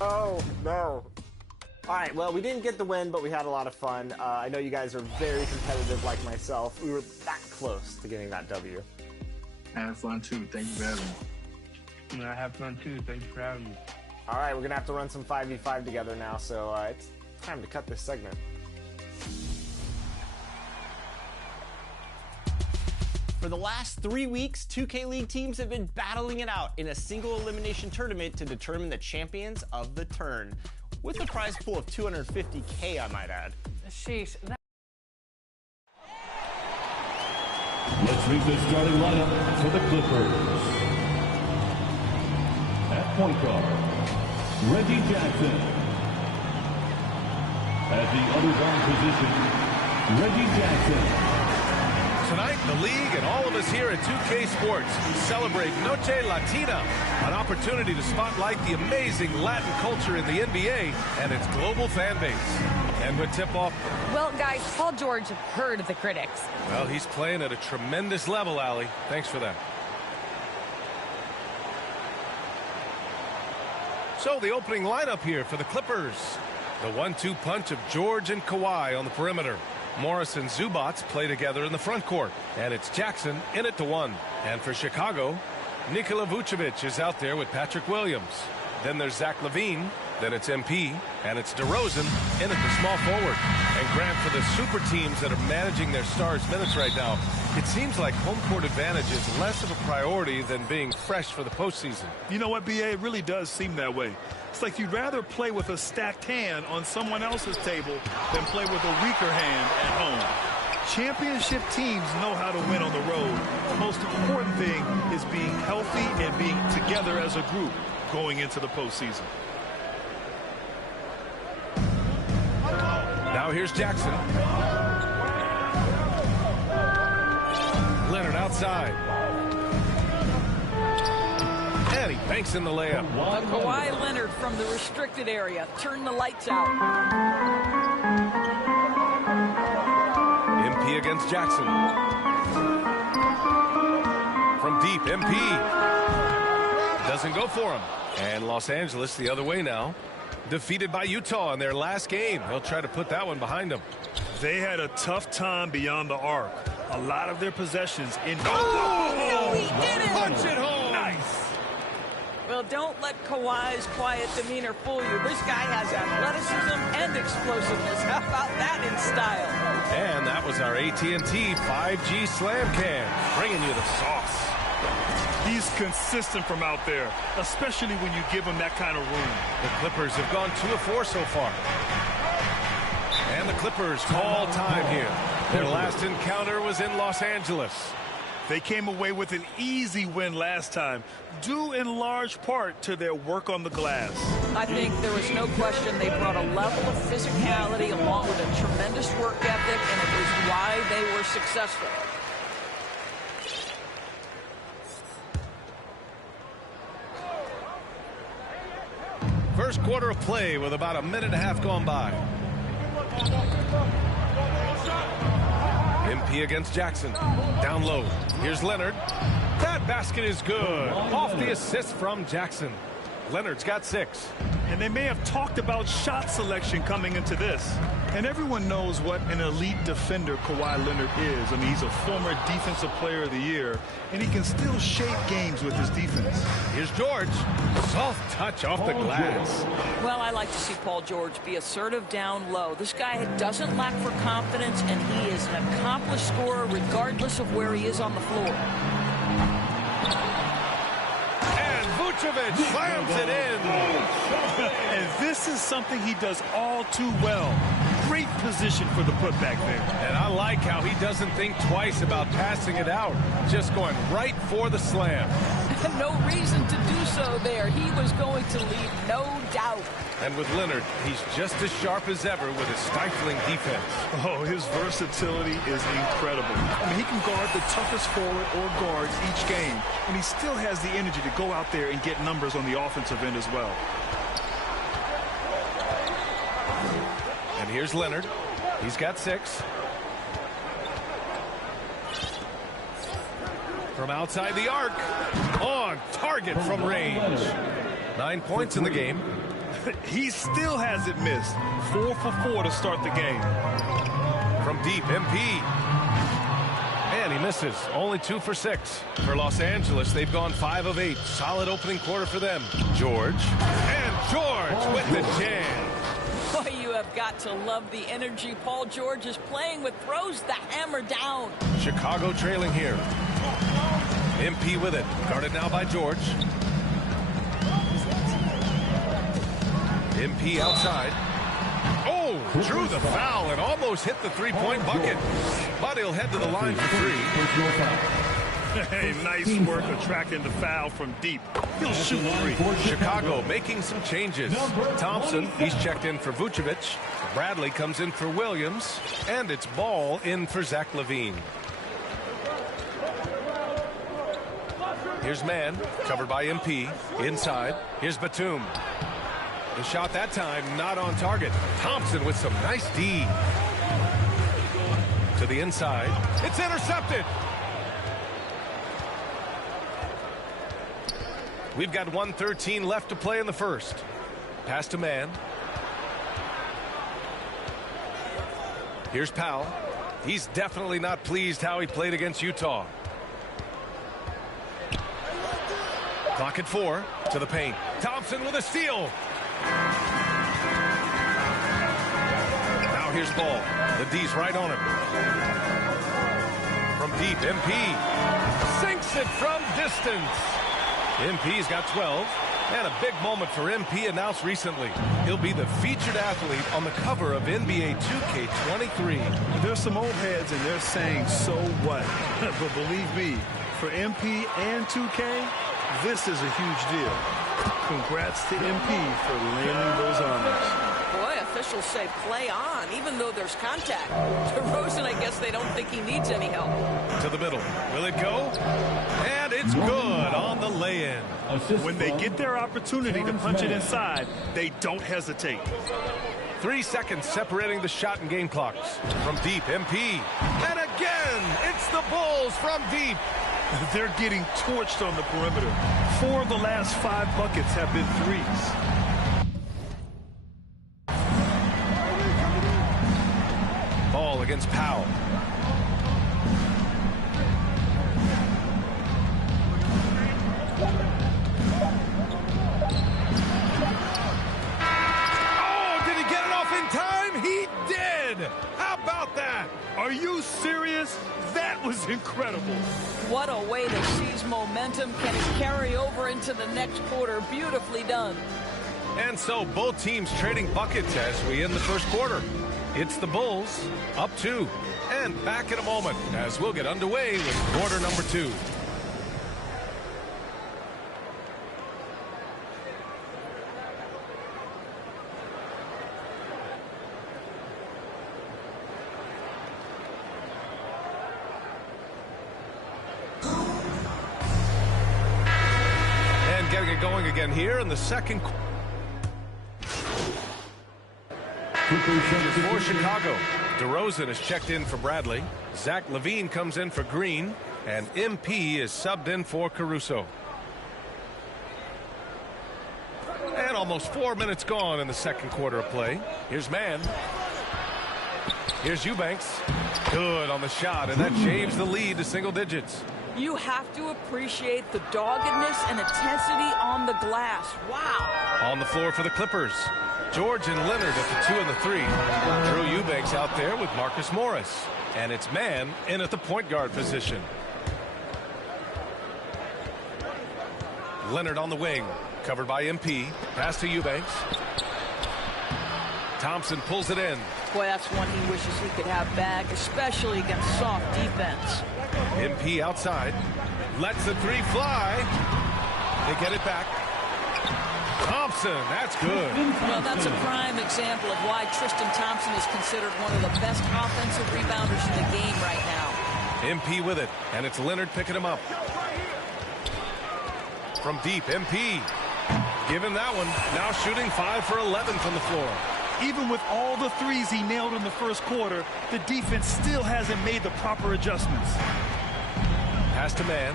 Oh, no. All right, well, we didn't get the win, but we had a lot of fun. I know you guys are very competitive like myself. We were that close to getting that W. I had fun, too. Thank you for having me. And I have fun, too. Thank you for having me. All right, we're going to have to run some 5v5 together now, so it's time to cut this segment. For the last 3 weeks, 2K League teams have been battling it out in a single elimination tournament to determine the champions of the turn, with a prize pool of $250K, I might add. Sheesh. Let's read the starting lineup for the Clippers. At point guard, Reggie Jackson. At the other guard position, Reggie Jackson. Tonight, the league and all of us here at 2K Sports celebrate Noche Latina, an opportunity to spotlight the amazing Latin culture in the NBA and its global fan base. And with tip-off... Well, guys, Paul George heard the critics. Well, he's playing at a tremendous level, Allie. Thanks for that. So, the opening lineup here for the Clippers. The 1-2 punch of George and Kawhi on the perimeter. Morris and Zubac play together in the front court. And it's Jackson in it to one. And for Chicago, Nikola Vucevic is out there with Patrick Williams. Then there's Zach LaVine. Then it's MP. And it's DeRozan in at the small forward. And Grant, for the super teams that are managing their stars' minutes right now, it seems like home court advantage is less of a priority than being fresh for the postseason. You know what, B.A.? It really does seem that way. It's like you'd rather play with a stacked hand on someone else's table than play with a weaker hand at home. Championship teams know how to win on the road. The most important thing is being healthy and being together as a group going into the postseason. Now here's Jackson. Leonard outside. And he banks in the layup. Kawhi Leonard from the restricted area. Turn the lights out. MP against Jackson. From deep, MP. Doesn't go for him. And Los Angeles the other way now. Defeated by Utah in their last game. He'll try to put that one behind him. They had a tough time beyond the arc. A lot of their possessions in... No, he didn't! Punch it home! Nice! Well, don't let Kawhi's quiet demeanor fool you. This guy has athleticism and explosiveness. How about that in style? And that was our AT&T 5G Slam Cam, bringing you the sauce. He's consistent from out there, especially when you give him that kind of room. The Clippers have gone 2 of 4 so far. And the Clippers call time here. Their last encounter was in Los Angeles. They came away with an easy win last time, due in large part to their work on the glass. I think there was no question they brought a level of physicality along with a tremendous work ethic, and it was why they were successful. First quarter of play with about a minute and a half gone by. MP against Jackson. Down low. Here's Leonard. That basket is good. Off the assist from Jackson. Leonard's got 6. And they may have talked about shot selection coming into this. And everyone knows what an elite defender Kawhi Leonard is. I mean, he's a former Defensive Player of the Year, and he can still shape games with his defense. Here's George. Soft touch off the glass. Well, I like to see Paul George be assertive down low. This guy doesn't lack for confidence, and he is an accomplished scorer regardless of where he is on the floor. Vucevic slams it in. And this is something he does all too well. Great position for the putback there. And I like how he doesn't think twice about passing it out. Just going right for the slam. No reason to do so there. He was going to leave, no doubt. And with Leonard, he's just as sharp as ever with his stifling defense. Oh, his versatility is incredible. I mean, he can guard the toughest forward or guards each game, and he still has the energy to go out there and get numbers on the offensive end as well. And here's Leonard. He's got 6. From outside the arc. On target from range. 9 points in the game. He still hasn't missed. 4 for 4 to start the game. From deep, MP. And he misses. Only 2 for 6. For Los Angeles, they've gone 5 of 8. Solid opening quarter for them. George. And George with the jam. Boy, you have got to love the energy Paul George is playing with. Throws the hammer down. Chicago trailing here. MP with it. Guarded now by George. MP outside. Oh, drew the foul and almost hit the three-point bucket. But he'll head to the line for 3. Hey, nice work attracting the foul from deep. He'll shoot 3. Chicago making some changes. Thompson, he's checked in for Vucevic. Bradley comes in for Williams. And it's Ball in for Zach LaVine. Here's Mann, covered by MP. Inside, here's Batum. The shot that time not on target. Thompson with some nice D. To the inside. It's intercepted. We've got 1:13 left to play in the first. Pass to Mann. Here's Powell. He's definitely not pleased how he played against Utah. Clock at 4. To the paint. Thompson with a steal. Now here's Ball. The D's right on him. From deep, MP sinks it from distance. MP's got 12. And a big moment for MP announced recently. He'll be the featured athlete on the cover of Nba2k23. There's some old heads and they're saying, so what? But believe me, for MP and 2K, this is a huge deal. Congrats to MP for landing those honors. Boy, officials say play on, even though there's contact. DeRozan, I guess they don't think he needs any help. To the middle. Will it go? And it's good on the lay-in. When they get their opportunity to punch it inside, they don't hesitate. 3 seconds separating the shot and game clocks. From deep, MP. And again, it's the Bulls from deep. They're getting torched on the perimeter. 4 of the last 5 buckets have been threes. Ball against Powell. Oh, did he get it off in time? He did! How about that? Are you serious? That was incredible. What a way to seize momentum. Can it carry over into the next quarter? Beautifully done. And so both teams trading buckets as we end the first quarter. It's the Bulls up 2. And back in a moment as we'll get underway with quarter number 2. And getting it going again here in the second quarter. For Chicago, DeRozan is checked in for Bradley. Zach LaVine comes in for Green. And MP is subbed in for Caruso. And almost 4 minutes gone in the second quarter of play. Here's Mann. Here's Eubanks. Good on the shot, and that shaves the lead to single digits. You have to appreciate the doggedness and intensity on the glass. Wow. On the floor for the Clippers. George and Leonard at the 2 and the 3. Drew Eubanks out there with Marcus Morris. And it's Mann in at the point guard position. Leonard on the wing. Covered by MP. Pass to Eubanks. Thompson pulls it in. Boy, that's one he wishes he could have back, especially against soft defense. MP outside. Lets the 3 fly. They get it back. Thompson, that's good. Well, that's a prime example of why Tristan Thompson is considered one of the best offensive rebounders in the game right now. MP with it, and it's Leonard picking him up. From deep, MP. Give him that one. Now shooting 5 for 11 from the floor. Even with all the threes he nailed in the first quarter, the defense still hasn't made the proper adjustments. Pass to Mann.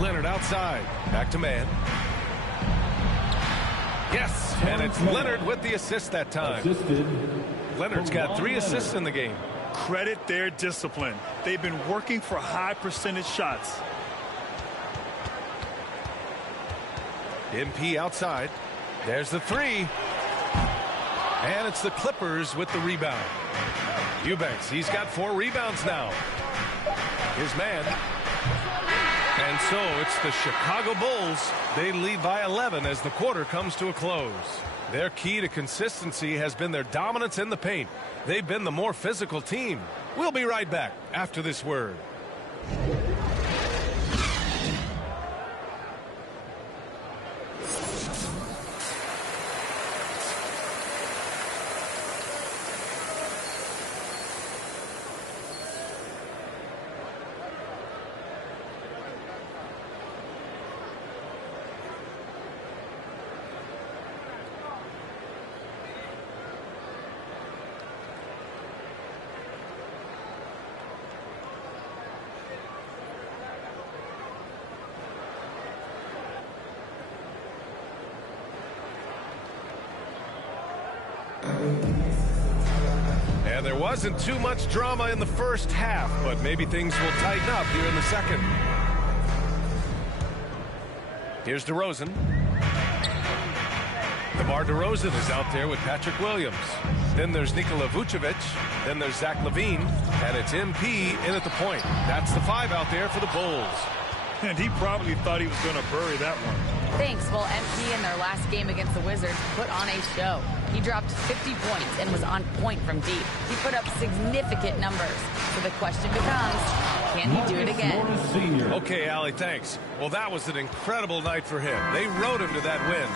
Leonard outside. Back to Mann. Yes, and it's Leonard with the assist that time. Assisted. Leonard's got 3 assists in the game. Credit their discipline. They've been working for high percentage shots. MP outside. There's the 3. And it's the Clippers with the rebound. Eubanks, he's got 4 rebounds now. His man. And so it's the Chicago Bulls. They lead by 11 as the quarter comes to a close. Their key to consistency has been their dominance in the paint. They've been the more physical team. We'll be right back after this word. And there wasn't too much drama in the first half, but maybe things will tighten up here in the second. Here's DeRozan. DeMar DeRozan is out there with Patrick Williams. Then there's Nikola Vucevic. Then there's Zach LaVine. And it's MP in at the point. That's the 5 out there for the Bulls. And he probably thought he was going to bury that one. Thanks. Well, MP in their last game against the Wizards put on a show. He dropped 50 points and was on point from deep. He put up significant numbers. So the question becomes, can he do it again? Okay, Allie, thanks. Well, that was an incredible night for him. They rode him to that win.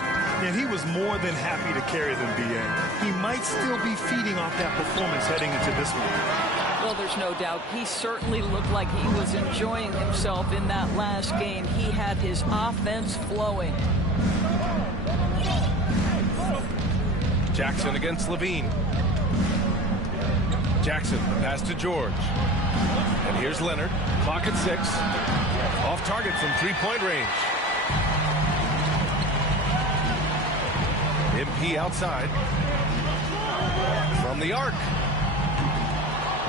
And he was more than happy to carry them, B.A. He might still be feeding off that performance heading into this one. Well, there's no doubt. He certainly looked like he was enjoying himself in that last game. He had his offense flowing. Jackson against LaVine. Jackson, the pass to George. And here's Leonard. Clock at 6. Off target from three-point range. MP outside. From the arc.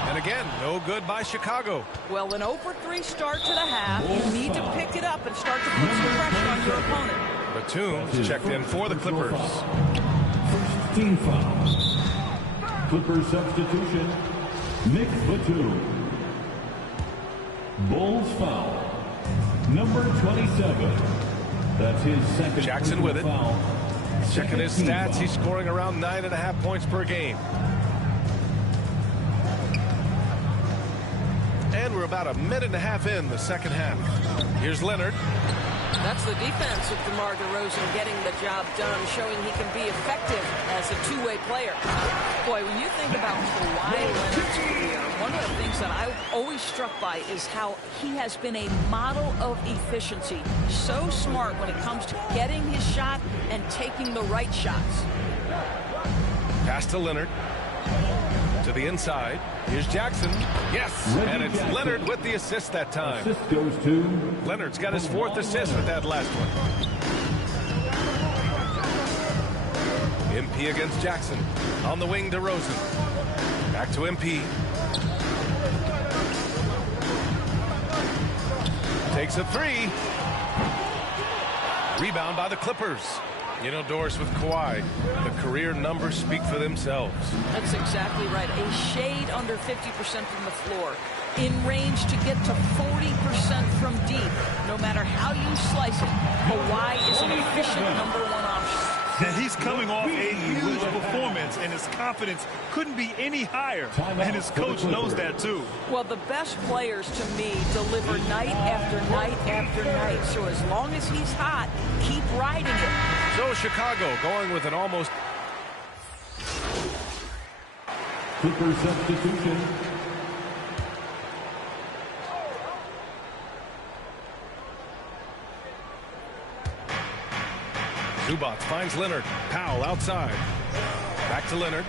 And again, no good by Chicago. Well, an 0-for-3 start to the half. You need to pick it up and start to put some pressure on your opponent. Batum checked in for the Clippers. First team foul. Clippers substitution. Nick Batum. Bulls foul. Number 27. That's his second. Jackson with it. Foul. Checking his stats, he's scoring around 9.5 points per game. And we're about a minute and a half in the second half. Here's Leonard. That's the defense of DeMar DeRozan getting the job done, showing he can be effective as a two-way player. Boy, when you think about Kawhi Leonard's career, one of the things that I'm always struck by is how he has been a model of efficiency. So smart when it comes to getting his shot and taking the right shots. Pass to Leonard. To the inside. Here's Jackson. Yes, and it's Leonard with the assist that time. Assist goes to Leonard's got his 4th assist with that last one. MP against Jackson. On the wing, DeRozan. Back to MP. Takes a 3. Rebound by the Clippers. You know, Doris, with Kawhi, the career numbers speak for themselves. That's exactly right. A shade under 50% from the floor. In range to get to 40% from deep. No matter how you slice it, Kawhi is an efficient #1 option. And he's coming off a huge performance, and his confidence couldn't be any higher. And his coach knows that, too. Well, the best players, to me, deliver night after night after night. So as long as he's hot, keep riding it. So Chicago going with an almost... Clippers substitution. Zubac finds Leonard. Powell outside. Back to Leonard.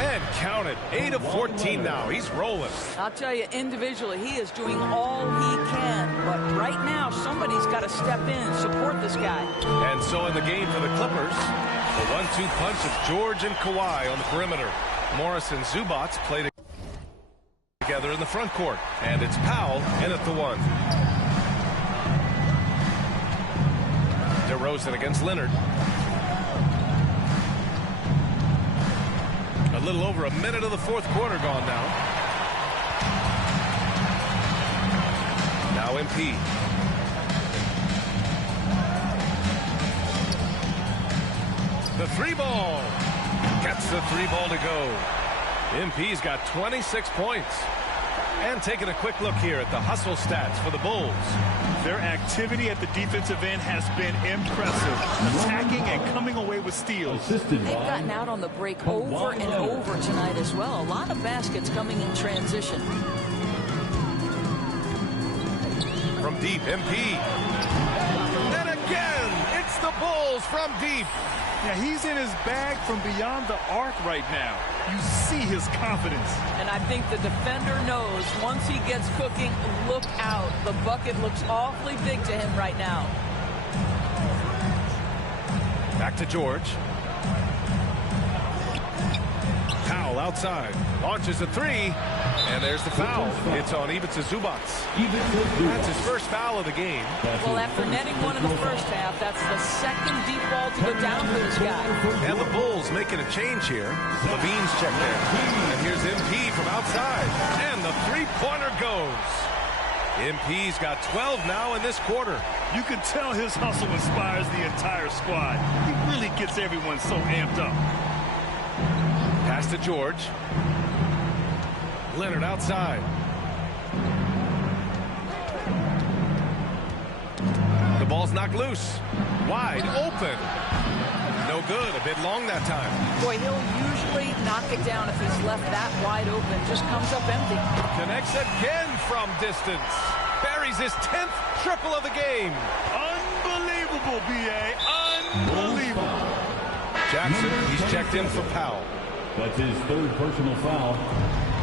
And count count it. 8 of 14 now. He's rolling. I'll tell you, individually, he is doing all he can. But right now, somebody's got to step in and support this guy. And so in the game for the Clippers, the 1-2 punch of George and Kawhi on the perimeter. Morris and Zubac play together in the front court. And it's Powell in at the 1. DeRozan against Leonard. A little over a minute of the fourth quarter gone now. Now MP. The 3-ball. Gets the 3-ball to go. MP's got 26 points. And taking a quick look here at the hustle stats for the Bulls. Their activity at the defensive end has been impressive. Attacking and coming away with steals. They've gotten out on the break over and over tonight as well. A lot of baskets coming in transition. From deep, MP. And again, it's the Bulls from deep. Yeah, he's in his bag from beyond the arc right now. You see his confidence. And I think the defender knows once he gets cooking, look out. The bucket looks awfully big to him right now. Back to George. Powell outside. Launches a 3. And there's the foul. It's on Ivica Zubac. That's his first foul of the game. Well, after netting one in the first half, that's the second deep ball to go down for this guy. And the Bulls making a change here. Levine's checked in. And here's MP from outside. And the three-pointer goes. MP's got 12 now in this quarter. You can tell his hustle inspires the entire squad. He really gets everyone so amped up. Pass to George. Leonard outside. The ball's knocked loose. Wide open. No good. A bit long that time. Boy, he'll usually knock it down if he's left that wide open. Just comes up empty. Connects again from distance. Buries his 10th triple of the game. Unbelievable, B.A. Unbelievable. Jackson, he's checked in for Powell. That's his third personal foul.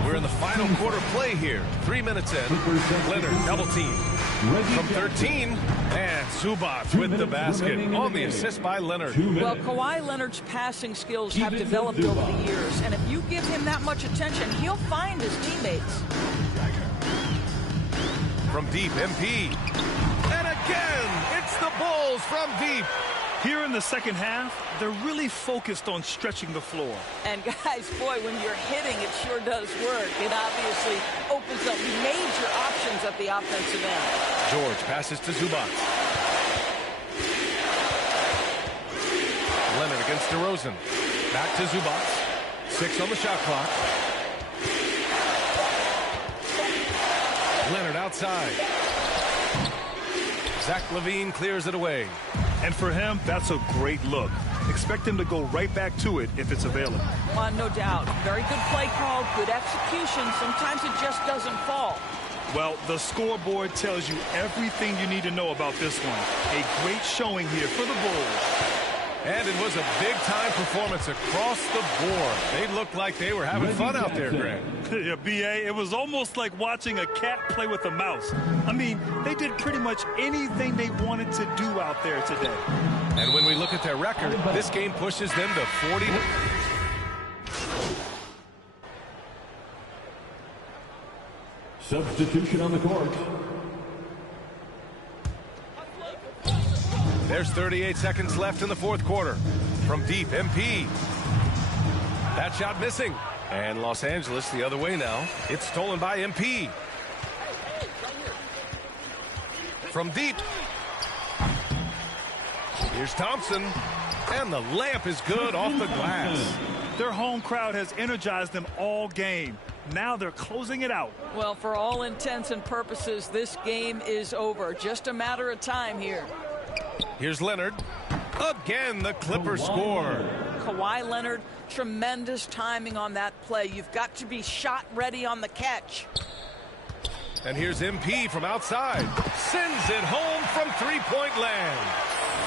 We're in the final quarter play here. 3 minutes in. Leonard double team. From 13. And Zubac with the basket on the assist by Leonard. Well, Kawhi Leonard's passing skills have developed over the years. And if you give him that much attention, he'll find his teammates. From deep, MP. And again, it's the Bulls from deep. Here in the second half, they're really focused on stretching the floor. And guys, boy, when you're hitting, it sure does work. It obviously opens up major options at the offensive end. George passes to Zubac. Leonard against DeRozan. Back to Zubac. 6 on the shot clock. Leonard outside. Zach LaVine clears it away. And for him, that's a great look. Expect him to go right back to it if it's available. No doubt. Very good play call, good execution. Sometimes it just doesn't fall. Well, the scoreboard tells you everything you need to know about this one. A great showing here for the Bulls. And it was a big-time performance across the board. They looked like they were having fun out there, Greg. Yeah, B.A., it was almost like watching a cat play with a mouse. I mean, they did pretty much anything they wanted to do out there today. And when we look at their record, this game pushes them to 40. Substitution on the court. There's 38 seconds left in the fourth quarter. From deep, MP. That shot missing. And Los Angeles the other way now. It's stolen by MP. From deep. Here's Thompson. And the layup is good off the glass. Their home crowd has energized them all game. Now they're closing it out. Well, for all intents and purposes, this game is over. Just a matter of time here. Here's Leonard. Again, the Clippers score. Kawhi Leonard, tremendous timing on that play. You've got to be shot ready on the catch. And here's MP from outside. Sends it home from three-point land.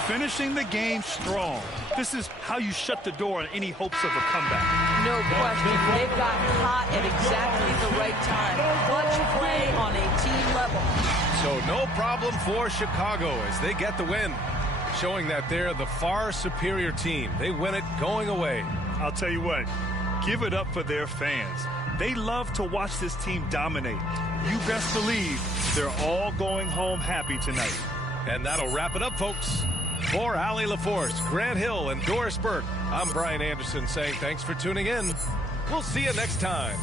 finishing the game strong. This is how you shut the door on any hopes of a comeback. No question. They've got hot at exactly the right time. Clutch play on a team level. So no problem for Chicago as they get the win, showing that they're the far superior team. They win it going away. I'll tell you what, give it up for their fans. They love to watch this team dominate. You best believe they're all going home happy tonight. And that'll wrap it up, folks. For Allie LaForce, Grant Hill, and Doris Burke, I'm Brian Anderson saying thanks for tuning in. We'll see you next time.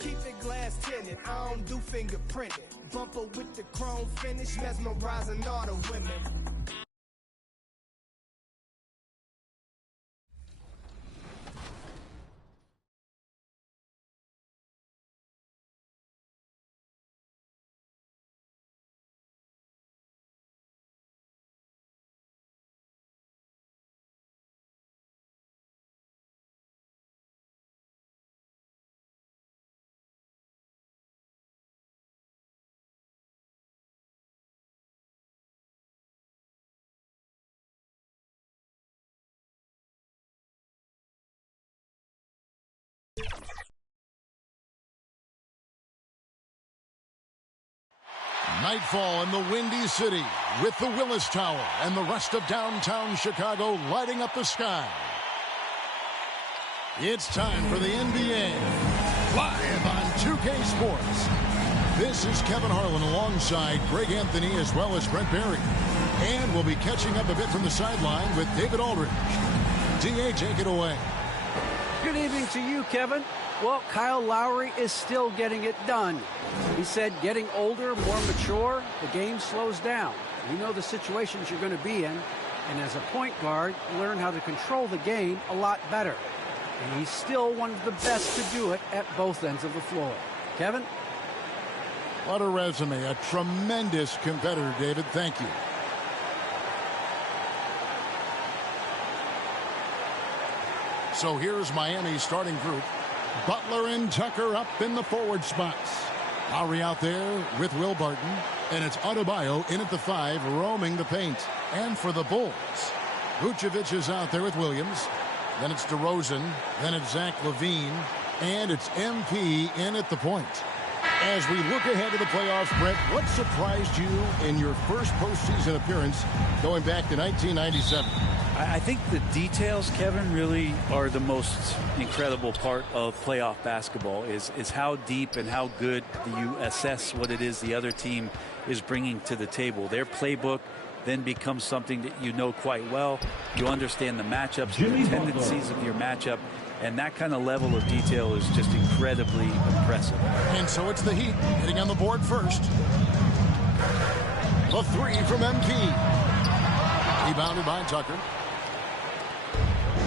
Keep the glass tinted, I don't do fingerprinting. Bumper with the chrome finish, mesmerizing all the women. Nightfall in the Windy City with the Willis Tower and the rest of downtown Chicago lighting up the sky. It's time for the NBA live on 2K Sports. This is Kevin Harlan alongside Greg Anthony as well as Brent Barry. And we'll be catching up a bit from the sideline with David Aldridge. DA, take it away. Good evening to you, Kevin. Well, Kyle Lowry is still getting it done. He said getting older, more mature, the game slows down. You know the situations you're going to be in, and as a point guard, learn how to control the game a lot better. And he's still one of the best to do it at both ends of the floor. Kevin? What a resume. A tremendous competitor, David. Thank you. So here's Miami's starting group. Butler and Tucker up in the forward spots. Lowry out there with Will Barton. And it's Adebayo in at the 5, roaming the paint. And for the Bulls, Vucevic is out there with Williams. Then it's DeRozan. Then it's Zach LaVine. And it's MP in at the point. As we look ahead to the playoffs, Brett, what surprised you in your first postseason appearance going back to 1997? I think the details, Kevin, really are the most incredible part of playoff basketball is how deep and how good you assess what it is the other team is bringing to the table. Their playbook then becomes something that you know quite well. You understand the matchups, the tendencies of your matchup, and that kind of level of detail is just incredibly impressive. And so it's the Heat hitting on the board first. The 3 from MP. Rebounded by Tucker.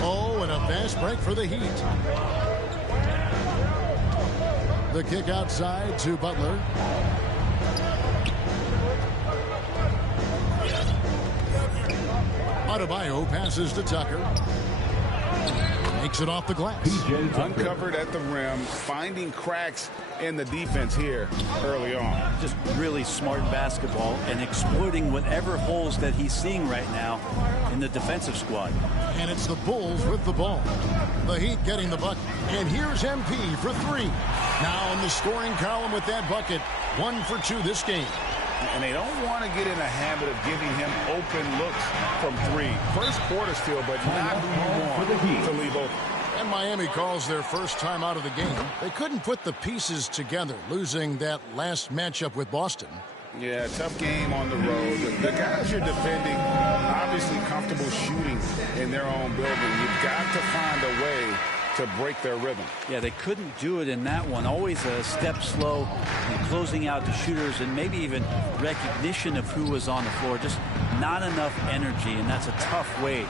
Oh, and a fast break for the Heat. The kick outside to Butler. Adebayo passes to Tucker. Makes it off the glass. Uncovered at the rim, finding cracks in the defense here early on. Just really smart basketball and exploiting whatever holes that he's seeing right now in the defensive squad. And it's the Bulls with the ball. The Heat getting the bucket. And here's MP for 3. Now in the scoring column with that bucket. 1 for 2 this game. And they don't want to get in a habit of giving him open looks from 3. First quarter still, but not who you want to leave open. And Miami calls their first time out of the game. They couldn't put the pieces together, losing that last matchup with Boston. Yeah, tough game on the road. The guys you're defending, obviously comfortable shooting in their own building. You've got to find a way to break their rhythm. Yeah, they couldn't do it in that one. Always a step slow and closing out the shooters, and maybe even recognition of who was on the floor. Just not enough energy, and that's a tough way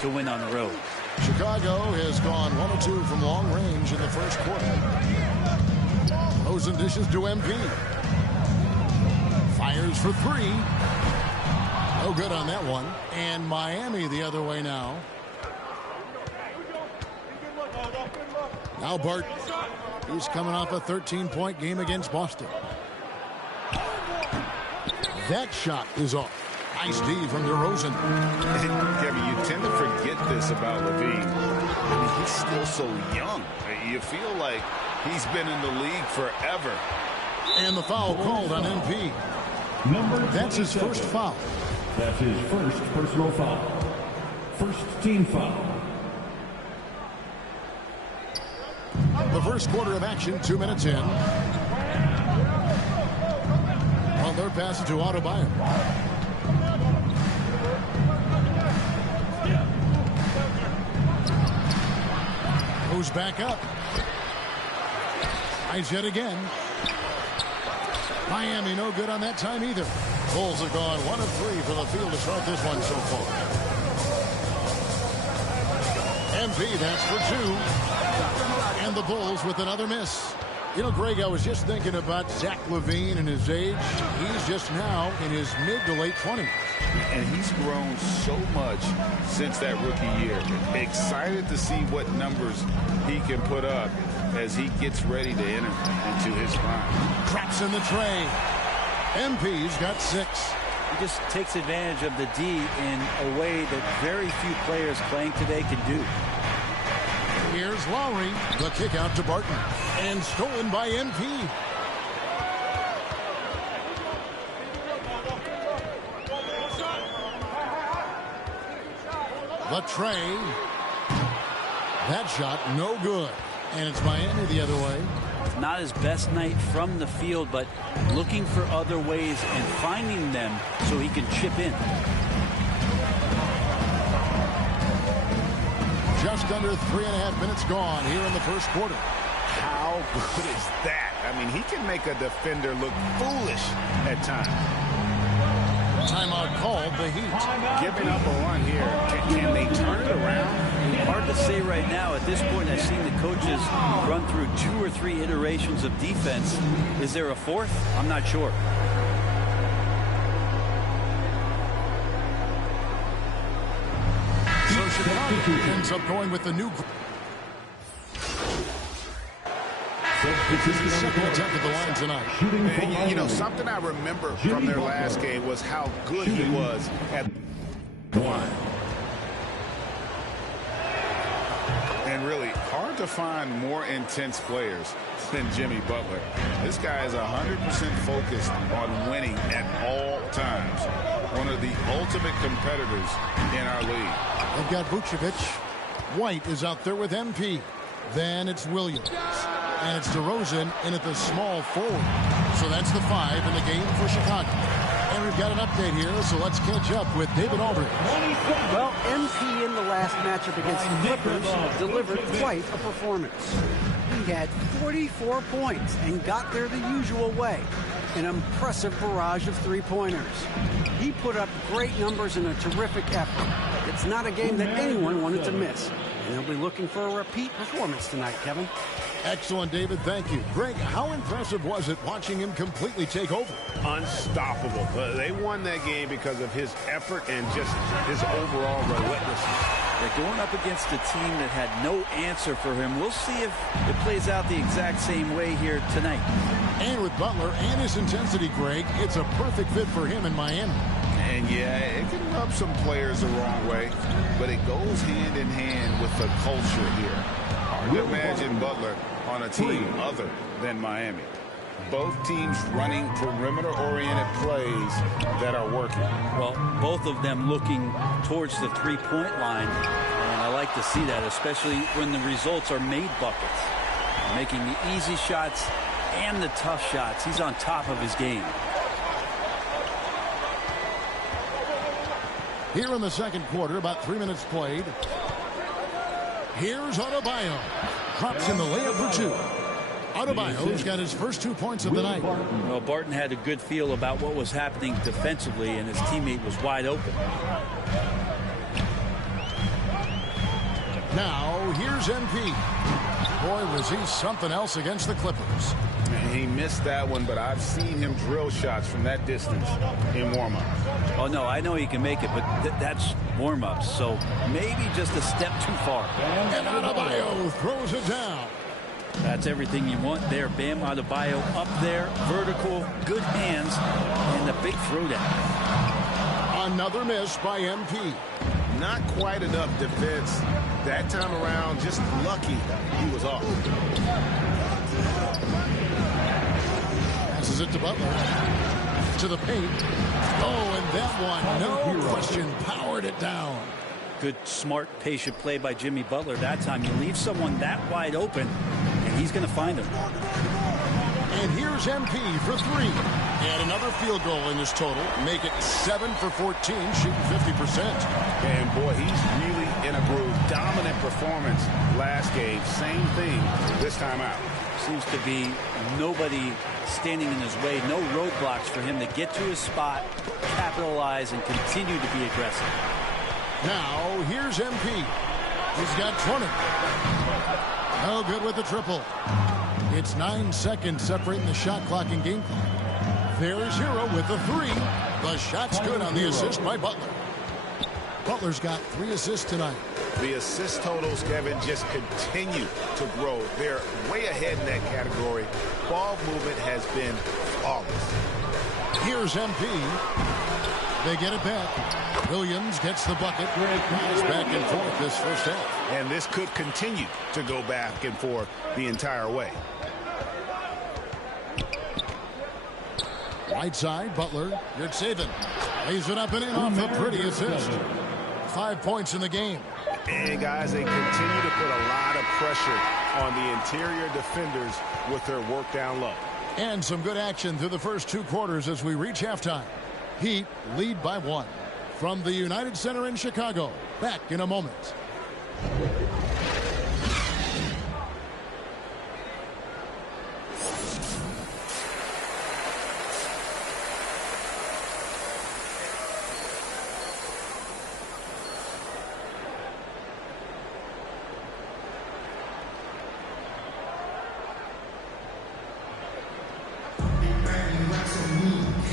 to win on the road. Chicago has gone 1 of 2 from long range in the first quarter. Rosen dishes to MP. Fires for 3. No good on that one. And Miami the other way now. Now Bart. He's coming off a 13-point game against Boston. That shot is off. Nice D from DeRozan. Kevin, you tend to forget this about LaVine. I mean, he's still so young. You feel like he's been in the league forever. And the foul called on MP. That's his first foul. That's his first personal foul. First team foul. The first quarter of action, 2 minutes in. Butler passes to Adebayo. Moves back up. Tries yet again. Miami no good on that time either. Bulls have gone 1 of 3 from the field to start this one so far. MP, that's for 2. And the Bulls with another miss. You know, Greg, I was just thinking about Zach LaVine and his age. He's just now in his mid to late 20s. And he's grown so much since that rookie year. Excited to see what numbers he can put up as he gets ready to enter into his prime. Traps in the tray. MP's got 6. He just takes advantage of the D in a way that very few players playing today can do. Here's Lowry. The kick out to Barton. And stolen by MP. The tray. That shot no good. And it's Miami the other way. Not his best night from the field, but looking for other ways and finding them so he can chip in. Just under 3.5 minutes gone here in the first quarter. How good is that? I mean, he can make a defender look foolish at times. Timeout called, the Heat. Giving up a run here. Can they turn it around? Hard to say right now. At this point, I've seen the coaches run through 2 or 3 iterations of defense. Is there a 4th? I'm not sure. So Chicago ends up going with the new. Second attempt at the line tonight. You know, something I remember from their last game was how good he was at one. And really hard to find more intense players than Jimmy Butler. This guy is 100% focused on winning at all times. One of the ultimate competitors in our league. They've got Vucevic. White is out there with MP. Then it's Williams. And it's DeRozan in at the small forward. So that's the 5 in the game for Chicago. And we've got an update here, so let's catch up with David Aldridge. Well, MP in the last matchup against the Clippers delivered quite a performance. He had 44 points and got there the usual way. An impressive barrage of 3-pointers. He put up great numbers in a terrific effort. It's not a game that anyone wanted to miss. And they'll be looking for a repeat performance tonight, Kevin. Excellent, David. Thank you. Greg, how impressive was it watching him completely take over? Unstoppable. They won that game because of his effort and just his overall relentlessness. They're going up against a team that had no answer for him. We'll see if it plays out the exact same way here tonight. And with Butler and his intensity, Greg, it's a perfect fit for him in Miami. And yeah, it can rub some players the wrong way, but it goes hand in hand with the culture here. Hard to imagine Butler on a team other than Miami. Both teams running perimeter-oriented plays that are working. Well, both of them looking towards the three-point line, and I like to see that, especially when the results are made buckets. Making the easy shots and the tough shots. He's on top of his game. Here in the second quarter, about 3 minutes played. Here's Adebayo. Drops in the layup for two. Adebayo's got his first 2 points of the night. Well, Barton had a good feel about what was happening defensively, and his teammate was wide open. Now, here's MP. Boy, was he something else against the Clippers. He missed that one, but I've seen him drill shots from that distance in warm-up. Oh, no, I know he can make it, but that's warm-ups, so maybe just a step too far. And Adebayo throws it down. That's everything you want there. Bam Adebayo up there, vertical, good hands, and a big throwdown. Another miss by MP. Not quite enough defense that time around. Just lucky he was off. Passes it to Butler. To the paint. Oh, and that one, no question, powered it down. Good, smart, patient play by Jimmy Butler that time. You leave someone that wide open, and he's going to find him. And here's MP for three. And another field goal in this total. Make it 7 for 14, shooting 50%. And boy, he's really in a groove. Dominant performance last game. Same thing this time out. Seems to be nobody standing in his way. No roadblocks for him to get to his spot, capitalize, and continue to be aggressive. Now, here's MP. He's got 20. No good with the triple. It's 9 seconds separating the shot clock and game clock. There's Hero with the three. The shot's good on the assist by Butler. Butler's got 3 assists tonight. The assist totals, Kevin, just continue to grow. They're way ahead in that category. Ball movement has been flawless. Here's MP. They get it back. Williams gets the bucket. He's back and forth this first half. And this could continue to go back and forth the entire way. Right side, Butler. Good saving. Lays it up and in off a pretty assist. 5 points in the game. And guys, they continue to put a lot of pressure on the interior defenders with their work down low. And some good action through the first 2 quarters as we reach halftime. Heat lead by 1. From the United Center in Chicago. Back in a moment.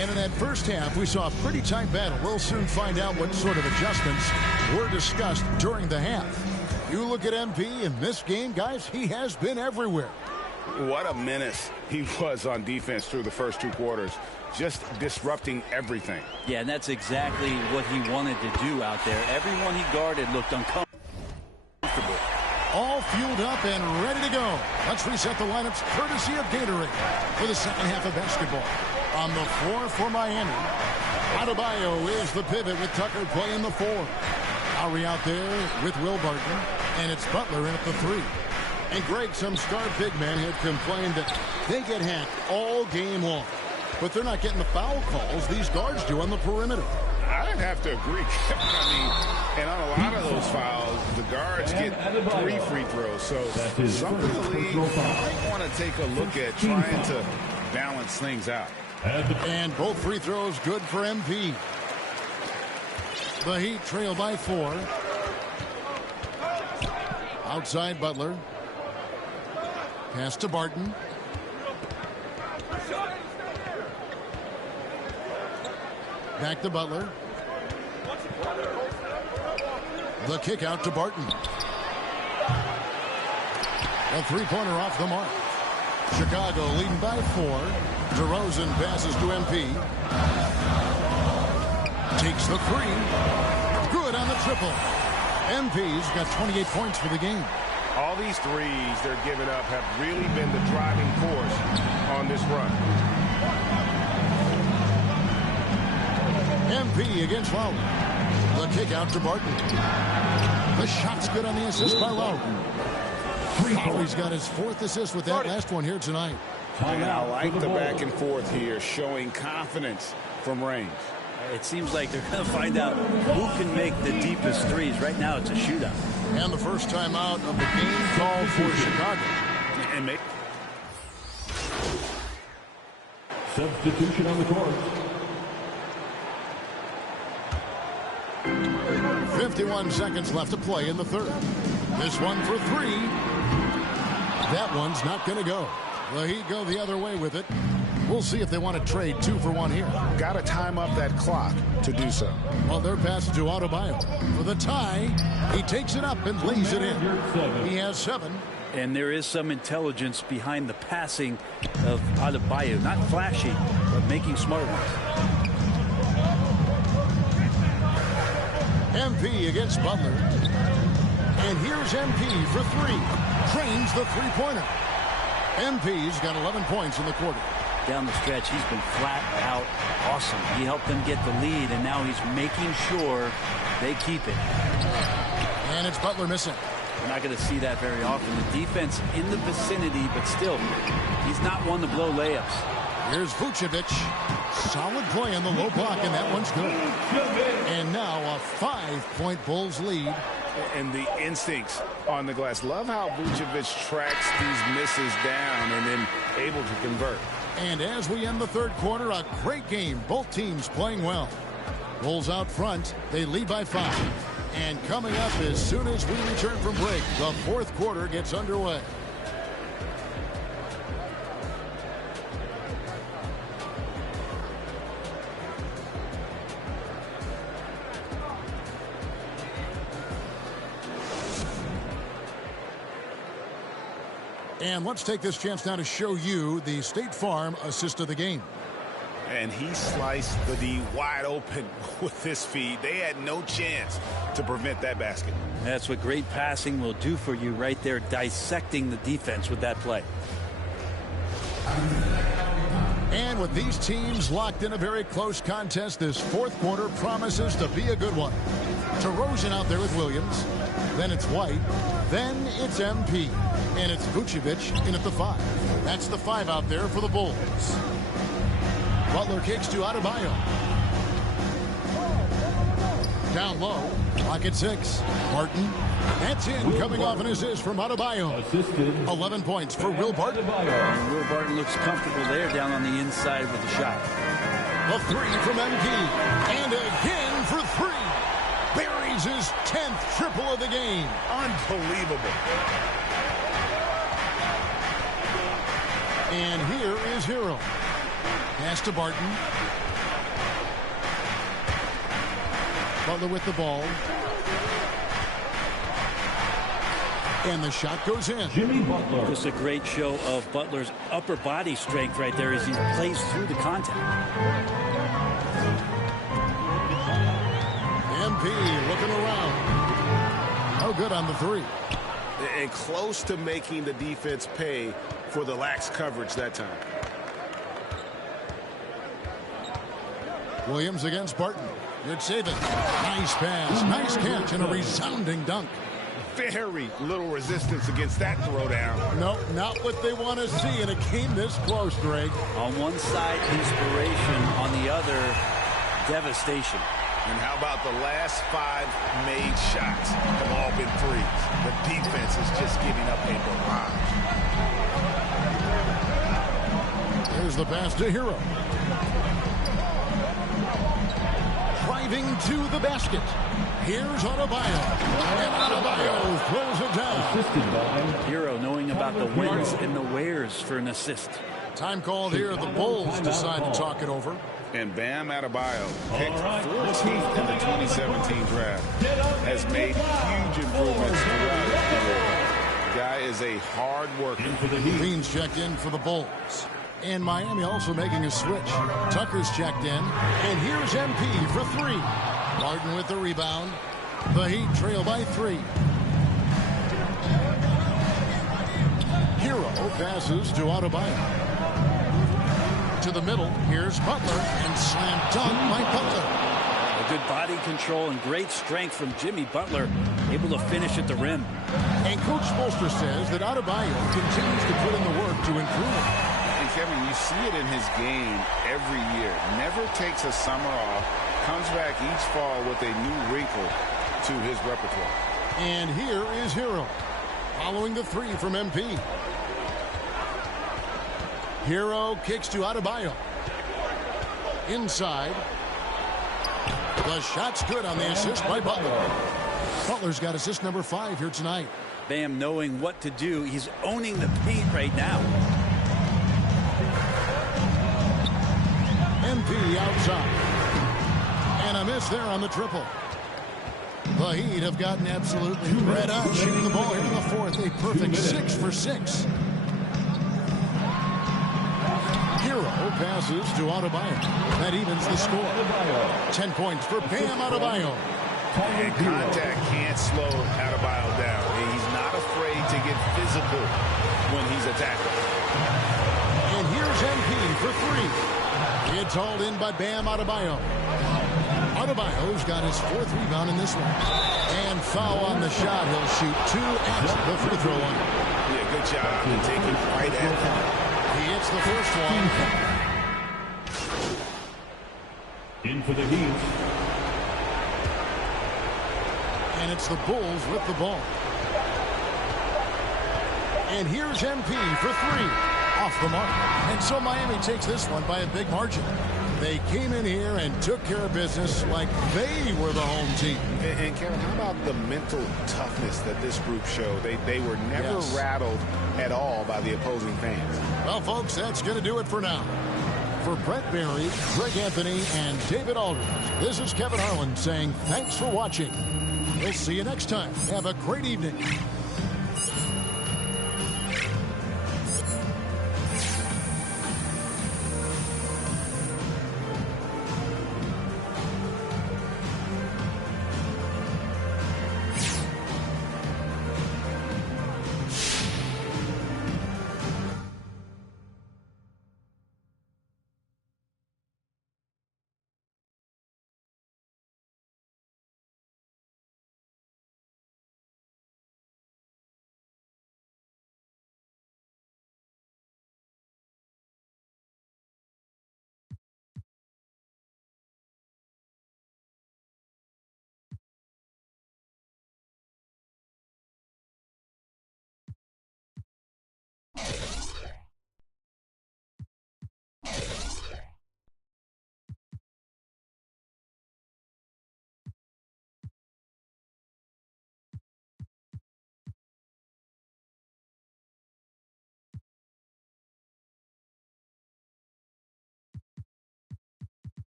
And in that first half, we saw a pretty tight battle. We'll soon find out what sort of adjustments were discussed during the half. You look at MP in this game, guys, he has been everywhere. What a menace he was on defense through the first 2 quarters. Just disrupting everything. Yeah, and that's exactly what he wanted to do out there. Everyone he guarded looked uncomfortable. All fueled up and ready to go. Let's reset the lineups courtesy of Gatorade for the second half of basketball. On the floor for Miami, Adebayo is the pivot with Tucker playing the 4. Lowry out there with Will Barton, and it's Butler in at the 3. And Greg, some star big men had complained that they get hacked all game long, but they're not getting the foul calls these guards do on the perimeter. I'd have to agree. I mean, and on a lot of those fouls, the guards get 3 free throws. So something the league might want to take a look at trying to balance things out. And both free throws good for MP. The Heat trail by 4. Outside Butler. Pass to Barton. Back to Butler. The kick out to Barton. A three-pointer off the mark. Chicago leading by 4. DeRozan passes to MP. Takes the 3. Good on the triple. MP's got 28 points for the game. All these threes they're giving up have really been the driving force on this run. MP against Lowry. The kick out to Barton. The shot's good on the assist by Lowry. Lowry's got his 4th assist with that last one here tonight. And I like the back and forth here, showing confidence from range. It seems like they're going to find out who can make the deepest threes. Right now, it's a shootout. And the first time out of the game called for Chicago. And make substitution on the court. 51 seconds left to play in the third. This one for three. That one's not going to go. The Heat go the other way with it. We'll see if they want to trade 2 for 1 here. Got to time up that clock to do so. Well, their pass to Adebayo for the tie. He takes it up and lays it in. He has 7. And there is some intelligence behind the passing of Adebayo. Not flashy, but making smart ones. MP against Butler. And here's MP for 3. Trains the three-pointer. MP's got 11 points in the quarter. Down the stretch, he's been flat out awesome. He helped them get the lead, and now he's making sure they keep it. And it's Butler missing. We're not going to see that very often. The defense in the vicinity, but still, he's not one to blow layups. Here's Vucevic. Solid play on the low block, and that one's good. And now a 5-point Bulls lead. And the instincts on the glass. Love how Vucevic tracks these misses down and then able to convert. And as we end the third quarter, a great game. Both teams playing well. Bulls out front. They lead by 5. And coming up as soon as we return from break, the fourth quarter gets underway. And let's take this chance now to show you the State Farm assist of the game. And he sliced the D wide open with this feed. They had no chance to prevent that basket. That's what great passing will do for you right there, dissecting the defense with that play. And with these teams locked in a very close contest, this fourth quarter promises to be a good one. DeRozan out there with Williams. Then it's White. Then it's MP. And it's Vucevic in at the 5. That's the 5 out there for the Bulls. Butler kicks to Adebayo. Down low. Clock at 6. Martin. That's in. Coming off an assist from Adebayo. 11 points for Will Barton. And Will Barton looks comfortable there down on the inside with the shot. A 3 from MP. And again for 3. Buries his 10th triple of the game. Unbelievable. And here is Hero. Pass to Barton. Butler with the ball. And the shot goes in. Jimmy Butler. Just a great show of Butler's upper body strength right there as he plays through the contact. MP looking around. No good on the 3. And close to making the defense pay for the lax coverage that time. Williams against Barton. Good saving. Nice pass. Nice catch and a resounding dunk. Very little resistance against that throwdown. No, not what they want to see in a game this close, Greg. On one side, inspiration. On the other, devastation. And how about the last 5 made shots have all been threes? The defense is just giving up a barrage. Here's the pass to Hero. Driving to the basket. Here's Adebayo. And Adebayo throws it down. Hero knowing about the wins and the wheres for an assist. Time called here. The Bulls decide to talk it over. And Bam Adebayo, picked 14th in the 2017 draft, has made huge improvements throughout his career. The guy is a hard worker. Green's checked in for the Bulls. And Miami also making a switch. Tucker's checked in. And here's MP for 3. Martin with the rebound. The Heat trail by 3. Hero passes to Adebayo. To the middle, here's Butler, and slam dunk by Butler. A good body control and great strength from Jimmy Butler, able to finish at the rim. And Coach Spoelstra says that Adebayo continues to put in the work to improve. And Kevin, you see it in his game every year. Never takes a summer off, comes back each fall with a new wrinkle to his repertoire. And here is Hero, following the three from MP. Hero kicks to Adebayo. Inside. The shot's good on the assist by Butler. Butler's got assist number 5 here tonight. Bam knowing what to do. He's owning the paint right now. MP outside. And a miss there on the triple. The Heat have gotten absolutely red hot shooting the ball here in the fourth. A perfect 6 for 6. Hero passes to Adebayo. That evens the score. 10 points for Bam Adebayo. And contact can't slow Adebayo down. He's not afraid to get physical when he's attacking. And here's MP for 3. It's hauled in by Bam Adebayo. Adebayo's got his 4th rebound in this one. And foul on the shot. He'll shoot 2 at the free throw line. Yeah, good job to take it right at him. He hits the first one. In for the Heat. And it's the Bulls with the ball. And here's MP for 3. Off the mark. And so Miami takes this one by a big margin. They came in here and took care of business like they were the home team. And Kevin, how about the mental toughness that this group showed? They were never rattled at all by the opposing fans. Well, folks, that's going to do it for now. For Brett Berry, Greg Anthony, and David Aldridge, this is Kevin Harlan saying thanks for watching. We'll see you next time. Have a great evening.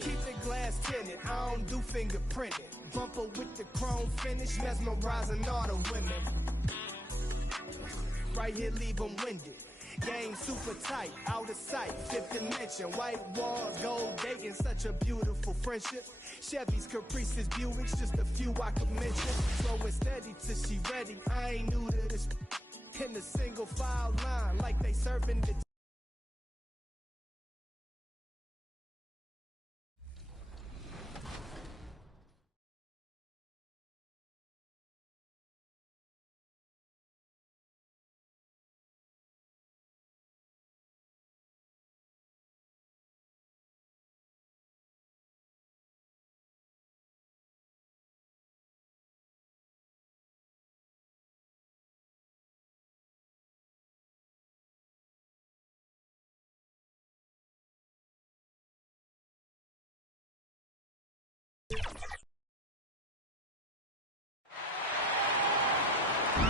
Keep the glass tinted, I don't do fingerprinting. Bumper with the chrome finish, mesmerizing all the women. Right here, leave them winded. Game super tight, out of sight, fifth dimension. White walls, gold dating, such a beautiful friendship. Chevys, Caprices, Buicks, just a few I could mention. Slow and steady till she ready, I ain't new to this. In the single file line, like they serving the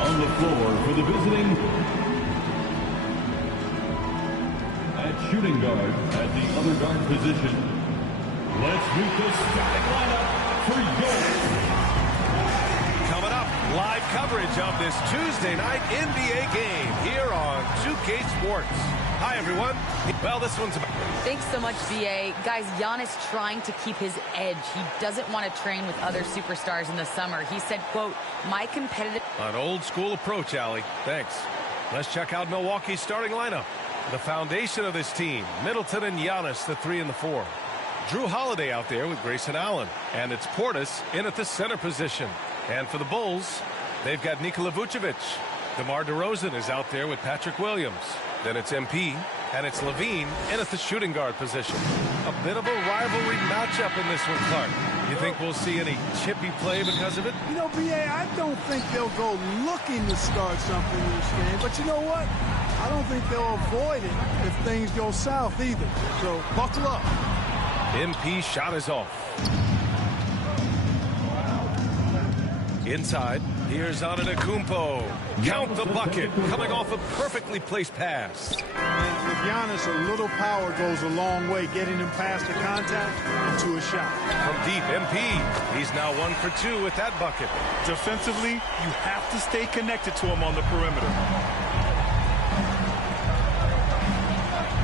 On the floor for the visiting at shooting guard at the other guard position. Let's meet the starting lineup for yours. Coming up, live coverage of this Tuesday night NBA game here on 2K Sports. Hi, everyone. Well, this one's about... Thanks so much, BA. Guys, Giannis trying to keep his edge. He doesn't want to train with other superstars in the summer. He said, quote, my competitive... An old school approach, Allie. Thanks. Let's check out Milwaukee's starting lineup. The foundation of this team, Middleton and Giannis, the 3 and the 4. Drew Holiday out there with Grayson Allen. And it's Portis in at the center position. And for the Bulls, they've got Nikola Vucevic. DeMar DeRozan is out there with Patrick Williams. Then it's MP, and it's Levine in at the shooting guard position. A bit of a rivalry matchup in this one, Clark. You think we'll see any chippy play because of it? You know, BA, I don't think they'll go looking to start something in this game. But you know what? I don't think they'll avoid it if things go south either. So buckle up. MP shot is off. Inside, here's Antetokounmpo. Count the bucket, coming off a perfectly placed pass. With Giannis, a little power goes a long way, getting him past the contact and to a shot. From deep, MP. He's now 1 for 2 with that bucket. Defensively, you have to stay connected to him on the perimeter.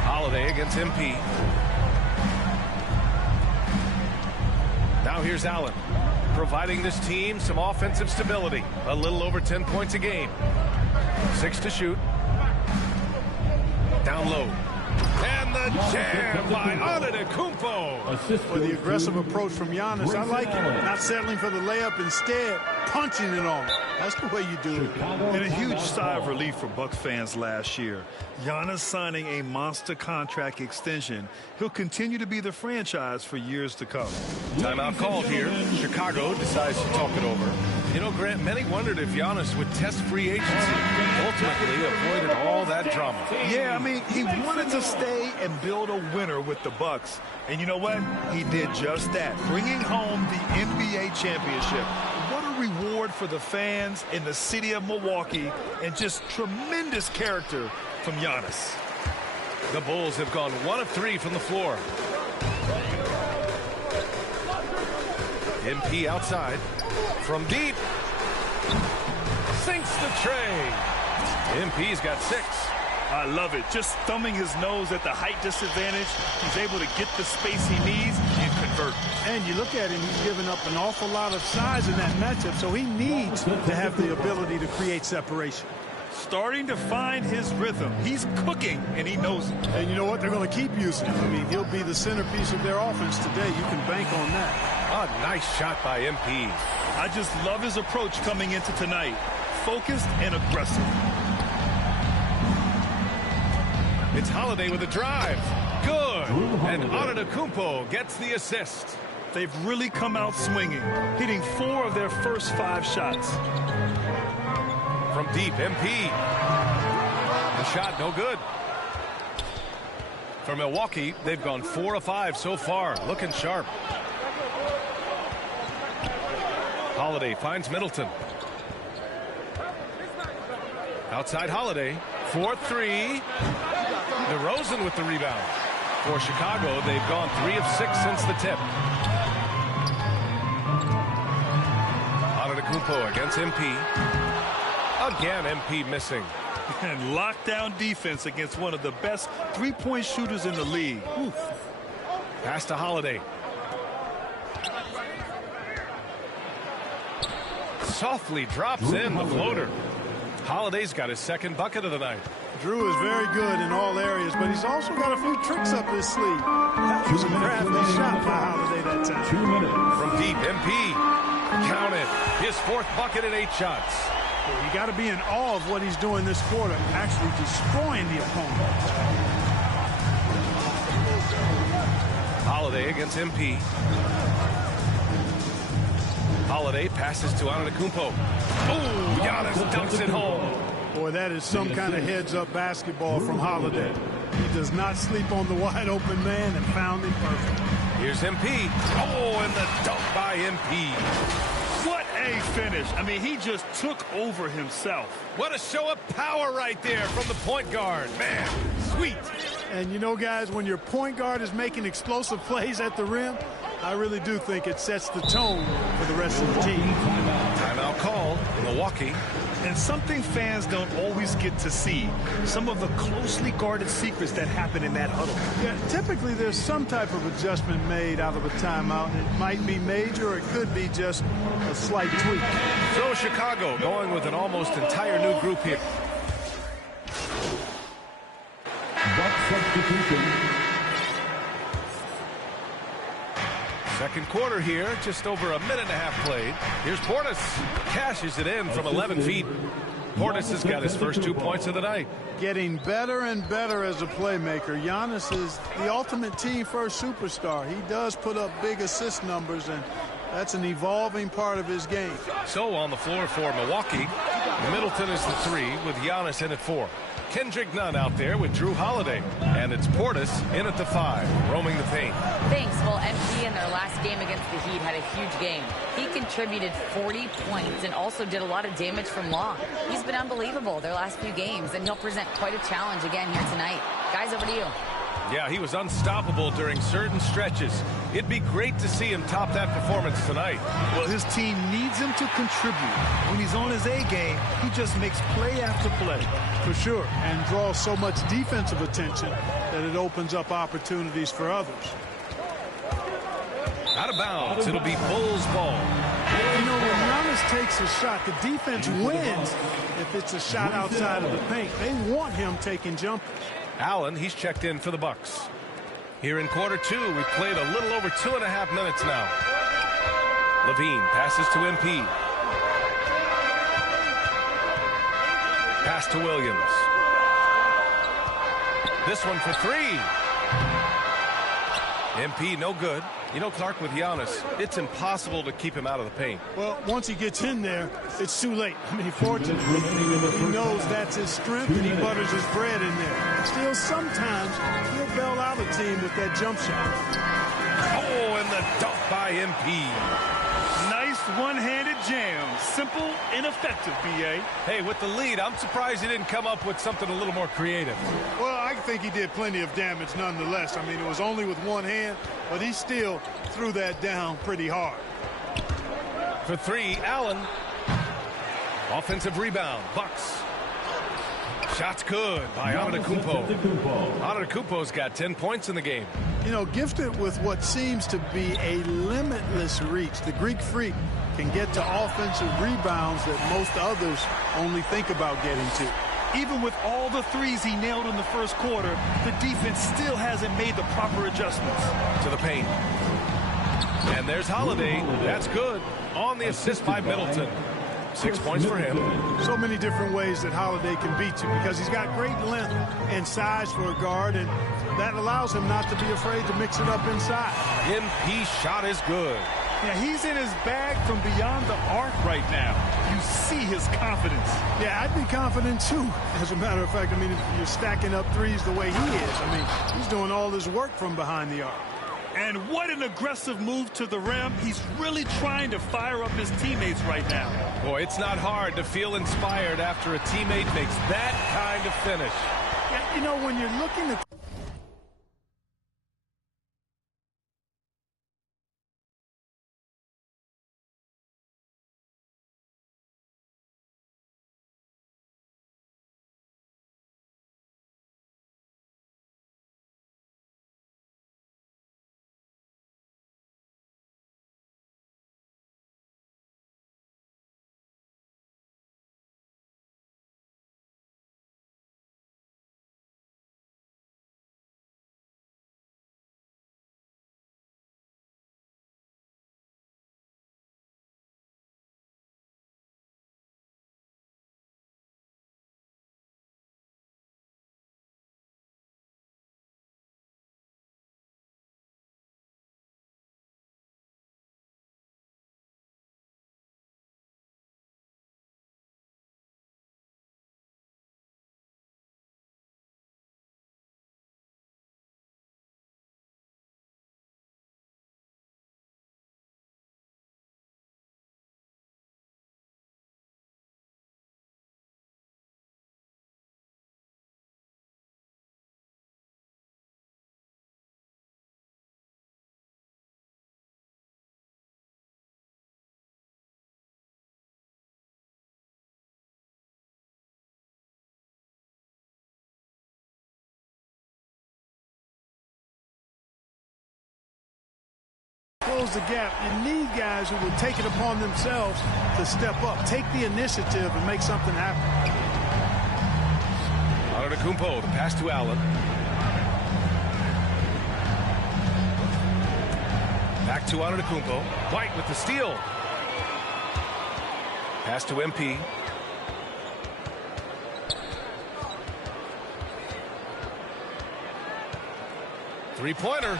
Holiday against MP. Now here's Allen, providing this team some offensive stability. A little over 10 points a game. 6 to shoot. Down low. And the jam by Antetokounmpo. For the aggressive approach from Giannis, I like it. Not settling for the layup, instead punching it on him. That's the way you do it. And a huge sigh of relief for Bucks fans last year. Giannis signing a monster contract extension. He'll continue to be the franchise for years to come. Timeout called here. Chicago decides to talk it over. You know, Grant, many wondered if Giannis would test free agency. Ultimately avoided all that drama. Yeah, I mean, he wanted to stay and build a winner with the Bucks. And you know what? He did just that, bringing home the NBA championship. What a reward for the fans in the city of Milwaukee, and just tremendous character from Giannis. The Bulls have gone 1 of 3 from the floor. MP outside. From deep. Sinks the tray. MP's got 6. I love it. Just thumbing his nose at the height disadvantage. He's able to get the space he needs and convert. And you look at him, he's given up an awful lot of size in that matchup, so he needs to have the ability to create separation. Starting to find his rhythm. He's cooking, and he knows it. And you know what? They're going to keep using him. I mean, he'll be the centerpiece of their offense today. You can bank on that. A nice shot by MP. I just love his approach coming into tonight. Focused and aggressive. It's Holiday with a drive. Good. And Antetokounmpo gets the assist. They've really come out swinging, hitting 4 of their first 5 shots. From deep, MP. The shot no good. For Milwaukee, they've gone 4 of 5 so far. Looking sharp. Holiday finds Middleton. Outside Holiday. 4-3. DeRozan with the rebound. For Chicago, they've gone 3 of 6 since the tip. Antetokounmpo against MP. Again, MP missing. And lockdown defense against one of the best three-point shooters in the league. Oof. Pass to Holiday. Softly drops in the floater. Holiday's got his 2nd bucket of the night. Drew is very good in all areas, but he's also got a few tricks up his sleeve. That was a crafty shot by Holiday that time. 2 minutes. From deep, MP. Count it. His 4th bucket in 8 shots. Well, you got to be in awe of what he's doing this quarter, actually destroying the opponent. Holiday against MP. Holiday passes to Antetokounmpo. Oh, Giannis dumps it home. Boy, that is some kind of heads-up basketball from Holiday. He does not sleep on the wide-open man and found him perfect. Here's MP. Oh, and the dunk by MP. What a finish. I mean, he just took over himself. What a show of power right there from the point guard. Man, sweet. And you know, guys, when your point guard is making explosive plays at the rim, I really do think it sets the tone for the rest of the team. Timeout call, Milwaukee. And something fans don't always get to see, some of the closely guarded secrets that happen in that huddle. Yeah, typically there's some type of adjustment made out of a timeout. It might be major, or it could be just a slight tweak. So Chicago going with an almost entire new group here. Bucks substitution. Second quarter here, just over a minute and a half played. Here's Portis. Cashes it in from 11 feet. Portis has got his first 2 points of the night. Getting better and better as a playmaker. Giannis is the ultimate team-first superstar. He does put up big assist numbers, and that's an evolving part of his game. So on the floor for Milwaukee, Middleton is the 3 with Giannis in at 4. Kendrick Nunn out there with Drew Holiday. And it's Portis in at the 5, roaming the paint. Thanks. Well, MP in their last game against the Heat had a huge game. He contributed 40 points and also did a lot of damage from long. He's been unbelievable their last few games, and he'll present quite a challenge again here tonight. Guys, over to you. Yeah, he was unstoppable during certain stretches. It'd be great to see him top that performance tonight. Well, his team needs him to contribute. When he's on his A game, he just makes play after play. For sure, and draws so much defensive attention that it opens up opportunities for others. Out of bounds, it'll be Bulls ball. You know, when Giannis takes a shot, the defense wins if it's a shot outside of the paint. They want him taking jumpers. Allen, he's checked in for the Bucks. Here in quarter 2, we've played a little over 2.5 minutes now. Levine passes to MP. Pass to Williams. This one for 3. MP, no good. You know, Clark, with Giannis, it's impossible to keep him out of the paint. Well, once he gets in there, it's too late. I mean, fortunately, he knows that's his strength, and he butters his bread in there. Still, sometimes he'll bail out a team with that jump shot. Oh, and the dunk by MP. Nice one-handed jam. Simple and effective, B.A. Hey, with the lead, I'm surprised he didn't come up with something a little more creative. Well, I think he did plenty of damage nonetheless. I mean, it was only with one hand, but he still threw that down pretty hard. For 3, Allen. Offensive rebound, Bucks. Shot's good by Antetokounmpo. Antetokounmpo's got 10 points in the game. You know, gifted with what seems to be a limitless reach, the Greek Freak can get to offensive rebounds that most others only think about getting to. Even with all the threes he nailed in the first quarter, the defense still hasn't made the proper adjustments. To the paint. And there's Holiday. That's good. On the assist by Middleton. 6 points for him. So many different ways that Holiday can beat you because he's got great length and size for a guard, and that allows him not to be afraid to mix it up inside. MP shot is good. Yeah, he's in his bag from beyond the arc right now. You see his confidence. Yeah, I'd be confident too. As a matter of fact, I mean, if you're stacking up threes the way he is, I mean, he's doing all his work from behind the arc. And what an aggressive move to the rim. He's really trying to fire up his teammates right now. Boy, it's not hard to feel inspired after a teammate makes that kind of finish. Yeah, you know, when you're looking at close the gap, you need guys who will take it upon themselves to step up, take the initiative, and make something happen. Antetokounmpo, the pass to Allen. Back to Antetokounmpo. White with the steal. Pass to MP. Three-pointer.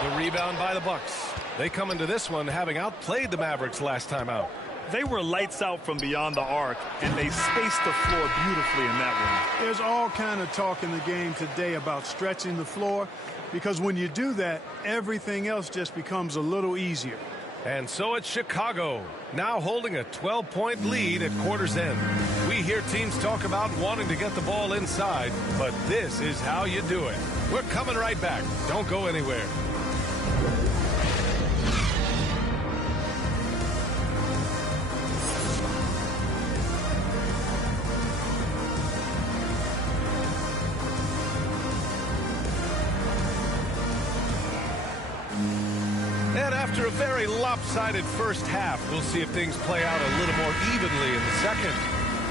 The rebound by the Bucks. They come into this one having outplayed the Mavericks last time out. They were lights out from beyond the arc, and they spaced the floor beautifully in that one. There's all kind of talk in the game today about stretching the floor, because when you do that, everything else just becomes a little easier. And so it's Chicago, now holding a 12-point lead at quarter's end. We hear teams talk about wanting to get the ball inside, but this is how you do it. We're coming right back. Don't go anywhere. And after a very lopsided first half, we'll see if things play out a little more evenly in the second.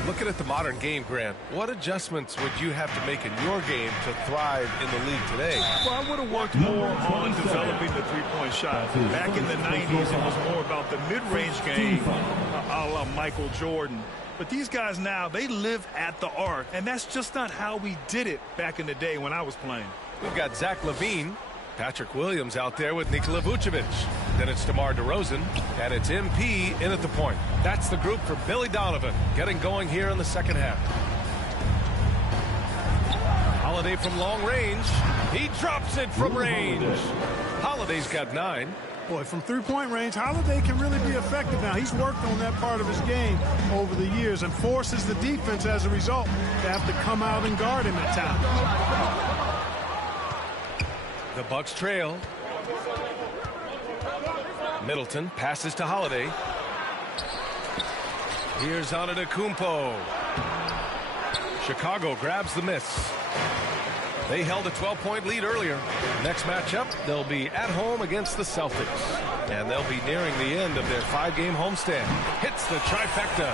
Looking at the modern game, Grant, what adjustments would you have to make in your game to thrive in the league today? Well, I would have worked more on developing the three-point shot. Back in the 90s, it was more about the mid-range game, a la Michael Jordan. But these guys now, they live at the arc, and that's just not how we did it back in the day when I was playing. We've got Zach LaVine, Patrick Williams out there with Nikola Vucevic. Then it's DeMar DeRozan, and it's MP in at the point. That's the group for Billy Donovan, getting going here in the second half. Holiday from long range. He drops it from range. Holiday's got 9. Boy, from three-point range, Holiday can really be effective now. He's worked on that part of his game over the years and forces the defense as a result to have to come out and guard him at times. The Bucks trail. Middleton passes to Holiday. Here's Antetokounmpo. Chicago grabs the miss. They held a 12-point lead earlier. Next matchup, they'll be at home against the Celtics. And they'll be nearing the end of their 5-game homestand. Hits the trifecta.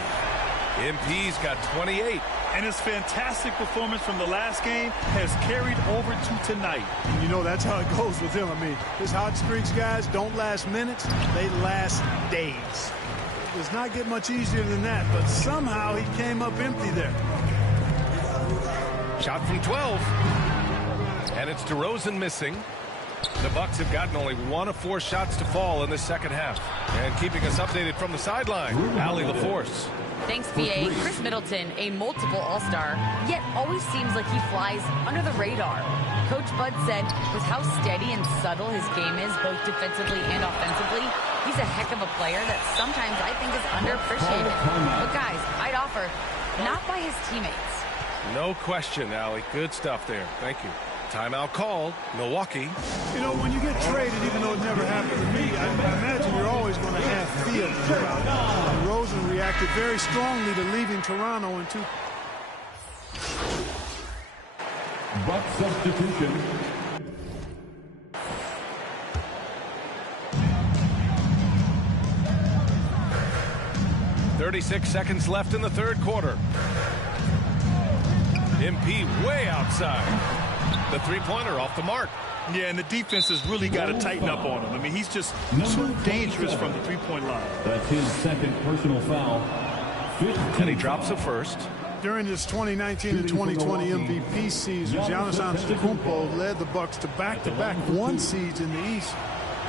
MP's got 28. And his fantastic performance from the last game has carried over to tonight. You know, that's how it goes with him. I mean, his hot streaks, guys, don't last minutes. They last days. It does not get much easier than that, but somehow he came up empty there. Shot from 12. And it's DeRozan missing. The Bucks have gotten only 1 of 4 shots to fall in the second half. And keeping us updated from the sideline, Allie LaForce. Thanks, BA. Chris Middleton, a multiple All-Star, yet always seems like he flies under the radar. Coach Bud said with how steady and subtle his game is, both defensively and offensively, he's a heck of a player that sometimes I think is underappreciated. But guys, I'd offer, not by his teammates. No question, Allie. Good stuff there. Thank you. Timeout called. Milwaukee. You know, when you get traded, even though it never happened to me, I imagine you're always going to have feelings about it. Rosen reacted very strongly to leaving Toronto in 2. Buck substitution. .36 seconds left in the third quarter. MP way outside. The three-pointer off the mark. Yeah, and the defense has really got to tighten up on him. I mean, he's just too dangerous from the three-point line. That's his second personal foul. And he drops the first. During this 2019 and 2020 MVP seasons, Giannis Antetokounmpo led the Bucks to back-to-back 1 seeds in the East.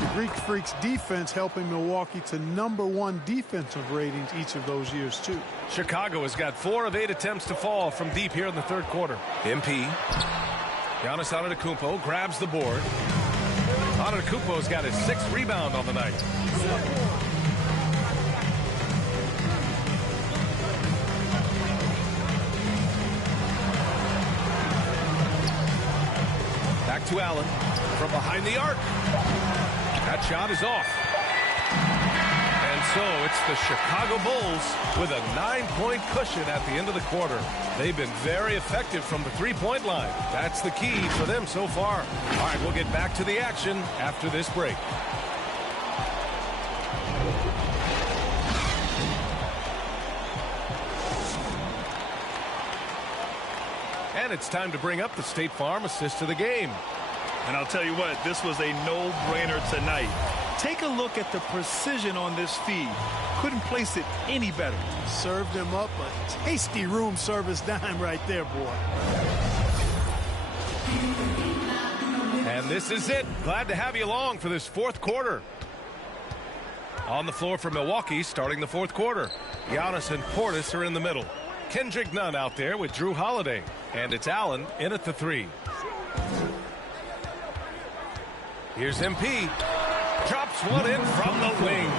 The Greek Freaks defense helping Milwaukee to #1 defensive ratings each of those years, too. Chicago has got 4 of 8 attempts to fall from deep here in the third quarter. MP. Giannis Antetokounmpo grabs the board. Antetokounmpo's got his 6th rebound on the night. Back to Allen from behind the arc. That shot is off. And so it's the Chicago Bulls with a 9-point cushion at the end of the quarter. They've been very effective from the three-point line. That's the key for them so far. All right, we'll get back to the action after this break. And it's time to bring up the State Farm assist of the game. And I'll tell you what, this was a no-brainer tonight. Take a look at the precision on this feed. Couldn't place it any better. Served him up a tasty room service dime right there, boy. And this is it. Glad to have you along for this fourth quarter. On the floor for Milwaukee starting the fourth quarter. Giannis and Portis are in the middle. Kendrick Nunn out there with Drew Holiday. And it's Allen in at the 3. Here's MP. Drops one in from the wing.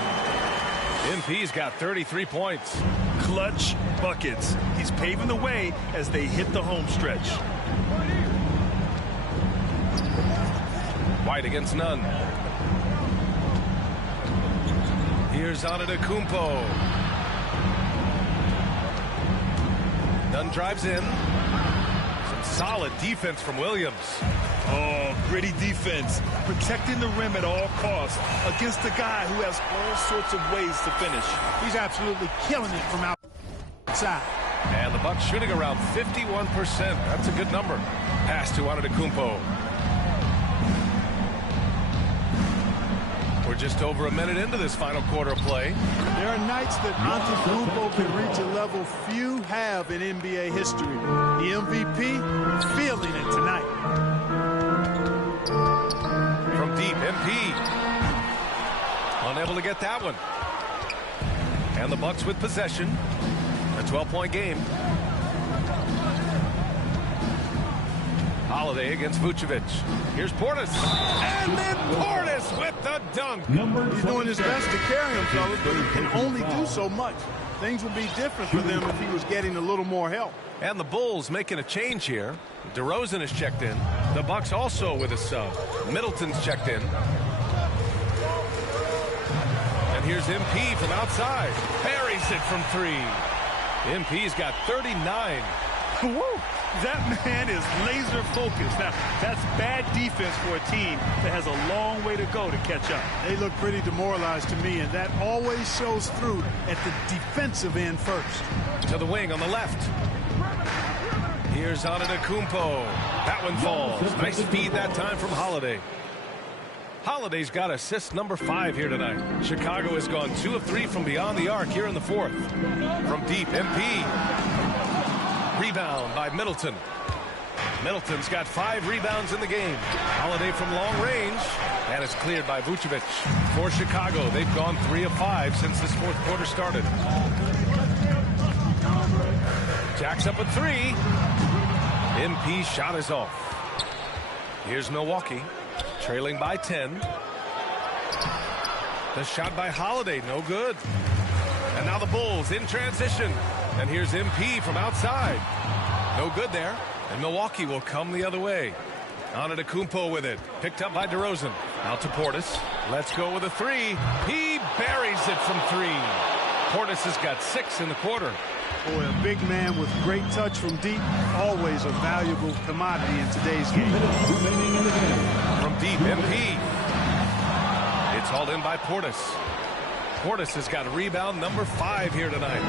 MP's got 33 points. Clutch buckets. He's paving the way as they hit the home stretch. White against Nunn. Here's Antetokounmpo. Nunn drives in. Some solid defense from Williams. Oh, gritty defense. Protecting the rim at all costs against a guy who has all sorts of ways to finish. He's absolutely killing it from outside. And the Bucks shooting around 51%. That's a good number. Pass to Antetokounmpo. We're just over a minute into this final quarter of play. There are nights that Antetokounmpo can reach a level few have in NBA history. The MVP feeling it tonight. From deep, MP. Unable to get that one. And the Bucks with possession. A 12-point game. Holiday against Vucevic. Here's Portis. And then Portis with the dunk. He's doing his best to carry him, fellas, but he can only do so much. Things would be different for them if he was getting a little more help. And the Bulls making a change here. DeRozan is checked in. The Bucks also with a sub. Middleton's checked in. And here's MP from outside. Buries it from 3. MP's got 39. Woo! That man is laser focused. Now, that's bad defense for a team that has a long way to go to catch up. They look pretty demoralized to me, and that always shows through at the defensive end first. To the wing on the left. Here's Antetokounmpo. That one falls. Nice feed that time from Holiday. Holiday's got assist number 5 here tonight. Chicago has gone 2 of 3 from beyond the arc here in the fourth. From deep, MP. Rebound by Middleton. Middleton's got 5 rebounds in the game. Holiday from long range. And it's cleared by Vucevic. For Chicago, they've gone 3 of 5 since this fourth quarter started. Jacks up at 3. MP's shot is off. Here's Milwaukee. Trailing by 10. The shot by Holiday, no good. And now the Bulls in transition. And here's MP from outside. No good there. And Milwaukee will come the other way. Antetokounmpo with it. Picked up by DeRozan. Out to Portis. Let's go with a 3. He buries it from 3. Portis has got 6 in the quarter. Boy, a big man with great touch from deep. Always a valuable commodity in today's game. From deep, MP. It's hauled in by Portis. Portis has got rebound number 5 here tonight.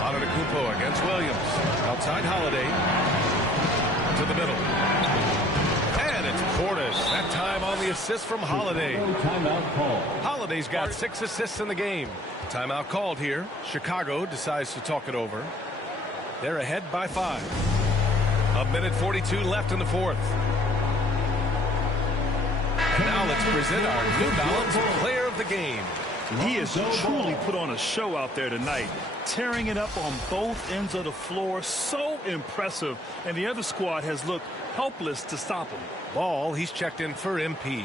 Antetokounmpo against Williams. Outside Holiday. To the middle. And it's Portis. That time on the assist from Holiday. Holiday's got 6 assists in the game. Timeout called here. Chicago decides to talk it over. They're ahead by 5. A minute 42 left in the fourth. Now let's present our New Balance Player of the Game. He has truly put on a show out there tonight, tearing it up on both ends of the floor. So impressive. And the other squad has looked helpless to stop him. Ball, he's checked in for MP.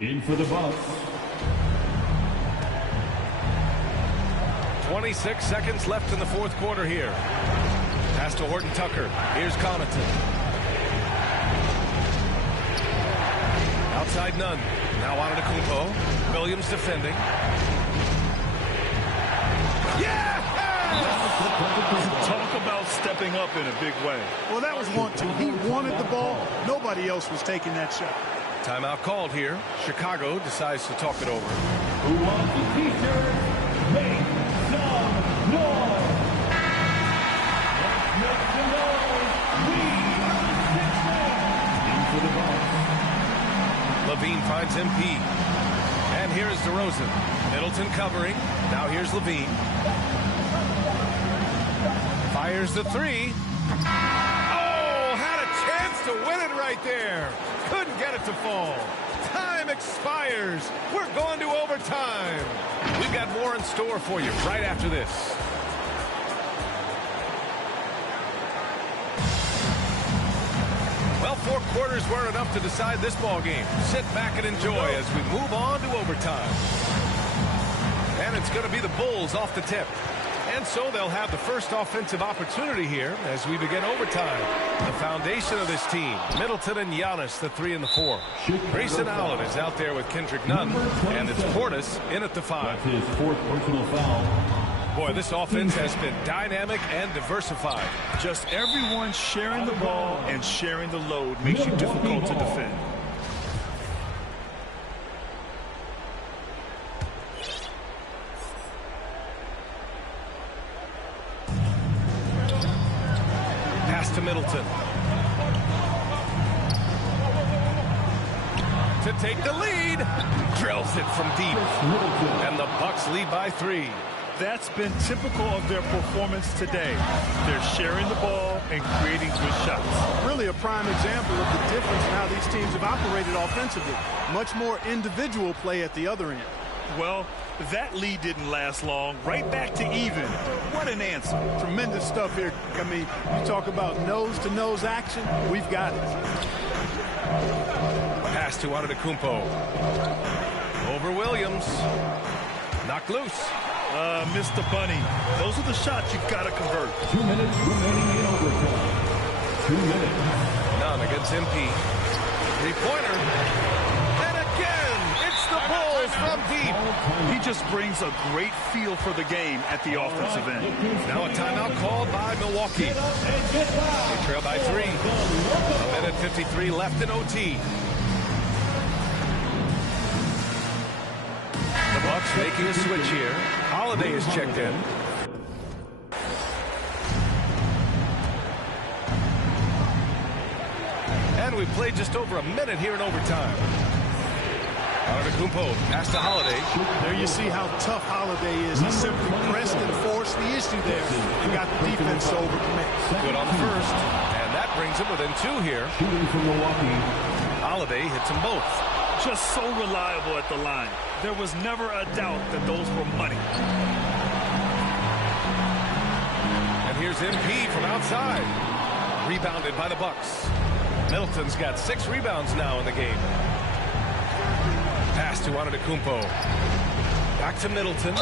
In for the Bucks. 26 seconds left in the fourth quarter here. Pass to Horton Tucker. Here's Connaughton. Outside Nunn. Now Antetokounmpo. Williams defending. Yeah! Talk about stepping up in a big way. Well, that was want to. He wanted the ball. Nobody else was taking that shot. Timeout called here. Chicago decides to talk it over. Who wants the t-shirt? Make some noise. Let's make some noise. We in for the Bucks. Levine finds MP. And here's DeRozan. Middleton covering. Now here's Levine. Fires the three. Oh, had a chance to win it right there. Couldn't get it to fall. Time expires. We're going to overtime. We've got more in store for you right after this. Well, 4 quarters weren't enough to decide this ball game. Sit back and enjoy as we move on to overtime. And it's going to be the Bulls off the tip. And so they'll have the first offensive opportunity here as we begin overtime. The foundation of this team, Middleton and Giannis, the 3 and the 4. Grayson Allen is out there with Kendrick Nunn, and it's Portis in at the 5. His 4th personal foul. Boy, this offense has been dynamic and diversified. Just everyone sharing the ball and sharing the load makes you difficult to defend. Pass to Middleton. To take the lead. Drills it from deep. And the Bucks lead by 3. That's been typical of their performance today. They're sharing the ball and creating good shots. Really a prime example of the difference in how these teams have operated offensively. Much more individual play at the other end. Well, that lead didn't last long. Right back to even. What an answer. Tremendous stuff here. I mean, you talk about nose-to-nose action. We've got it. Pass to Antetokounmpo. Over Williams. Knocked loose. Mr. Bunny. Those are the shots you've got to convert. 2 minutes remaining in overtime. 2 minutes. None against MP. 3-pointer. And again, it's the Bulls from deep. He just brings a great feel for the game at the offensive end. Now a timeout called by Milwaukee. They trail by 3. 1:53 left in OT. The Bucks making a switch here. Holiday is checked in. And we've played just over a minute here in overtime. Antetokounmpo, pass to Holiday. There you see how tough Holiday is. He simply pressed and forced the issue there and got the defense to overcommit. Good on the first. And that brings him within 2 here. Shooting from Milwaukee. Holiday hits them both. Just so reliable at the line. There was never a doubt that those were money. And here's MP from outside. Rebounded by the Bucks. Middleton's got 6 rebounds now in the game. Pass to Antetokounmpo. Back to Middleton.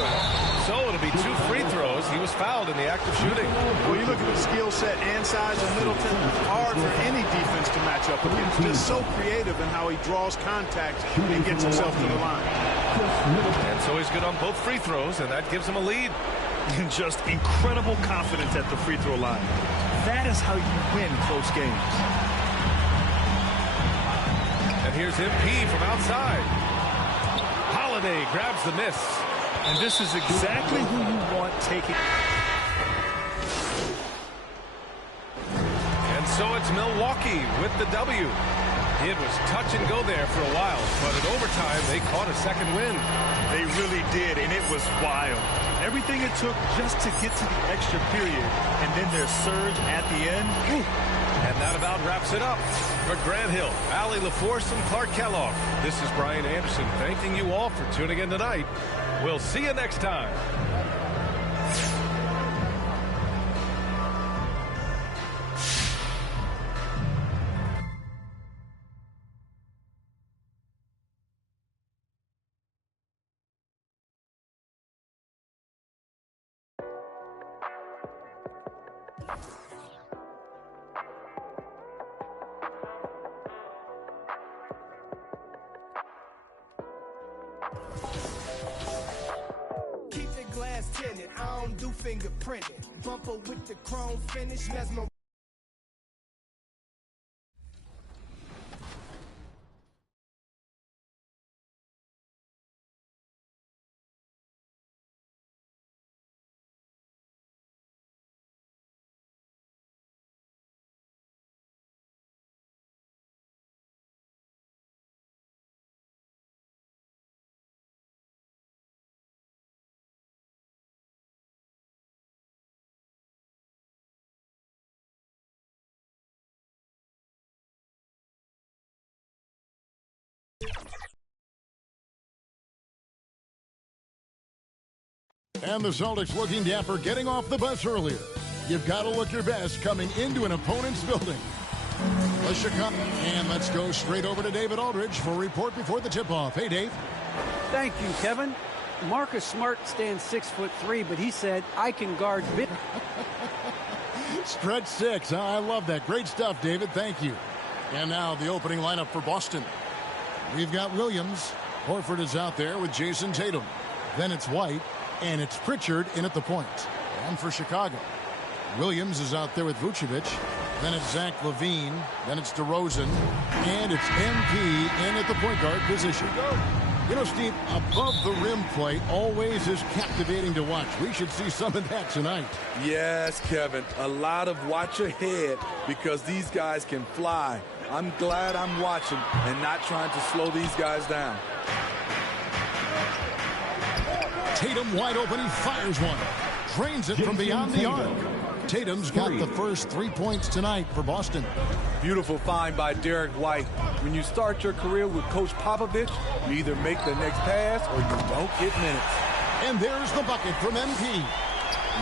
So it'll be 2 free throws. He was fouled in the act of shooting. Well, you look at the skill set and size of Middleton. Hard for any defense to match up against. Just so creative in how he draws contact and gets himself to the line. And so he's good on both free throws, and that gives him a lead. And just incredible confidence at the free throw line. That is how you win close games. And here's MP from outside. Holiday grabs the miss. And this is exactly who you want taking. And so it's Milwaukee with the W. It was touch and go there for a while, but in overtime, they caught a second win. They really did, and it was wild. Everything it took just to get to the extra period, and then their surge at the end. And that about wraps it up. For Grant Hill, Allie LaForce, and Clark Kellogg, this is Brian Anderson thanking you all for tuning in tonight. We'll see you next time. Keep the glass tinted, I don't do fingerprinting. Bumper with the chrome finish, mesmer. And the Celtics looking dapper, getting off the bus earlier. You've got to look your best coming into an opponent's building. And let's go straight over to David Aldridge for a report before the tip-off. Hey, Dave. Thank you, Kevin. Marcus Smart stands 6'3", but he said, I can guard big. Stretch 6. I love that. Great stuff, David. Thank you. And now the opening lineup for Boston. We've got Williams. Horford is out there with Jason Tatum. Then it's White, and it's Pritchard in at the point. And for Chicago, Williams is out there with Vucevic. Then it's Zach LaVine. Then it's DeRozan. And it's MP in at the point guard position. You know, Steve, above the rim play always is captivating to watch. We should see some of that tonight. Yes, Kevin. A lot of watch ahead because these guys can fly. I'm glad I'm watching and not trying to slow these guys down. Tatum wide open. He fires one. Drains it from beyond the arc. Tatum's got the first 3 points tonight for Boston. Beautiful find by Derek White. When you start your career with Coach Popovich, you either make the next pass or you don't get minutes. And there's the bucket from MP.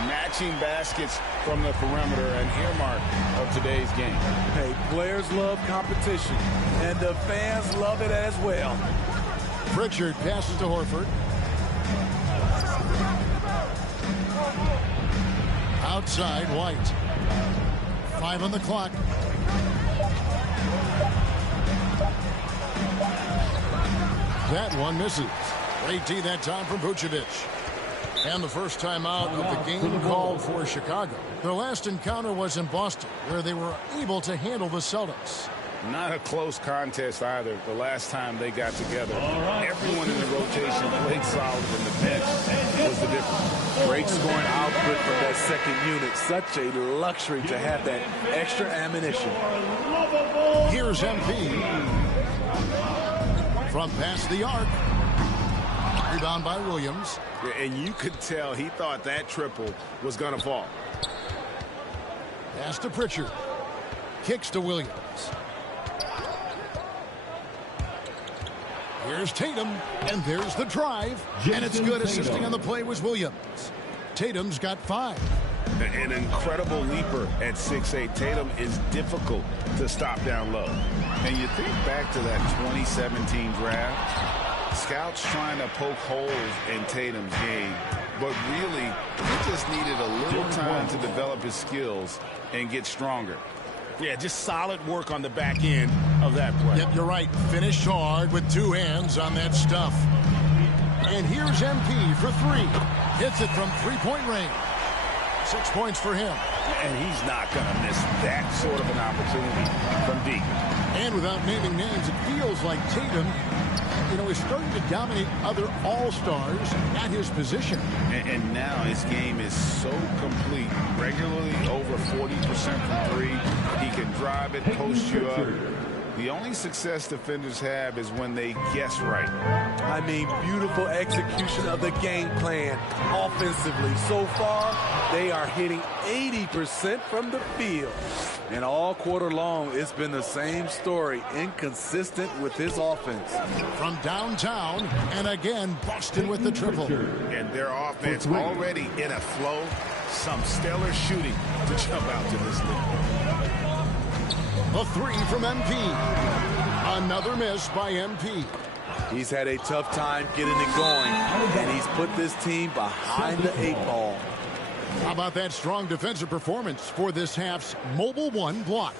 Matching baskets from the perimeter, an earmark of today's game. Hey, players love competition, and the fans love it as well. Pritchard passes to Horford. Outside, White. 5 on the clock. That one misses. Great D that time from Vucevic. And the first time out of the game called for Chicago. Their last encounter was in Boston, where they were able to handle the Celtics. Not a close contest either. The last time they got together, everyone in the rotation played solid, and the bench was the difference. Great scoring output from that second unit. Such a luxury to have that extra ammunition. Here's MP. From past the arc. Rebound by Williams. And you could tell he thought that triple was going to fall. Pass to Pritchard. Kicks to Williams. Here's Tatum, and there's the drive. And it's good. Assisting on the play was Williams. Tatum's got 5. An incredible leaper at 6'8". Tatum is difficult to stop down low. And you think back to that 2017 draft, scouts trying to poke holes in Tatum's game, but really, he just needed a little time to develop his skills and get stronger. Yeah, just solid work on the back end of that play. Yep, you're right. Finished hard with 2 hands on that stuff. And here's MP for 3. Hits it from 3-point range. 6 points for him. And he's not going to miss that sort of an opportunity from deep. And without naming names, it feels like Tatum, you know, is starting to dominate other all-stars at his position. And now his game is so complete. Regularly over 40% from 3. He can drive it, post you up. The only success defenders have is when they guess right. I mean, beautiful execution of the game plan offensively. So far, they are hitting 80% from the field. And all quarter long, it's been the same story, inconsistent with his offense. From downtown, and again, Boston with the triple. And their offense already in a flow. Some stellar shooting to jump out to this league. A 3 from MP. Another miss by MP. He's had a tough time getting it going, and he's put this team behind the 8 ball. How about that strong defensive performance for this half's Mobile 1 block?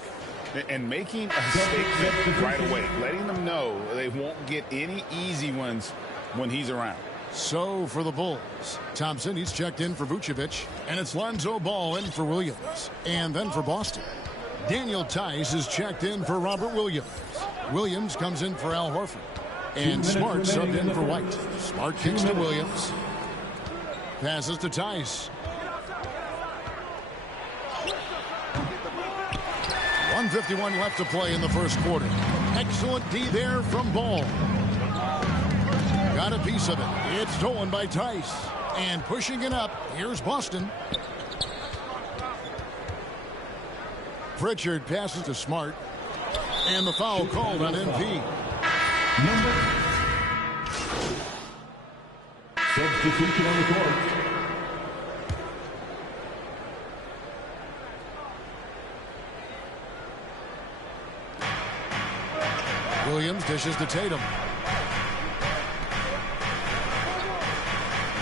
And making a statement right away, letting them know they won't get any easy ones when he's around. So for the Bulls, Thompson, he's checked in for Vucevic, and it's Lonzo Ball in for Williams. And then for Boston, Daniel Tice is checked in for Robert Williams. Williams comes in for Al Horford. And Smart subbed in for White. Smart kicks to Williams. Passes to Tice. 1:51 left to play in the first quarter. Excellent D there from Ball. Got a piece of it. It's stolen by Tice. And pushing it up, here's Boston. Pritchard passes to Smart. And the foul called on MP. Substitution on the court. Williams dishes to Tatum.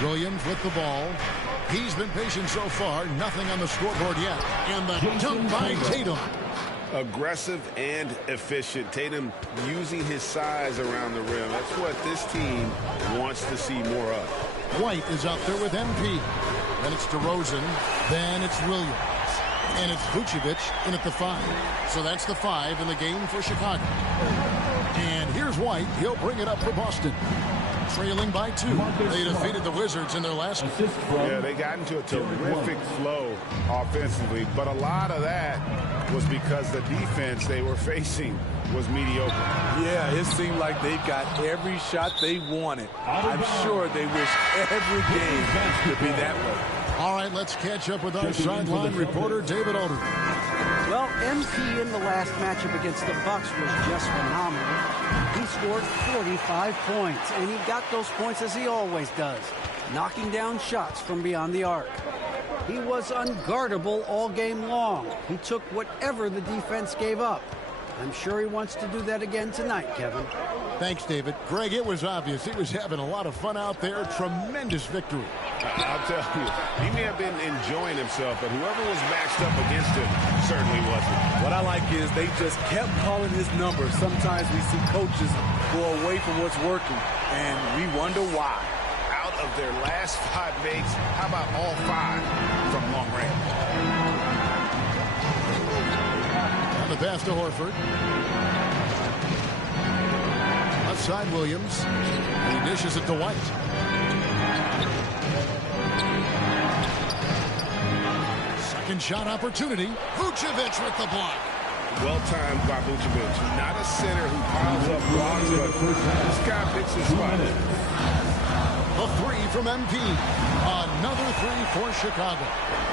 Williams with the ball. He's been patient so far. Nothing on the scoreboard yet. And the dunk by Tatum. Aggressive and efficient. Tatum using his size around the rim. That's what this team wants to see more of. White is out there with MP. Then it's DeRozan. Then it's Williams. And it's Vucevic in at the 5. So that's the 5 in the game for Chicago. And here's White. He'll bring it up for Boston. Trailing by 2. They defeated the Wizards in their last game. Yeah, they got into a terrific flow offensively, but a lot of that was because the defense they were facing was mediocre. Yeah, it seemed like they got every shot they wanted. I'm sure they wish every game could be that way. All right, let's catch up with our sideline reporter, David Alder. Well, MP in the last matchup against the Bucks was just phenomenal. He scored 45 points, and he got those points as he always does, knocking down shots from beyond the arc. He was unguardable all game long. He took whatever the defense gave up. I'm sure he wants to do that again tonight, Kevin. Thanks, David. Greg, it was obvious. He was having a lot of fun out there. Tremendous victory. I'll tell you, he may have been enjoying himself, but whoever was matched up against him certainly wasn't. What I like is they just kept calling his number. Sometimes we see coaches go away from what's working, and we wonder why. Out of their last 5 makes, how about all 5 from long range? On the pass to Horford. Left side, Williams. He dishes it to White. Second shot opportunity. Vucevic with the block. Well-timed by Vucevic. Not a center who piles up blocks, but this guy picks his spot. A 3 from MP. Another 3 for Chicago.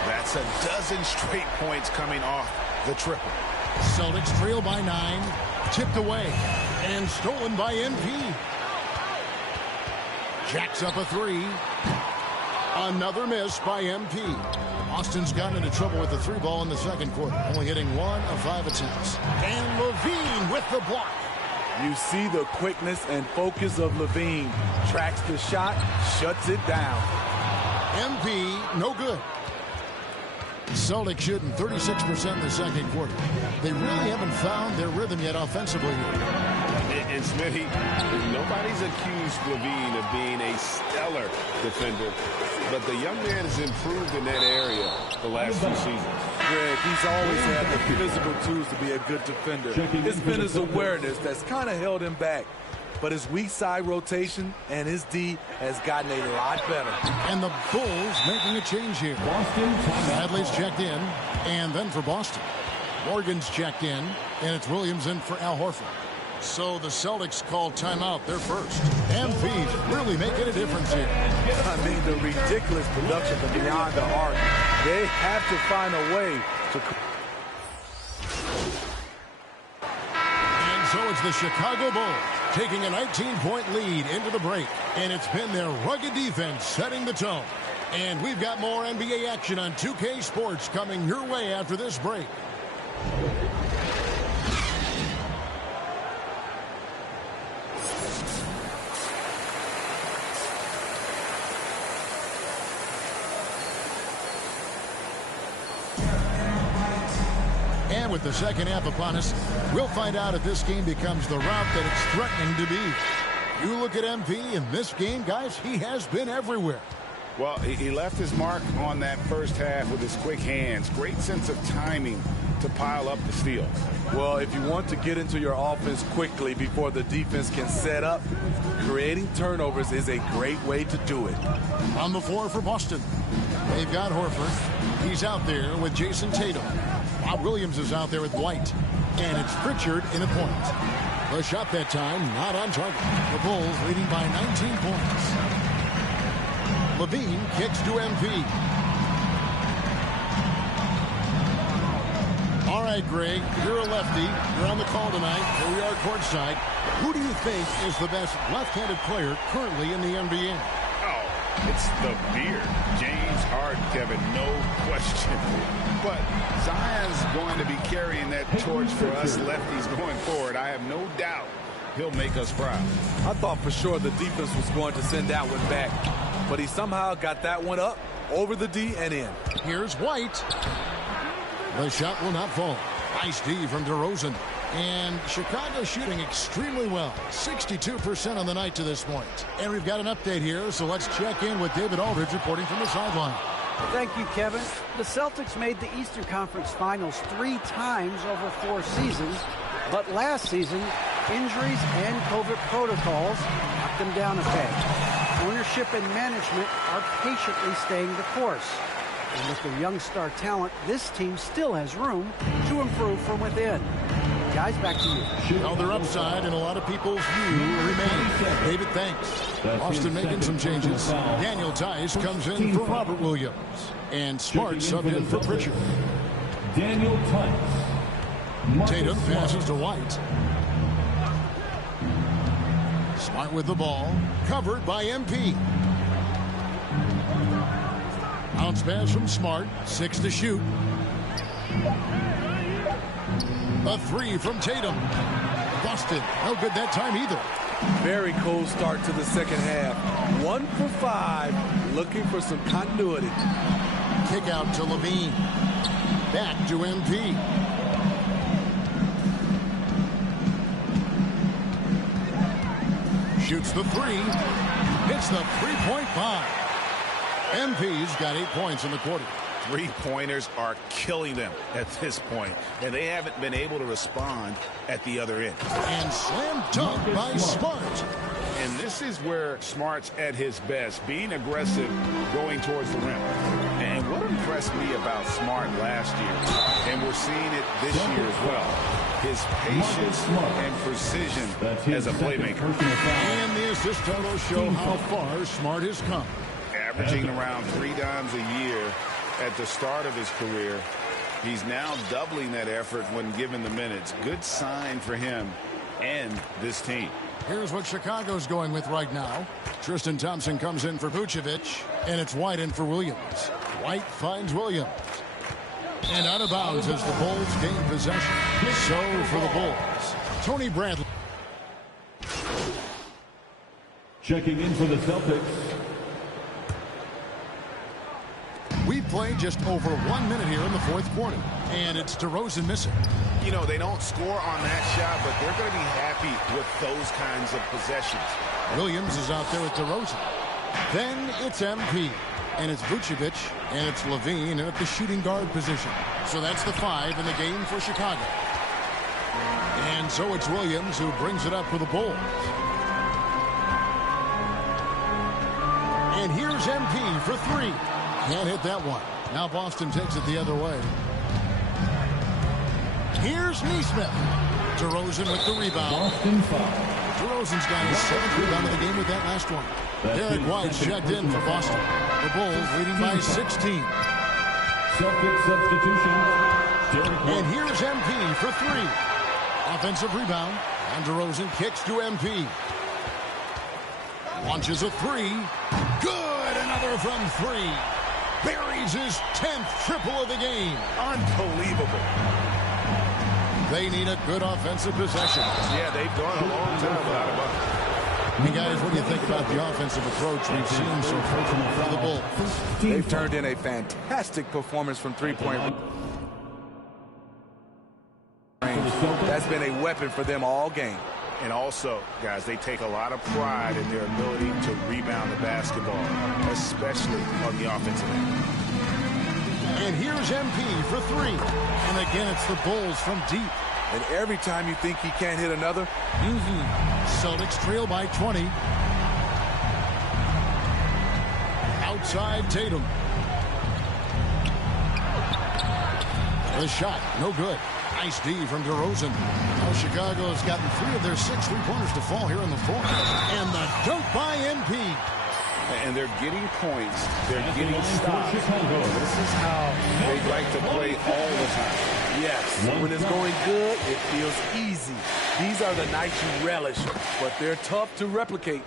That's a dozen straight points coming off the triple. Celtics trail by 9. Tipped away. And stolen by MP. Jacks up a 3. Another miss by MP. Austin's gotten into trouble with the 3 ball in the second quarter, only hitting 1 of 5 attempts. And Levine with the block. You see the quickness and focus of Levine. Tracks the shot, shuts it down. MP, no good. Celtics shooting 36% in the second quarter. They really haven't found their rhythm yet offensively. And Smitty, nobody's accused Levine of being a stellar defender, but the young man has improved in that area the last 2 seasons. Greg, he's always had the physical tools to be a good defender. It's been his awareness that's kind of held him back. But his weak side rotation and his D has gotten a lot better. And the Bulls making a change here. Bradley's checked in, and then for Boston. Morgan's checked in, and it's Williams in for Al Horford. So the Celtics call timeout. They're first. MP's really making a difference here. I mean, the ridiculous production from beyond the arc. They have to find a way to... And so it's the Chicago Bulls taking a 19-point lead into the break. And it's been their rugged defense setting the tone. And we've got more NBA action on 2K Sports coming your way after this break. And with the second half upon us, we'll find out if this game becomes the route that it's threatening to be. You look at MP in this game, guys, he has been everywhere. Well, he left his mark on that first half with his quick hands. Great sense of timing to pile up the steals. Well, if you want to get into your offense quickly before the defense can set up, creating turnovers is a great way to do it. On the floor for Boston, they've got Horford. He's out there with Jason Tatum. Bob Williams is out there with White. And it's Pritchard in a point. The shot that time not on target. The Bulls leading by 19 points. Levine kicks to MP. All right, Greg, you're a lefty. You're on the call tonight. Here we are courtside. Who do you think is the best left-handed player currently in the NBA? Oh, it's the beard. James Harden, Kevin, no question. But Zion's going to be carrying that torch for us lefties going forward. I have no doubt he'll make us proud. I thought for sure the defense was going to send that one back, but he somehow got that one up over the D and in. Here's White. The shot will not fall. Nice D from DeRozan. And Chicago shooting extremely well. 62% on the night to this point. And we've got an update here, so let's check in with David Aldridge reporting from the sideline. Thank you, Kevin. The Celtics made the Eastern Conference Finals 3 times over 4 seasons, but last season, injuries and COVID protocols knocked them down a peg. Ownership and management are patiently staying the course. And with the young star talent, this team still has room to improve from within. Guys, back to you. Well, their upside and a lot of people's view remain. David, thanks. Boston making some changes. Daniel Tice comes in for Robert Williams. And Smart subbed in for Pritchard. Daniel Tice. Tatum passes to White. Smart with the ball. Covered by MP. Bounce pass from Smart. 6 to shoot. A 3 from Tatum. Busted. No good that time either. Very cold start to the second half. 1 for 5. Looking for some continuity. Kick out to Levine. Back to MP. Shoots the 3. Hits the three-point bomb. MP's got 8 points in the quarter. Three-pointers are killing them at this point, and they haven't been able to respond at the other end. And slam dunk by Smart. And this is where Smart's at his best, being aggressive, going towards the rim. And what impressed me about Smart last year, and we're seeing it this year as well, his patience and precision as a playmaker. And the assist totals show how far Smart has come. Averaging around 3 dimes a year at the start of his career. He's now doubling that effort when given the minutes. Good sign for him and this team. Here's what Chicago's going with right now. Tristan Thompson comes in for Vucevic, and it's White in for Williams. White finds Williams. And out of bounds as the Bulls gain possession. So for the Bulls, Tony Bradley. Checking in for the Celtics. We've played just over 1 minute here in the fourth quarter, and it's DeRozan missing. You know, they don't score on that shot, but they're going to be happy with those kinds of possessions. Williams is out there with DeRozan. Then it's MP, and it's Vucevic, and it's Levine at the shooting guard position. So that's the 5 in the game for Chicago. And so it's Williams who brings it up for the Bulls. And here's MP for 3. Can't hit that one. Now Boston takes it the other way. Here's Nesmith. DeRozan with the rebound. DeRozan's got his 7th rebound of the game with that last one. Derek White's checked in for Boston. The Bulls leading by 16. Celtics substitution. And here's MP for 3. Offensive rebound. And DeRozan kicks to MP. Launches a 3. Good. Another from 3. Buries his 10th triple of the game. Unbelievable. They need a good offensive possession. Yeah, they've gone a long time without a bucket. Hey, guys, what do you think about the offensive approach we've seen so far from the Bulls? They've turned in a fantastic performance from three-point range. That's been a weapon for them all game. And also, guys, they take a lot of pride in their ability to rebound the basketball, especially on the offensive end. And here's MP for 3. And again, it's the Bulls from deep. And every time you think he can't hit another, Celtics trail by 20. Outside Tatum. The shot, no good. Nice D from DeRozan. Now Chicago has gotten 3 of their 6 3-pointers to fall here in the fourth. And the dunk by MP. And they're getting points. They're getting stops. This is how they like to play all the time. Yes, when it's going good, it feels easy. These are the nights you relish, but they're tough to replicate.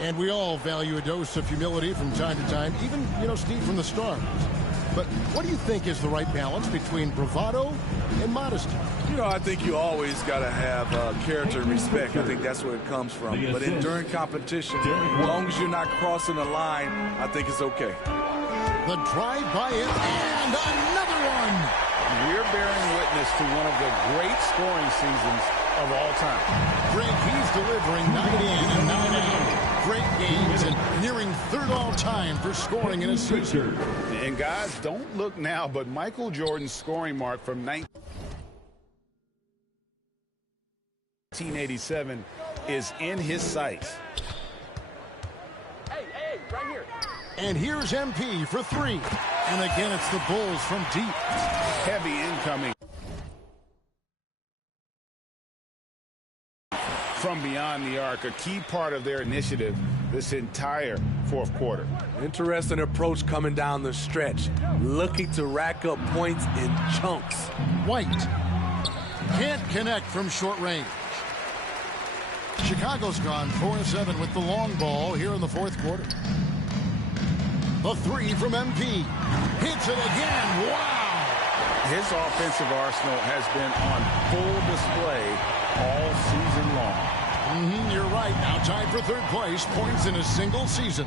And we all value a dose of humility from time to time, even, Steve, from the stars. But what do you think is the right balance between bravado and modesty? You know, I think you always got to have character and respect. I think that's where it comes from. But during competition, as long as you're not crossing the line, I think it's okay. The drive by it, and another one. We're bearing witness to one of the great scoring seasons of all time. Greg, he's delivering 9 in and 9 out. Great games and nearing third all-time for scoring in a season. And guys, don't look now, but Michael Jordan's scoring mark from 1987 is in his sights. Hey, right here. And here's MP for 3. And again, it's the Bulls from deep. Heavy incoming from beyond the arc, a key part of their initiative this entire fourth quarter. Interesting approach coming down the stretch, looking to rack up points in chunks. White can't connect from short range. Chicago's gone 4-7 with the long ball here in the fourth quarter. The 3 from MP. Hits it again. Wow! His offensive arsenal has been on full display all season long. You're right. Now tied for third place. Points in a single season.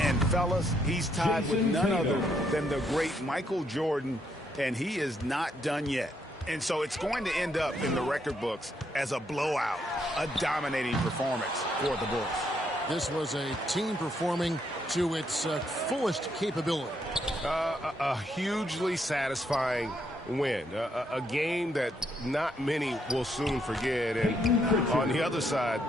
And fellas, he's tied with none other than the great Michael Jordan, and he is not done yet. And so it's going to end up in the record books as a blowout, a dominating performance for the Bulls. This was a team performing to its fullest capability. A hugely satisfying win, a game that not many will soon forget, and on the other side,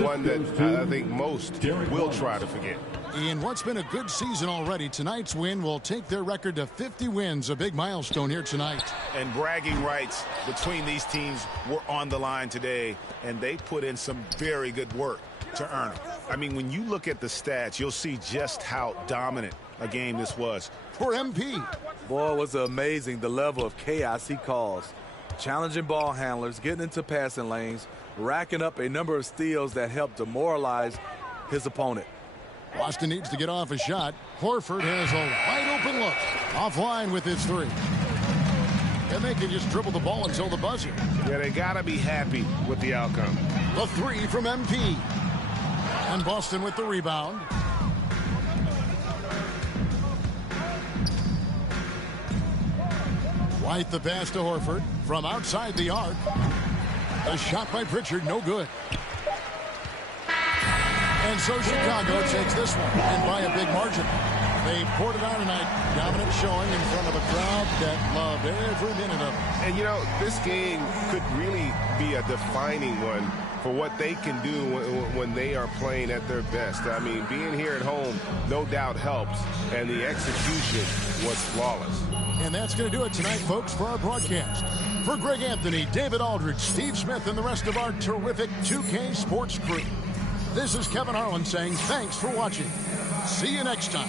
one that I think most will try to forget. In what's been a good season already, tonight's win will take their record to 50 wins, a big milestone here tonight. And bragging rights between these teams were on the line today, and they put in some very good work to earn them. I mean, when you look at the stats, you'll see just how dominant a game this was. For MP. Boy, it was amazing the level of chaos he caused. Challenging ball handlers, getting into passing lanes, racking up a number of steals that helped demoralize his opponent. Boston needs to get off a shot. Horford has a wide open look. Offline with his 3. And they can just dribble the ball until the buzzer. Yeah, they got to be happy with the outcome. The 3 from MP. And Boston with the rebound. White the pass to Horford from outside the arc. A shot by Pritchard, no good. And so Chicago takes this one, and by a big margin. They poured it on tonight. Dominant showing in front of a crowd that loved every minute of it. And, you know, this game could really be a defining one for what they can do when they are playing at their best. I mean, being here at home, no doubt helps, and the execution was flawless. And that's going to do it tonight, folks, for our broadcast. For Greg Anthony, David Aldridge, Steve Smith, and the rest of our terrific 2K Sports crew, this is Kevin Harlan saying thanks for watching. See you next time.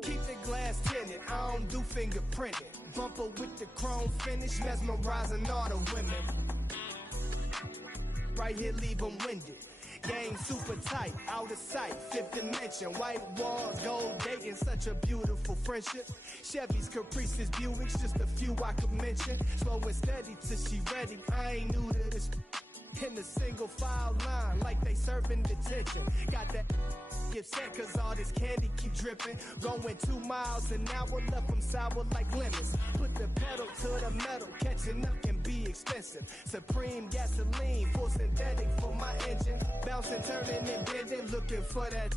Keep the glass tinted, I don't do fingerprinting. Bumper with the chrome finish, mesmerizing all the women. Right here, leave them winded. Game super tight, out of sight, fifth dimension. White walls, gold dating, such a beautiful friendship. Chevys, Caprices, Buicks, just a few I could mention. Slow and steady till she ready, I ain't new to this. In the single file line, like they serving detention. Got that get set cause all this candy keep dripping. Going 2 miles an hour, left them sour like lemons. Put the pedal to the metal, catching up can be expensive. Supreme gasoline, full synthetic for my engine. Bouncing, turning and bending, looking for that.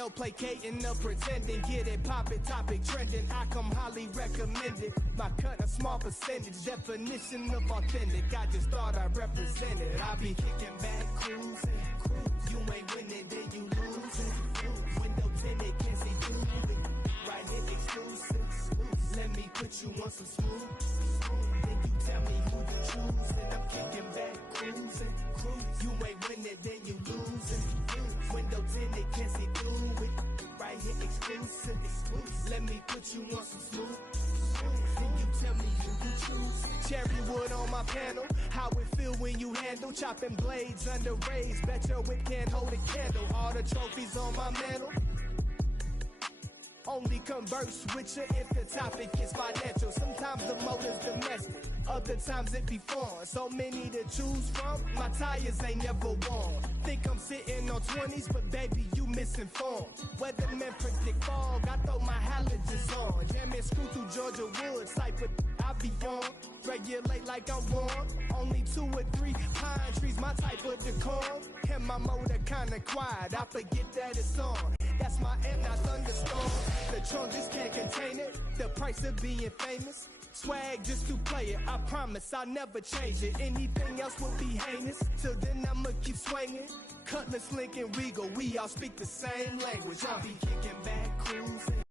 No placating, no pretending. Get it poppin', topic trending. I come highly recommended. My cut a small percentage. Definition of authentic. I just thought I represented. I be kicking back, cruising. You ain't winning, then you losing. Window tinted, can't see through it. Right here, exclusive. Let me put you on some smooth. Then you tell me who you choosing. I'm kicking back, cruising. You ain't winning, then you losing. Window tinted, can't see through it. Right here, exclusive. Let me put you on some smooth. Then you tell me who you choose. Cherry wood on my panel. How it feel when you handle chopping blades under rays. Bet your whip can't hold a candle. All the trophies on my mantle. Only converse with you if the topic is financial. Sometimes the motive's domestic, other times it be foreign. So many to choose from, my tires ain't never worn. Think I'm sitting on 20s, but baby, you misinformed. Weathermen predict fog, I throw my halogens on. Jamming screw through Georgia woods, type of I be on. Regulate like I'm warm. Only 2 or 3 pine trees, my type of decorum. And my motor kinda quiet, I forget that it's on. That's my amp, not thunderstorm. The trunk just can't contain it. The price of being famous. Swag just to play it. I promise I'll never change it. Anything else would be heinous. Till then I'ma keep swinging. Cutlass, Lincoln, Regal. We all speak the same language. I'll be kicking back, cruising.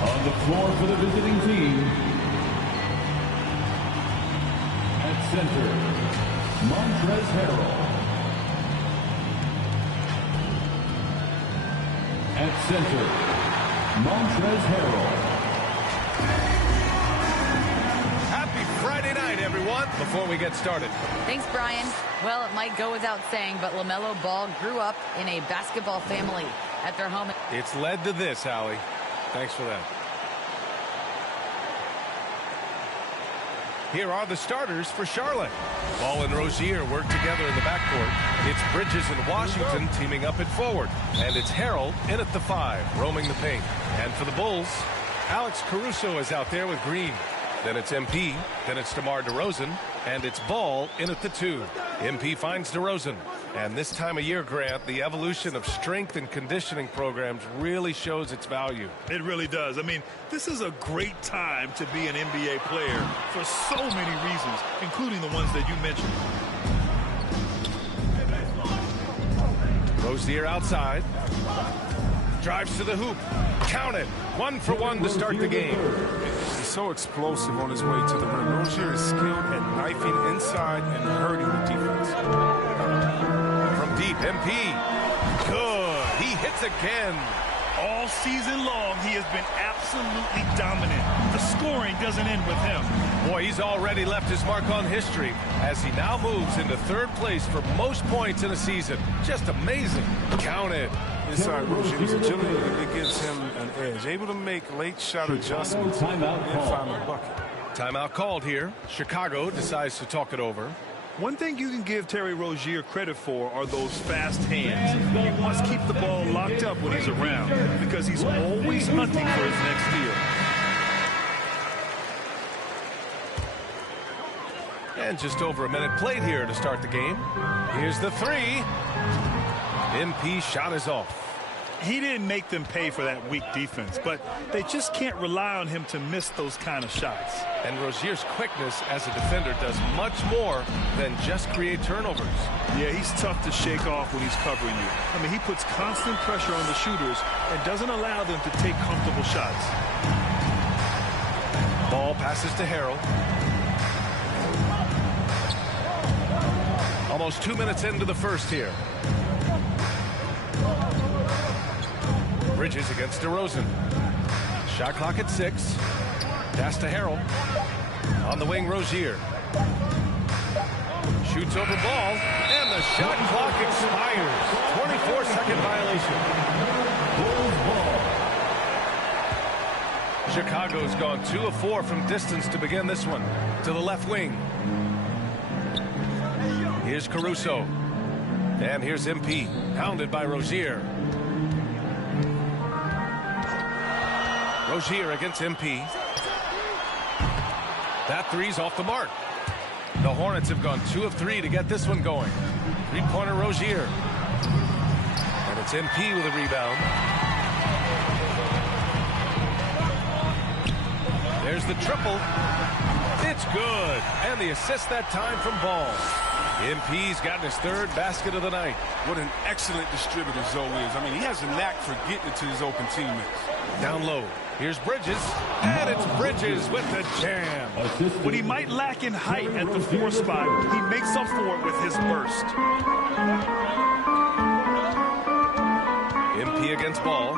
On the floor for the visiting team, at center, Montrezl Harrell. At center, Montrezl Harrell. Happy Friday night, everyone. Before we get started. Thanks, Brian. Well, it might go without saying, but LaMelo Ball grew up in a basketball family at their home. It's led to this, Allie. Thanks for that. Here are the starters for Charlotte. Ball and Rozier work together in the backcourt. It's Bridges and Washington teaming up at forward. And it's Harrell in at the 5, roaming the paint. And for the Bulls, Alex Caruso is out there with Green. Then it's MP, then it's DeMar DeRozan, and it's Ball in at the 2. MP finds DeRozan. And this time of year, Grant, the evolution of strength and conditioning programs really shows its value. It really does. I mean, this is a great time to be an NBA player for so many reasons, including the ones that you mentioned. Rozier outside. Drives to the hoop. Count it. 1 for 1 to start the game. He's so explosive on his way to the rim. Rozier is skilled at knifing inside and hurting the defense. From deep, MP. Good. He hits again. All season long, he has been absolutely dominant. The scoring doesn't end with him. Boy, he's already left his mark on history as he now moves into 3rd place for most points in a season. Just amazing. Count it. Inside Rozier's agility, it gives him an edge. Able to make late shot adjustments and find a bucket. Timeout called here. Chicago decides to talk it over. One thing you can give Terry Rozier credit for are those fast hands. He must keep the ball locked up when he's around because he's always hunting for his next steal. And just over a minute played here to start the game. Here's the 3. MP shot is off. He didn't make them pay for that weak defense, but they just can't rely on him to miss those kind of shots. And Rozier's quickness as a defender does much more than just create turnovers. Yeah, he's tough to shake off when he's covering you. I mean, he puts constant pressure on the shooters and doesn't allow them to take comfortable shots. Ball passes to Harrell. Almost 2 minutes into the first here. Bridges against DeRozan. Shot clock at 6. Pass to Harrell. On the wing, Rozier. Shoots over ball, and the shot clock expires. 24-second violation. Chicago's gone 2 of 4 from distance to begin this one. To the left wing. Here's Caruso. And here's MP, hounded by Rozier. Rozier against MP. That three's off the mark. The Hornets have gone 2 of 3 to get this one going. Three-pointer Rozier. And it's MP with a rebound. There's the triple. It's good. And the assist that time from Ball. MP's gotten his 3rd basket of the night. What an excellent distributor Zoe is. I mean, he has a knack for getting it to his open teammates. Down low. Here's Bridges. And it's Bridges with the jam. When he might lack in height at the 4 spot, he makes up for it with his burst. MP against Ball.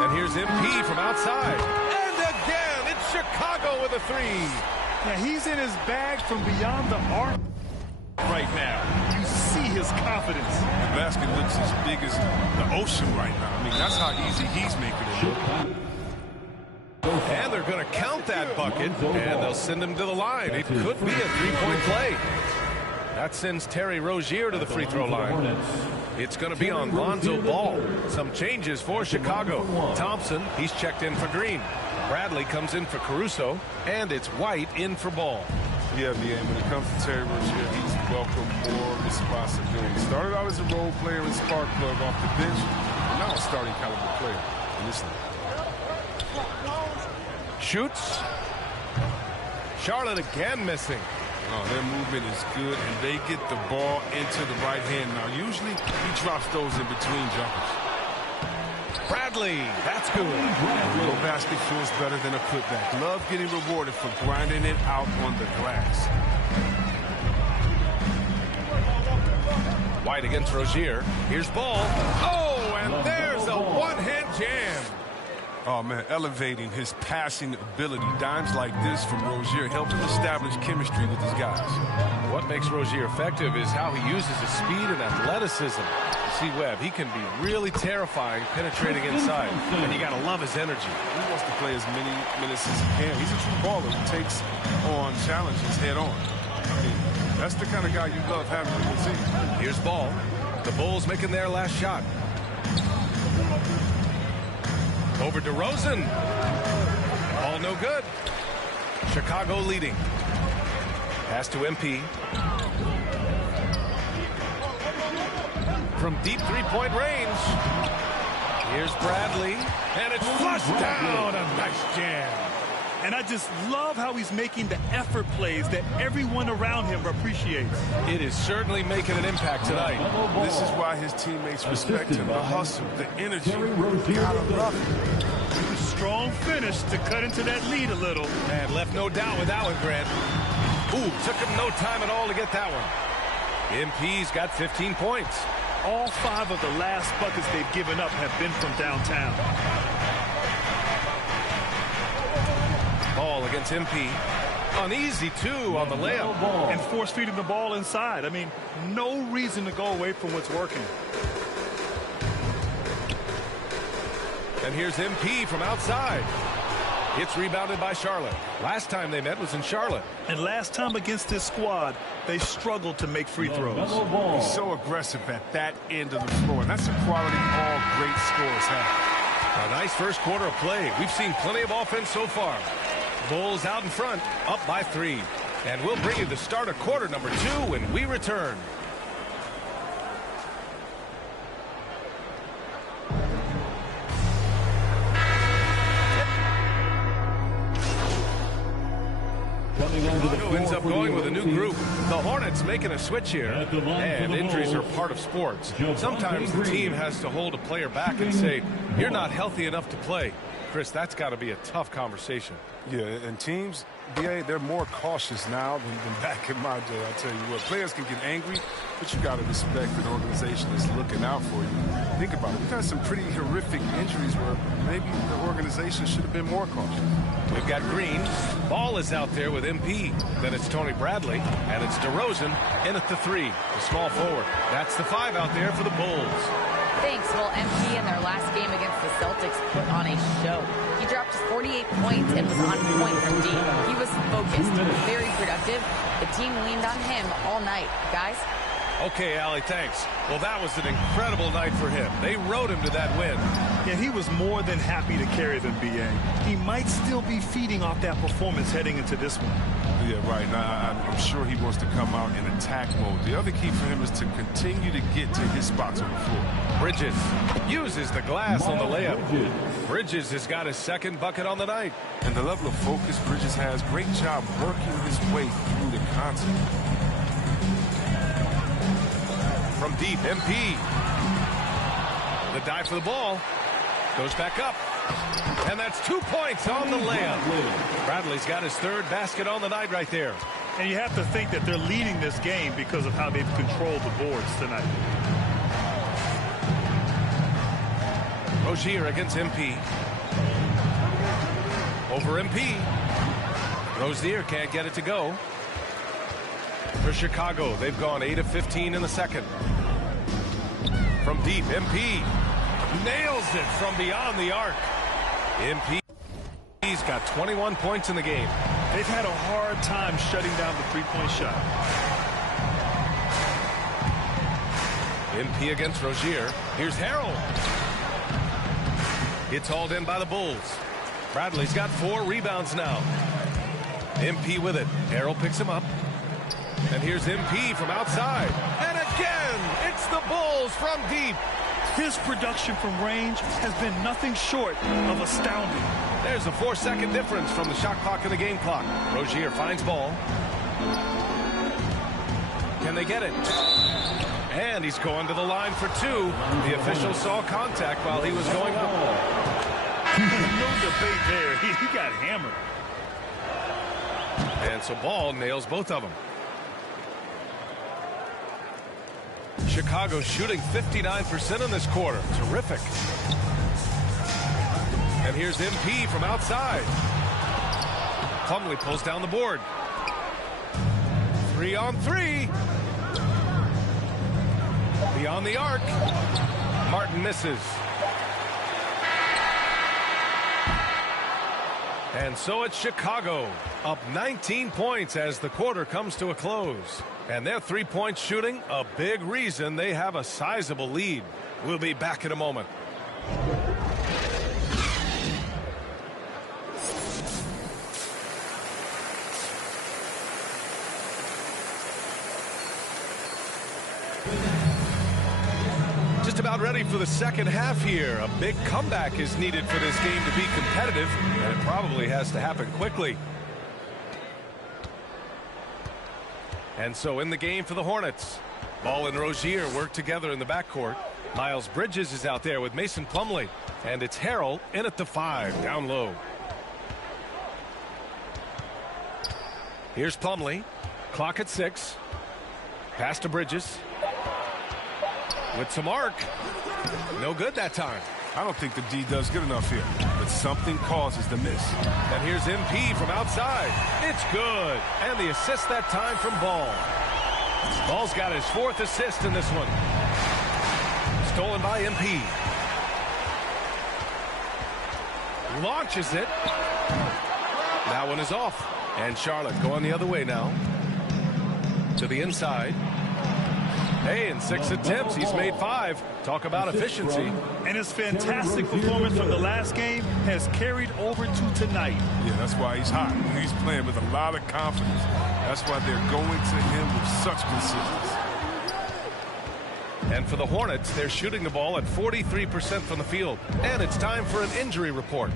And here's MP from outside. And again, it's Chicago with a 3. Yeah, he's in his bag from beyond the arc right now. You see his confidence. The basket looks as big as the ocean right now. I mean, that's how easy he's making it look. And they're going to count that bucket, and they'll send him to the line. It could be a 3-point play. That sends Terry Rozier to the free throw line. It's going to be on Lonzo Ball. Some changes for Chicago. Thompson, he's checked in for Green. Bradley comes in for Caruso, and it's White in for Ball. Yeah, when it comes to Terry Rozier, he's welcome more responsibility. Started out as a role player and spark plug off the bench, and now a starting caliber player in this league. Shoots. Charlotte again missing. Oh, their movement is good, and they get the ball into the right hand. Now, usually he drops those in between jumpers. Bradley, that's good. No basket feels better than a putback. Love getting rewarded for grinding it out on the glass. White against Rozier. Here's Ball. Oh, and there's a one-hand jam. Oh, man, elevating his passing ability. Dimes like this from Rozier help him establish chemistry with his guys. What makes Rozier effective is how he uses his speed and athleticism. You see Webb, he can be really terrifying penetrating inside, and you got to love his energy. He wants to play as many minutes as he can. He's a true baller who takes on challenges head on. I mean, that's the kind of guy you love having in the team. Here's Ball. The Bulls making their last shot. Over to Rosen. All no good. Chicago leading. Pass to MP. From deep three-point range. Here's Bradley. And it's flushed down. A nice jam. And I just love how he's making the effort plays that everyone around him appreciates. It is certainly making an impact tonight. This is why his teammates respect him. The hustle, the energy. Gotta love it. Strong finish to cut into that lead a little. And left no doubt with that one, Grant. Ooh, took him no time at all to get that one. MP's got 15 points. All 5 of the last buckets they've given up have been from downtown. Ball against MP. Uneasy, too, on the layup. And force-feeding the ball inside. I mean, no reason to go away from what's working. And here's MP from outside. It's rebounded by Charlotte. Last time they met was in Charlotte. And last time against this squad, they struggled to make free throws. He's so aggressive at that end of the floor. And that's a quality all great scorers have. A nice first quarter of play. We've seen plenty of offense so far. Bulls out in front, up by 3. And we'll bring you the start of quarter number 2 when we return. Chicago ends up going with a new group. The Hornets making a switch here, and injuries are part of sports. Sometimes the team has to hold a player back and say, you're not healthy enough to play. Chris, that's got to be a tough conversation. Yeah, and teams, they're more cautious now than back in my day. I tell you what, players can get angry, but you got to respect an organization that's looking out for you. Think about it. We've had some pretty horrific injuries where maybe the organization should have been more cautious. We've got Green. Ball is out there with MP. Then it's Tony Bradley, and it's DeRozan in at the 3, the small forward. That's the 5 out there for the Bulls. Thanks. Well, MP in their last game against the Celtics put on a show. He dropped 48 points and was on point from deep. He was focused, very productive. The team leaned on him all night. Guys? Okay, Allie, thanks. Well, that was an incredible night for him. They rode him to that win. Yeah, he was more than happy to carry them, B.A. He might still be feeding off that performance heading into this one. Yeah, right. Now, I'm sure he wants to come out in attack mode. The other key for him is to continue to get to his spots on the floor. Bridges uses the glass on the layup. Bridges has got his second bucket on the night. And the level of focus Bridges has, great job working his way through the content. From deep, MP. The dive for the ball. Goes back up. And that's 2 points on the layup. Bradley's got his third basket on the night right there. And you have to think that they're leading this game because of how they've controlled the boards tonight. Rozier against MP. Over MP. Rozier can't get it to go. For Chicago, they've gone 8 of 15 in the second. From deep, MP nails it from beyond the arc. MP's got 21 points in the game. They've had a hard time shutting down the three-point shot. MP against Rozier. Here's Harrell. It's hauled in by the Bulls. Bradley's got 4 rebounds now. MP with it. Harrell picks him up. And here's MP from outside. And again, it's the Bulls from deep. His production from range has been nothing short of astounding. There's a 4-second difference from the shot clock and the game clock. Rozier finds ball. Can they get it? And he's going to the line for 2. The official saw contact while he was going up. No debate there. He got hammered. And so Ball nails both of them. Chicago shooting 59% in this quarter. Terrific. And here's MP from outside. Plumlee pulls down the board. 3 on 3. Beyond the arc. Martin misses. And so it's Chicago up 19 points as the quarter comes to a close. And their three-point shooting, a big reason they have a sizable lead. We'll be back in a moment. Just about ready for the second half here. A big comeback is needed for this game to be competitive, and it probably has to happen quickly. And so in the game for the Hornets, Ball and Rozier work together in the backcourt. Miles Bridges is out there with Mason Plumlee, and it's Harrell in at the 5, down low. Here's Plumlee, clock at 6. Pass to Bridges. With some arc. No good that time. I don't think the D does good enough here, but something causes the miss. And here's MP from outside. It's good. And the assist that time from Ball. Ball's got his 4th assist in this one. Stolen by MP. Launches it. That one is off. And Charlotte going the other way now. To the inside. Hey, in 6 attempts, he's made 5. Talk about efficiency. And his fantastic performance from the last game has carried over to tonight. Yeah, that's why he's hot. He's playing with a lot of confidence. That's why they're going to him with such consistency. And for the Hornets, they're shooting the ball at 43% from the field. And it's time for an injury report.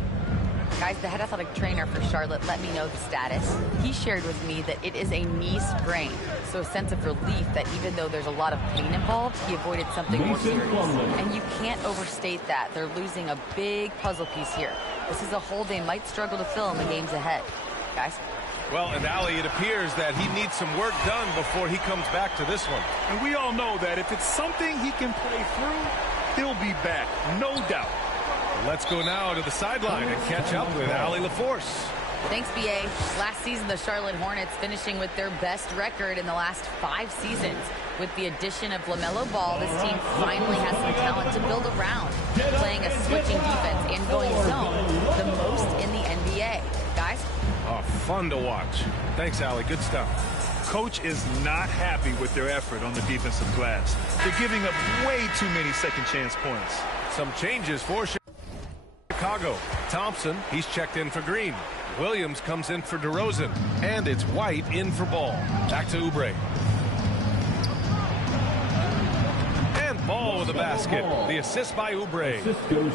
Guys, the head athletic trainer for Charlotte let me know the status. He shared with me that it is a knee sprain. So a sense of relief that even though there's a lot of pain involved, he avoided something more serious. And you can't overstate that. They're losing a big puzzle piece here. This is a hole they might struggle to fill in the games ahead. Guys? Well, and Ali, it appears that he needs some work done before he comes back to this one. And we all know that if it's something he can play through, he'll be back, no doubt. Let's go now to the sideline and catch up with Ali LaForce. Thanks, B.A. Last season, the Charlotte Hornets finishing with their best record in the last 5 seasons. With the addition of LaMelo Ball, this team finally has some talent to build around, playing a switching defense and going zone, the most in the NBA. Guys? Oh, fun to watch. Thanks, Ali. Good stuff. Coach is not happy with their effort on the defensive glass. They're giving up way too many second chance points. Some changes for Chicago. Thompson, he's checked in for Green. Williams comes in for DeRozan. And it's White in for Ball. Back to Oubre. And Ball with the basket. The assist by Oubre.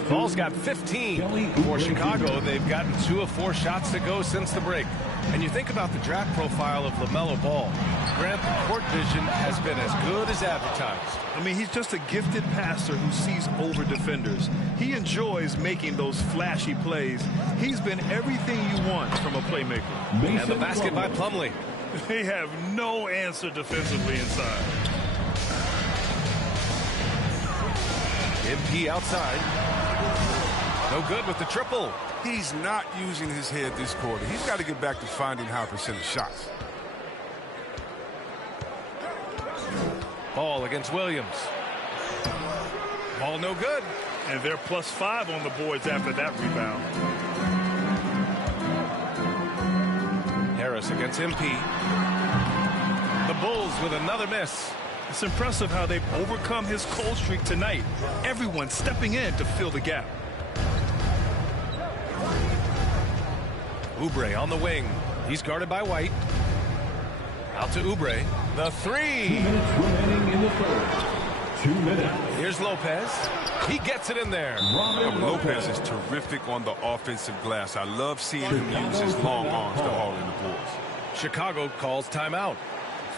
Ball's got 15. For Chicago, they've gotten 2 of 4 shots to go since the break. And you think about the draft profile of LaMelo Ball. Grant, the court vision has been as good as advertised. I mean, he's just a gifted passer who sees over defenders. He enjoys making those flashy plays. He's been everything you want from a playmaker. And the basket by Plumlee. They have no answer defensively inside. MP outside. No good with the triple. He's not using his head this quarter. He's got to get back to finding high percentage shots. Ball against Williams. Ball no good. And they're +5 on the boards after that rebound. Harris against MP. The Bulls with another miss. It's impressive how they've overcome his cold streak tonight. Everyone stepping in to fill the gap. Oubre on the wing. He's guarded by White. Out to Oubre. The 3. 2 minutes remaining in the third. 2 minutes. Here's Lopez. He gets it in there. Lopez is terrific on the offensive glass. I love seeing him use his long arms to haul in the boards. Chicago calls timeout.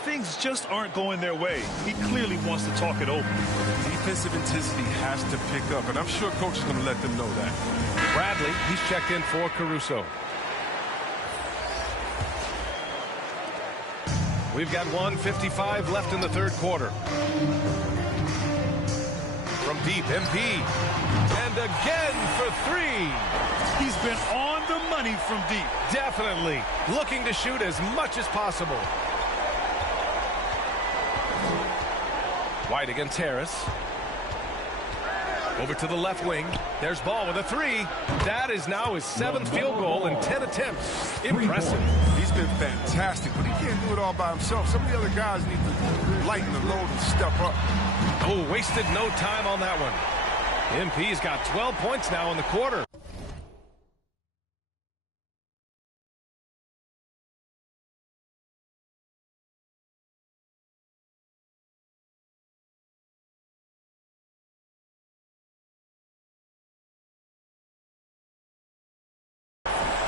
Things just aren't going their way. He clearly wants to talk it over. Defensive intensity has to pick up, and I'm sure coach is going to let them know that. Bradley, he's checked in for Caruso. We've got 1:55 left in the third quarter. From deep, MP. And again for 3. He's been on the money from deep. Definitely. Looking to shoot as much as possible. White against Harris. Over to the left wing. There's Ball with a 3. That is now his 7th field goal in 10 attempts. Impressive. He's been fantastic, but he can't do it all by himself. Some of the other guys need to lighten the load and step up. Oh, wasted no time on that one. MP's got 12 points now in the quarter.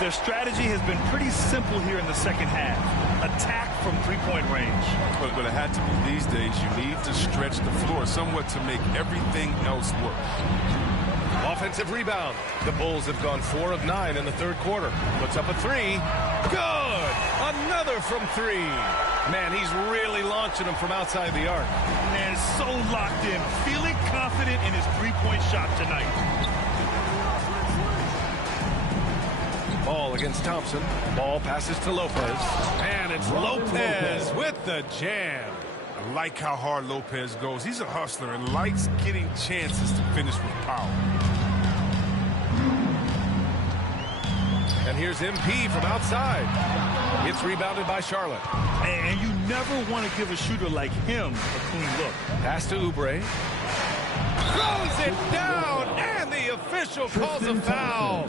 Their strategy has been pretty simple here in the second half. Attack from three-point range. But it had to be these days. You need to stretch the floor somewhat to make everything else work. Offensive rebound. The Bulls have gone 4 of 9 in the third quarter. Puts up a 3. Good! Another from 3. Man, he's really launching them from outside the arc. And so locked in, feeling confident in his three-point shot tonight. Ball against Thompson. Ball passes to Lopez. And it's Lopez with the jam. I like how hard Lopez goes. He's a hustler and likes getting chances to finish with power. And here's MP from outside. It's rebounded by Charlotte. And you never want to give a shooter like him a clean look. Pass to Oubre. Throws it down, and the official calls a foul.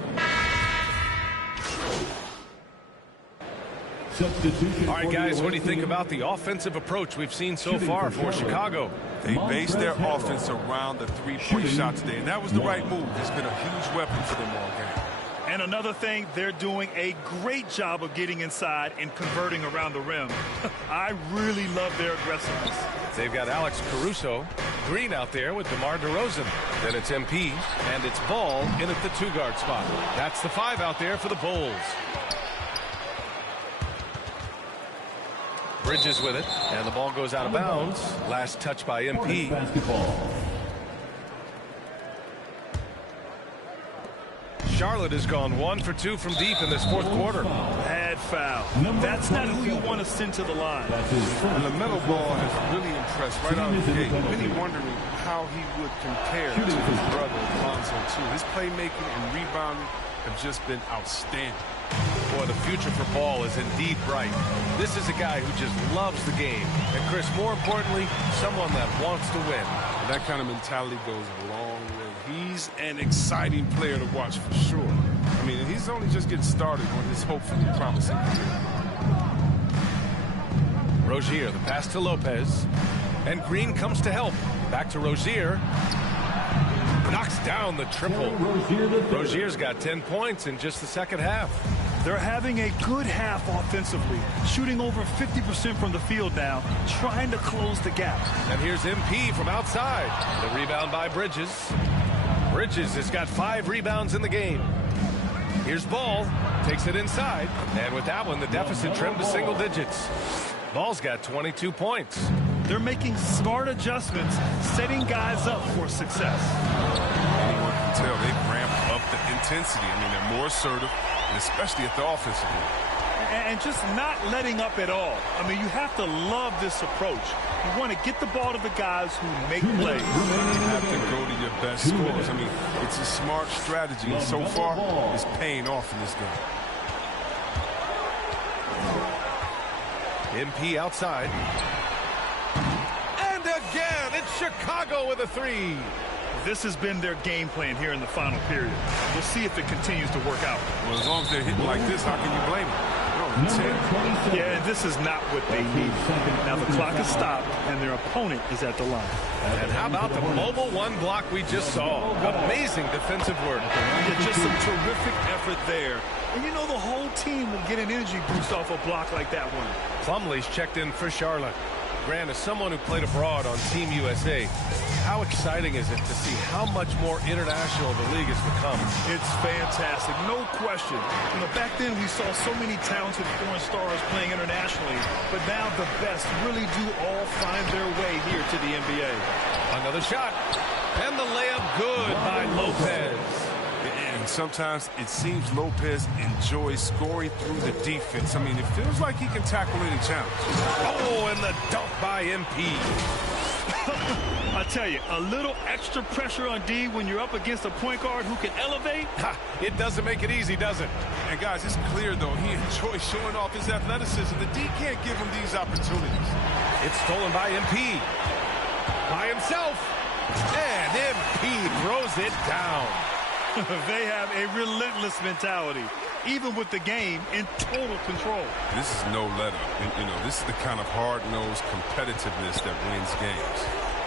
All right, guys, what do you think about the offensive approach we've seen so far for Chicago? They based their offense around the three-point shot today, and that was the right move. It's been a huge weapon for them all game. And another thing, they're doing a great job of getting inside and converting around the rim. I really love their aggressiveness. They've got Alex Caruso, Green out there with DeMar DeRozan. Then it's MP, and it's Ball in at the 2-guard spot. That's the 5 out there for the Bulls. Bridges with it, and the ball goes out of bounds. Last touch by MP. Charlotte has gone 1 for 2 from deep in this fourth quarter. Bad foul. That's not who you want to send to the line. And LaMelo Ball has really impressed right out of the gate. Really wondering how he would compare to his brother Lonzo too. His playmaking and rebounding have just been outstanding. Boy, the future for Ball is indeed bright. This is a guy who just loves the game. And Chris, more importantly, someone that wants to win. And that kind of mentality goes a long way. He's an exciting player to watch for sure. I mean, he's only just getting started on his hopefully promising career. Rozier, the pass to Lopez. And Green comes to help. Back to Rozier. Knocks down the triple. Rozier's got 10 points in just the second half. They're having a good half offensively, shooting over 50% from the field now, trying to close the gap. And here's MP from outside. The rebound by Bridges. Bridges has got 5 rebounds in the game. Here's Ball. Takes it inside. And with that one, the deficit trimmed to single digits. Ball's got 22 points. They're making smart adjustments, setting guys up for success. Anyone can tell they've ramped up the intensity. I mean, they're more assertive, and especially at the offensive end. And just not letting up at all. I mean, you have to love this approach. You want to get the ball to the guys who make plays. You have to go to your best scorers. I mean, it's a smart strategy, and so far, it's paying off in this game. MP outside. And again, it's Chicago with a 3. This has been their game plan here in the final period. We'll see if it continues to work out. Well, as long as they're hitting like this, how can you blame them? Yeah, and this is not what they need. Now the clock is stopped, and their opponent is at the line. And how about the mobile 1 block we just saw? Amazing defensive work. Yeah, just some terrific effort there. And you know the whole team will get an energy boost off a block like that one. Plumlee's checked in for Charlotte. Grant, as someone who played abroad on Team USA, how exciting is it to see how much more international the league has become? It's fantastic, no question. You know, back then we saw so many talented foreign stars playing internationally, but now the best really do all find their way here to the NBA. Another shot, and the layup good by Lopez. And sometimes it seems Lopez enjoys scoring through the defense. I mean, it feels like he can tackle any challenge. Oh, and the dunk by MP. I tell you, a little extra pressure on D when you're up against a point guard who can elevate. It doesn't make it easy, does it? And guys, it's clear, though, he enjoys showing off his athleticism. The D can't give him these opportunities. It's stolen by MP. By himself. And MP throws it down. They have a relentless mentality, even with the game in total control. This is no let-up. You know, this is the kind of hard-nosed competitiveness that wins games.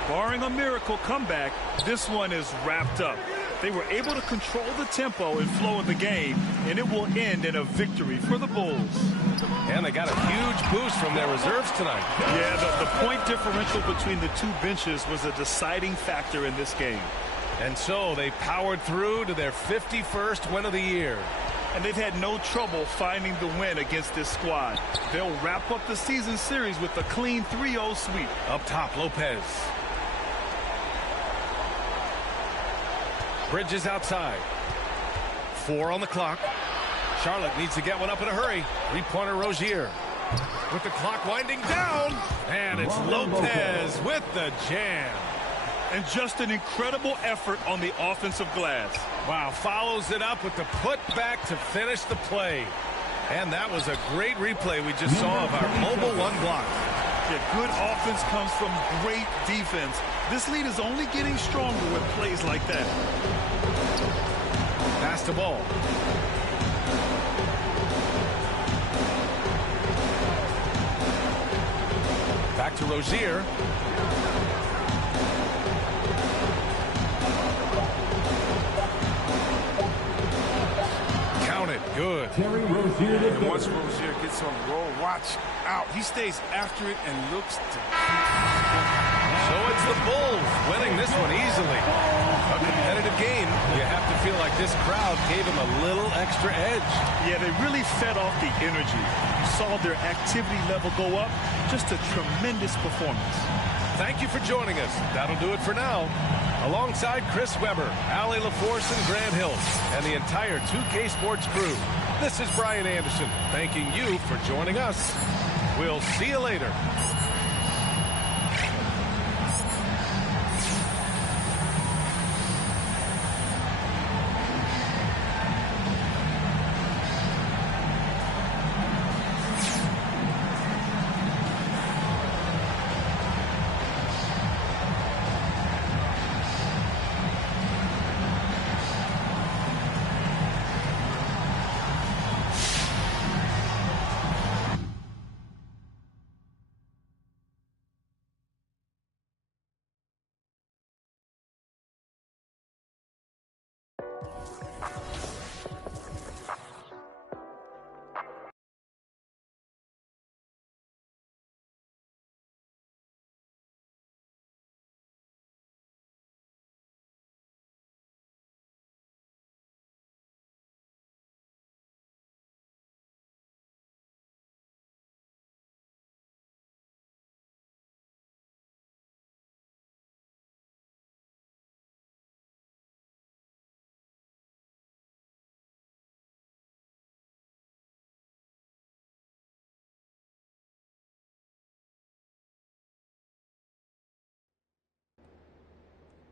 Barring a miracle comeback, this one is wrapped up. They were able to control the tempo and flow of the game, and it will end in a victory for the Bulls. And they got a huge boost from their reserves tonight. Yeah, the point differential between the two benches was a deciding factor in this game. And so they powered through to their 51st win of the year. And they've had no trouble finding the win against this squad. They'll wrap up the season series with a clean 3-0 sweep. Up top, Lopez. Bridges outside. 4 on the clock. Charlotte needs to get one up in a hurry. 3-pointer Rozier. With the clock winding down. And it's Lopez with the jam. And just an incredible effort on the offensive glass. Wow, follows it up with the putback to finish the play. And that was a great replay we just saw of our mobile 1 block. Yeah, good offense comes from great defense. This lead is only getting stronger with plays like that. Pass the ball. Back to Rozier. Rozier the And once third. Rozier gets on the roll, watch out. He stays after it and looks to... So it's the Bulls winning this one easily. A competitive game. You have to feel like this crowd gave them a little extra edge. Yeah, they really fed off the energy. You saw their activity level go up. Just a tremendous performance. Thank you for joining us. That'll do it for now. Alongside Chris Webber, Allie LaForce, and Grant Hill, and the entire 2K Sports crew, this is Brian Anderson, thanking you for joining us. We'll see you later.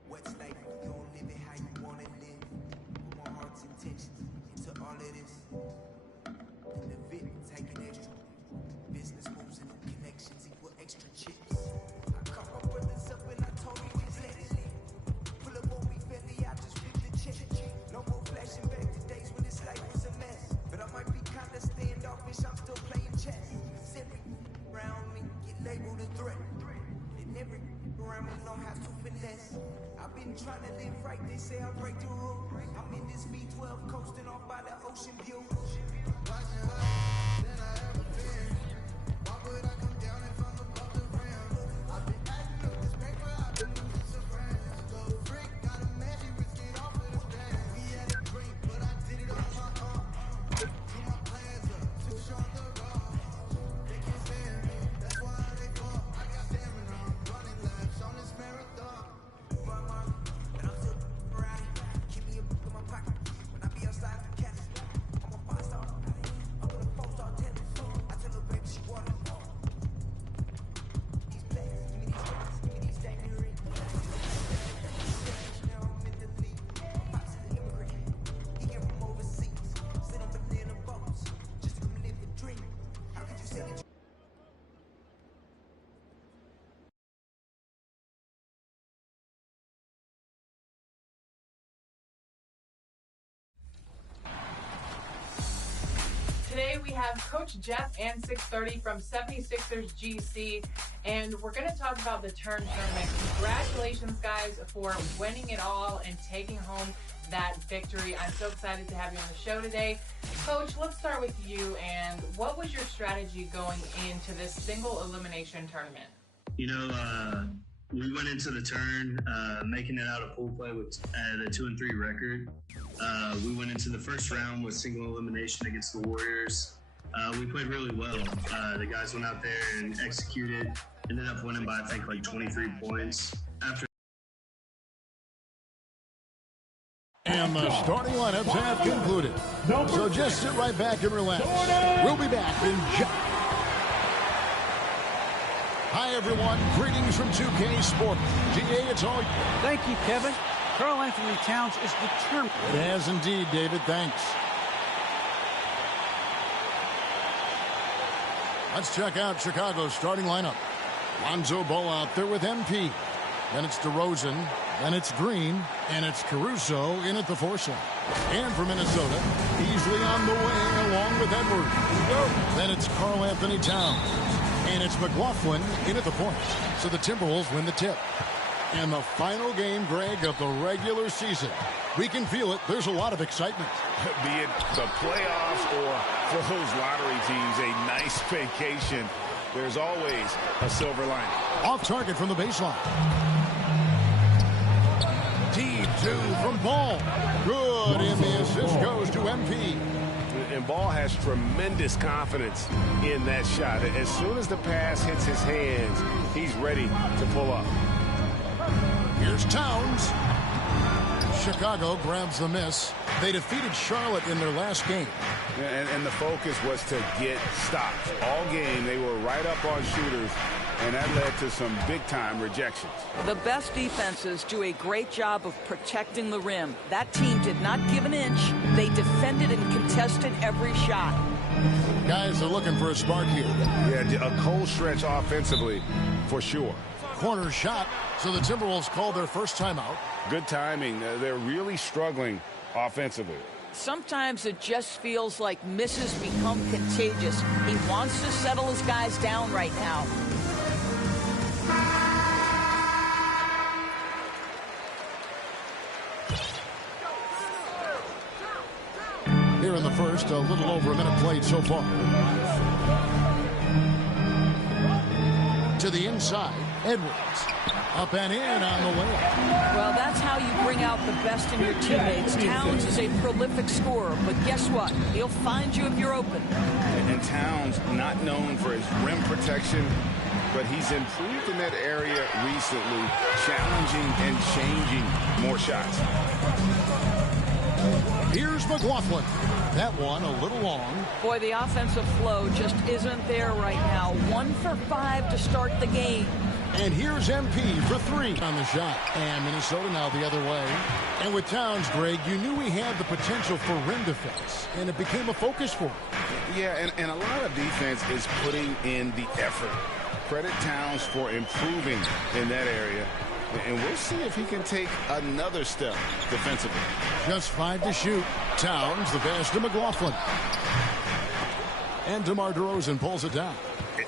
What's life? You don't live it how you wanna live. Put my heart's intentions into all of this. In the VIP, taking extra. Business moves and new connections equal extra chips. I caught my brothers up and I told them just let it live. Pull up what we family, I just flip the check. No more flashing back to days when this life was a mess. But I might be kinda standoffish, I'm still playing chess. Every around me get labeled a threat. And every around me know how to finesse. I've been trying to live right, they say I break the rule. I'm in this V12 coasting off by the ocean view. Today we have Coach Jeff and 630 from 76ers GC, and we're going to talk about the Turn Tournament. Congratulations, guys, for winning it all and taking home that victory. I'm so excited to have you on the show today. Coach, let's start with you, and what was your strategy going into this single elimination tournament? You know, we went into the turn making it out of pool play with the 2-3 record. We went into the first round with single elimination against the Warriors. We played really well. The guys went out there and executed. Ended up winning by, I think, like 23 points. And the starting lineups have concluded. So just sit right back and relax. We'll be back in just... Hi, everyone. Greetings from 2K Sports. GA, it's all... Thank you, Kevin. Karl Anthony Towns is determined. It has indeed, David. Thanks. Let's check out Chicago's starting lineup. Lonzo Ball out there with MP. Then it's DeRozan. Then it's Green. And it's Caruso in at the 4 slot. And for Minnesota, easily on the wing along with Edwards. Then it's Karl Anthony Towns. And it's McLaughlin in at the point. So the Timberwolves win the tip. And the final game, Greg, of the regular season. We can feel it. There's a lot of excitement. Be it the playoffs or for those lottery teams, a nice vacation. There's always a silver lining. Off target from the baseline. Deep two from Ball. Good, and the assist goes to MP. And Ball has tremendous confidence in that shot. As soon as the pass hits his hands, he's ready to pull up. Here's Towns. Chicago grabs the miss. They defeated Charlotte in their last game. And the focus was to get stops. All game, they were right up on shooters, and that led to some big-time rejections. The best defenses do a great job of protecting the rim. That team did not give an inch. They defended and contested every shot. Guys are looking for a spark here. Yeah, a cold stretch offensively, for sure. Corner shot, so the Timberwolves called their first timeout. Good timing. They're really struggling offensively. Sometimes it just feels like misses become contagious. He wants to settle his guys down right now. Here in the first, a little over a minute played so far. To the inside, Edwards. Up and in on the way. Well, that's how you bring out the best in your teammates. Towns is a prolific scorer, but guess what? He'll find you if you're open. And Towns, not known for his rim protection, but he's improved in that area recently, challenging and changing more shots. Here's McLaughlin. That one a little long. Boy, the offensive flow just isn't there right now. 1 for 5 to start the game. And here's MP for 3 on the shot. And Minnesota now the other way. And with Towns, Greg, you knew he had the potential for rim defense, and it became a focus for him. Yeah, and a lot of defense is putting in the effort. Credit Towns for improving in that area. And we'll see if he can take another step defensively. Just 5 to shoot. Towns, the pass to McLaughlin. And DeMar DeRozan pulls it down.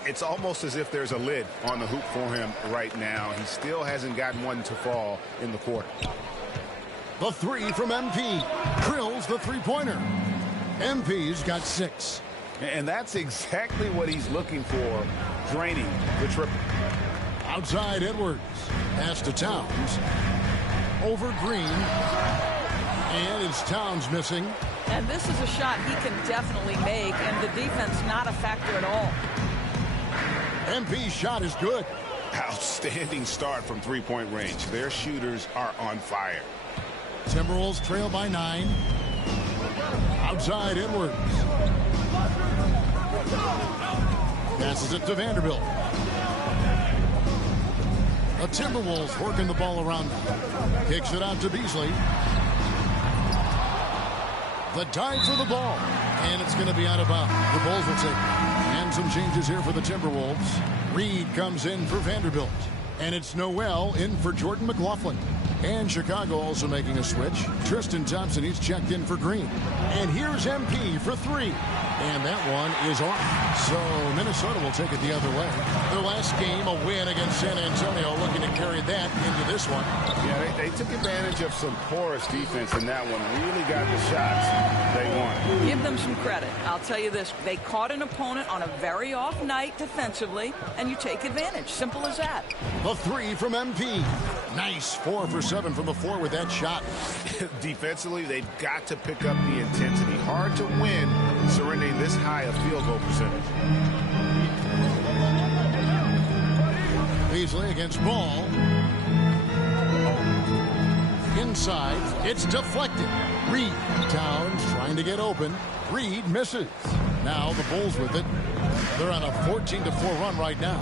It's almost as if there's a lid on the hoop for him right now. He still hasn't gotten one to fall in the quarter. The 3 from MP. Drills the three-pointer. MP's got 6. And that's exactly what he's looking for, draining the triple. Outside Edwards. Pass to Towns. Over Green. And it's Towns missing. And this is a shot he can definitely make, and the defense not a factor at all. MP's shot is good. Outstanding start from three-point range. Their shooters are on fire. Timberwolves trail by 9. Outside Edwards. Passes it to Vanderbilt. The Timberwolves working the ball around them. Kicks it out to Beasley. The dive for the ball. And it's going to be out of bounds. The Bulls will take it. And some changes here for the Timberwolves. Reed comes in for Vanderbilt. And it's Noel in for Jordan McLaughlin. And Chicago also making a switch. Tristan Thompson, he's checked in for Green. And here's MP for 3. And that one is off. So Minnesota will take it the other way. Their last game, a win against San Antonio, looking to carry that into this one. Yeah, they took advantage of some porous defense in that one. Really got the shots they wanted. Give them some credit. I'll tell you this. They caught an opponent on a very off night defensively, and you take advantage. Simple as that. The 3 from MP. Nice 4 for 7 from the floor with that shot. Defensively, they've got to pick up the intensity. Hard to win surrendering this high a field goal percentage. Beasley against Ball. Inside, it's deflected. Reed. Towns trying to get open. Reed misses. Now the Bulls with it. They're on a 14-4 run right now.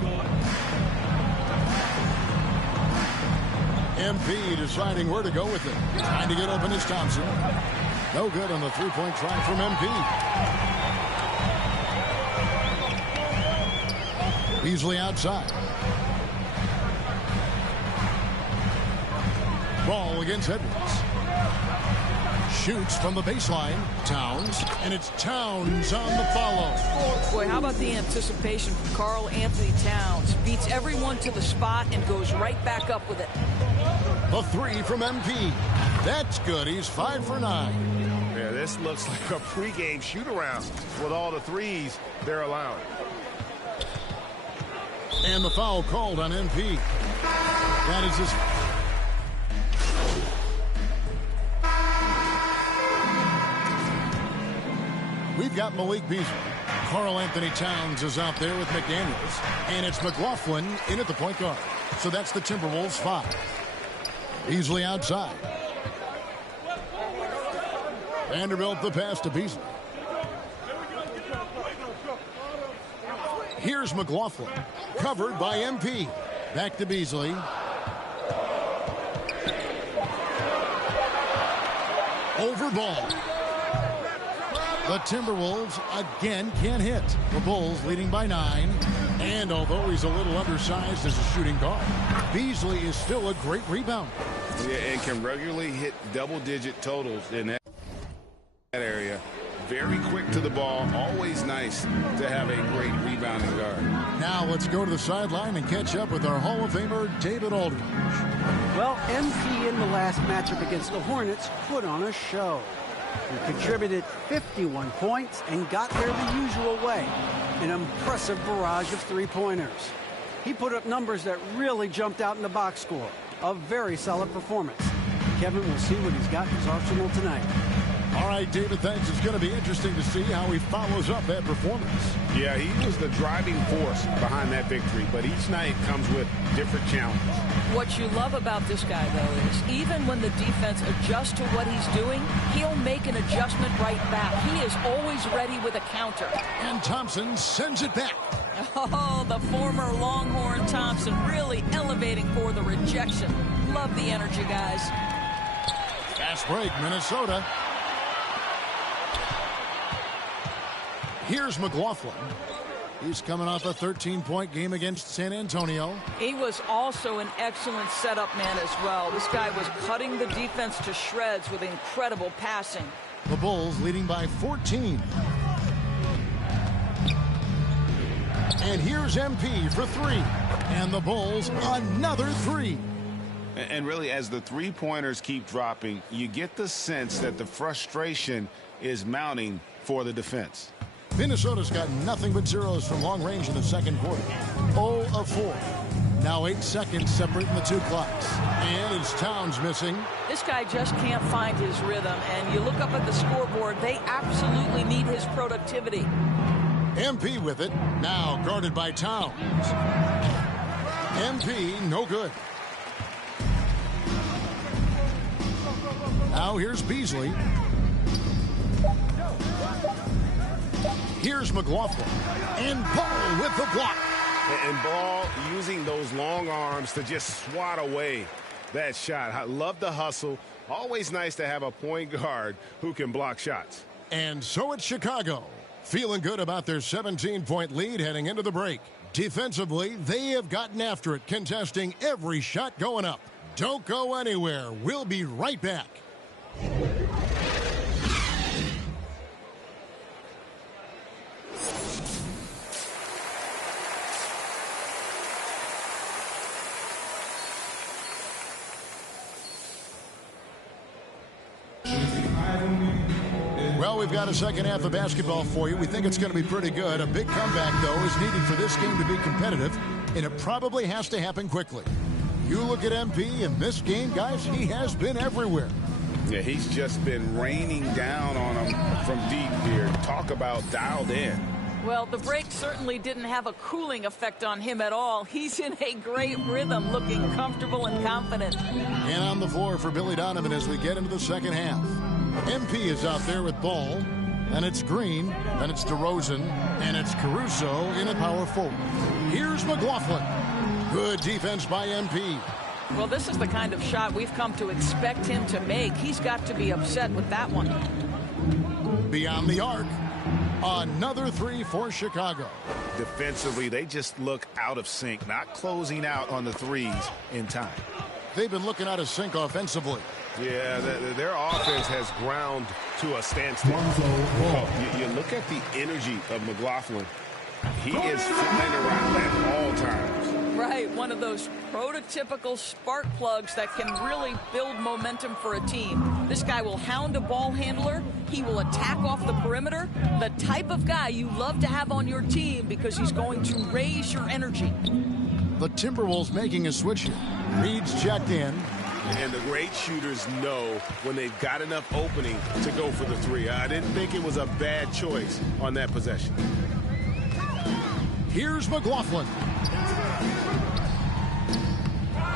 MP deciding where to go with it. Trying to get open is Thompson. No good on the three-point try from MP. Beasley outside. Ball against Edwards. Shoots from the baseline. Towns. And it's Towns on the follow. Boy, how about the anticipation from Karl Anthony Towns? Beats everyone to the spot and goes right back up with it. The three from MP. That's good. He's 5 for 9. Yeah, this looks like a pregame shoot-around with all the threes they're allowing. And the foul called on MP. That is his... We've got Malik Beasley. Karl Anthony Towns is out there with McDaniels. And it's McLaughlin in at the point guard. So that's the Timberwolves 5. Beasley outside. Vanderbilt the pass to Beasley. Here's McLaughlin. Covered by MP. Back to Beasley. Over ball. The Timberwolves again can't hit. The Bulls leading by 9. And although he's a little undersized as a shooting guard, Beasley is still a great rebounder. Yeah, and can regularly hit double-digit totals in that area. Very quick to the ball. Always nice to have a great rebounding guard. Now let's go to the sideline and catch up with our Hall of Famer, David Aldridge. Well, MP in the last matchup against the Hornets put on a show. He contributed 51 points and got there the usual way. An impressive barrage of three-pointers. He put up numbers that really jumped out in the box score. A very solid performance. Kevin will see what he's got in his arsenal tonight. All right, David, thanks. It's going to be interesting to see how he follows up that performance. Yeah, he was the driving force behind that victory, but each night comes with different challenges. What you love about this guy, though, is even when the defense adjusts to what he's doing, he'll make an adjustment right back. He is always ready with a counter. And Thompson sends it back. Oh, the former Longhorn Thompson really elevating for the rejection. Love the energy, guys. Fast break, Minnesota. Here's McLaughlin. He's coming off a 13-point game against San Antonio. He was also an excellent setup man as well. This guy was cutting the defense to shreds with incredible passing. The Bulls leading by 14. And here's MP for 3. And the Bulls another 3. And really, as the three-pointers keep dropping, you get the sense that the frustration is mounting for the defense. Minnesota's got nothing but zeros from long range in the second quarter. 0 of 4. Now 8 seconds separating the two clocks. And it's Towns missing. This guy just can't find his rhythm. And you look up at the scoreboard, they absolutely need his productivity. MP with it. Now guarded by Towns. MP no good. Now here's Beasley. Here's McLaughlin. And Ball with the block. And Ball using those long arms to just swat away that shot. I love the hustle. Always nice to have a point guard who can block shots. And so it's Chicago. Feeling good about their 17-point lead heading into the break. Defensively, they have gotten after it, contesting every shot going up. Don't go anywhere. We'll be right back. Well, we've got a second half of basketball for you. We think it's going to be pretty good. A big comeback, though, is needed for this game to be competitive, and it probably has to happen quickly. You look at MP in this game, guys, he has been everywhere. Yeah, he's just been raining down on him from deep here. Talk about dialed in. Well, the break certainly didn't have a cooling effect on him at all. He's in a great rhythm, looking comfortable and confident. And on the floor for Billy Donovan as we get into the second half. MP is out there with Ball, and it's Green, and it's DeRozan, and it's Caruso in at power forward. Here's McLaughlin. Good defense by MP. Well, this is the kind of shot we've come to expect him to make. He's got to be upset with that one. Beyond the arc. Another 3 for Chicago. Defensively, they just look out of sync, not closing out on the threes in time. they've been looking out of sync offensively. Yeah, their offense has ground to a standstill. You look at the energy of McLaughlin. He is flying around at all times. Right, one of those prototypical spark plugs that can really build momentum for a team. This guy will hound a ball handler. He will attack off the perimeter. The type of guy you love to have on your team because he's going to raise your energy. The Timberwolves making a switch here. Reed's checked in. And the great shooters know when they've got enough opening to go for the three. I didn't think it was a bad choice on that possession. Here's McLaughlin.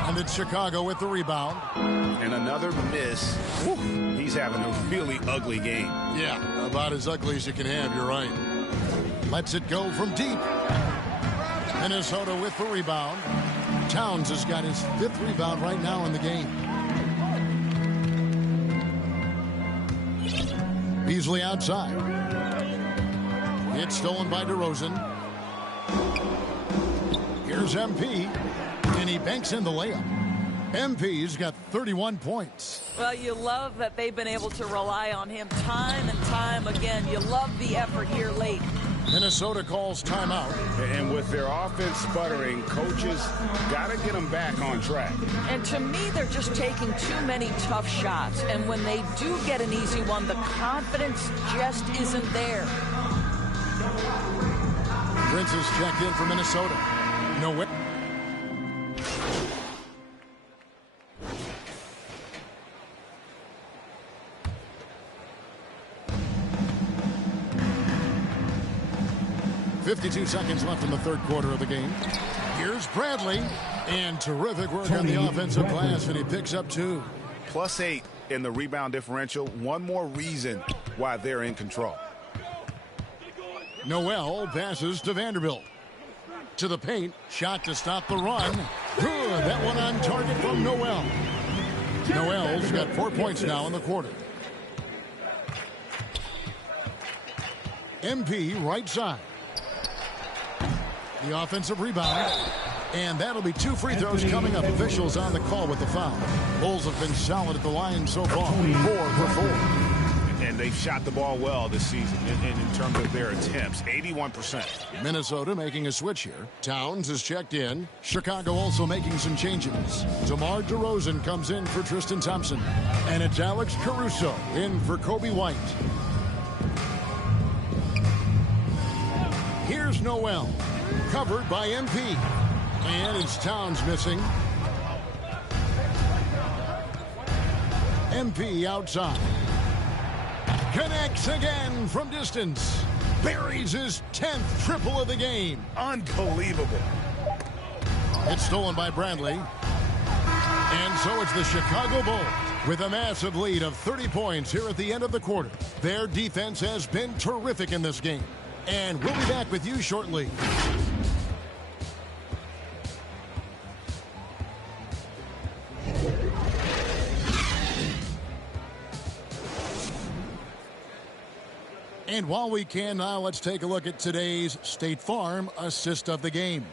And it's Chicago with the rebound. And another miss. Whew, he's having a really ugly game. Yeah, about as ugly as you can have, you're right. Lets it go from deep. Minnesota with the rebound. Towns has got his 5th rebound right now in the game. Beasley outside. It's stolen by DeRozan. Here's MP, and he banks in the layup. MP's got 31 points. Well, you love that they've been able to rely on him time and time again. You love the effort here late. Minnesota calls timeout. And with their offense sputtering, coaches got to get them back on track. And to me, they're just taking too many tough shots. And when they do get an easy one, the confidence just isn't there. Prince is checked in for Minnesota. No way. .52 seconds left in the 3rd quarter of the game. Here's Bradley. And terrific work on the offensive glass, and he picks up 2. +8 in the rebound differential. One more reason why they're in control. Noel passes to Vanderbilt. To the paint. Shot to stop the run. Good. That one on target from Noel. Noel's got 4 points now in the quarter. MP right side. The offensive rebound. And that'll be 2 free throws coming up. Officials on the call with the foul. Bulls have been solid at the line so far. 4 for 4. And they've shot the ball well this season in terms of their attempts. 81%. Minnesota making a switch here. Towns is checked in. Chicago also making some changes. DeMar DeRozan comes in for Tristan Thompson. And it's Alex Caruso in for Kobe White. Here's Noel. Covered by MP. And it's Towns missing. MP outside. Connects again from distance. Buries his 10th triple of the game. Unbelievable. It's stolen by Bradley. And so it's the Chicago Bulls with a massive lead of 30 points here at the end of the quarter. Their defense has been terrific in this game. And we'll be back with you shortly. And while we can now, let's take a look at today's State Farm assist of the game.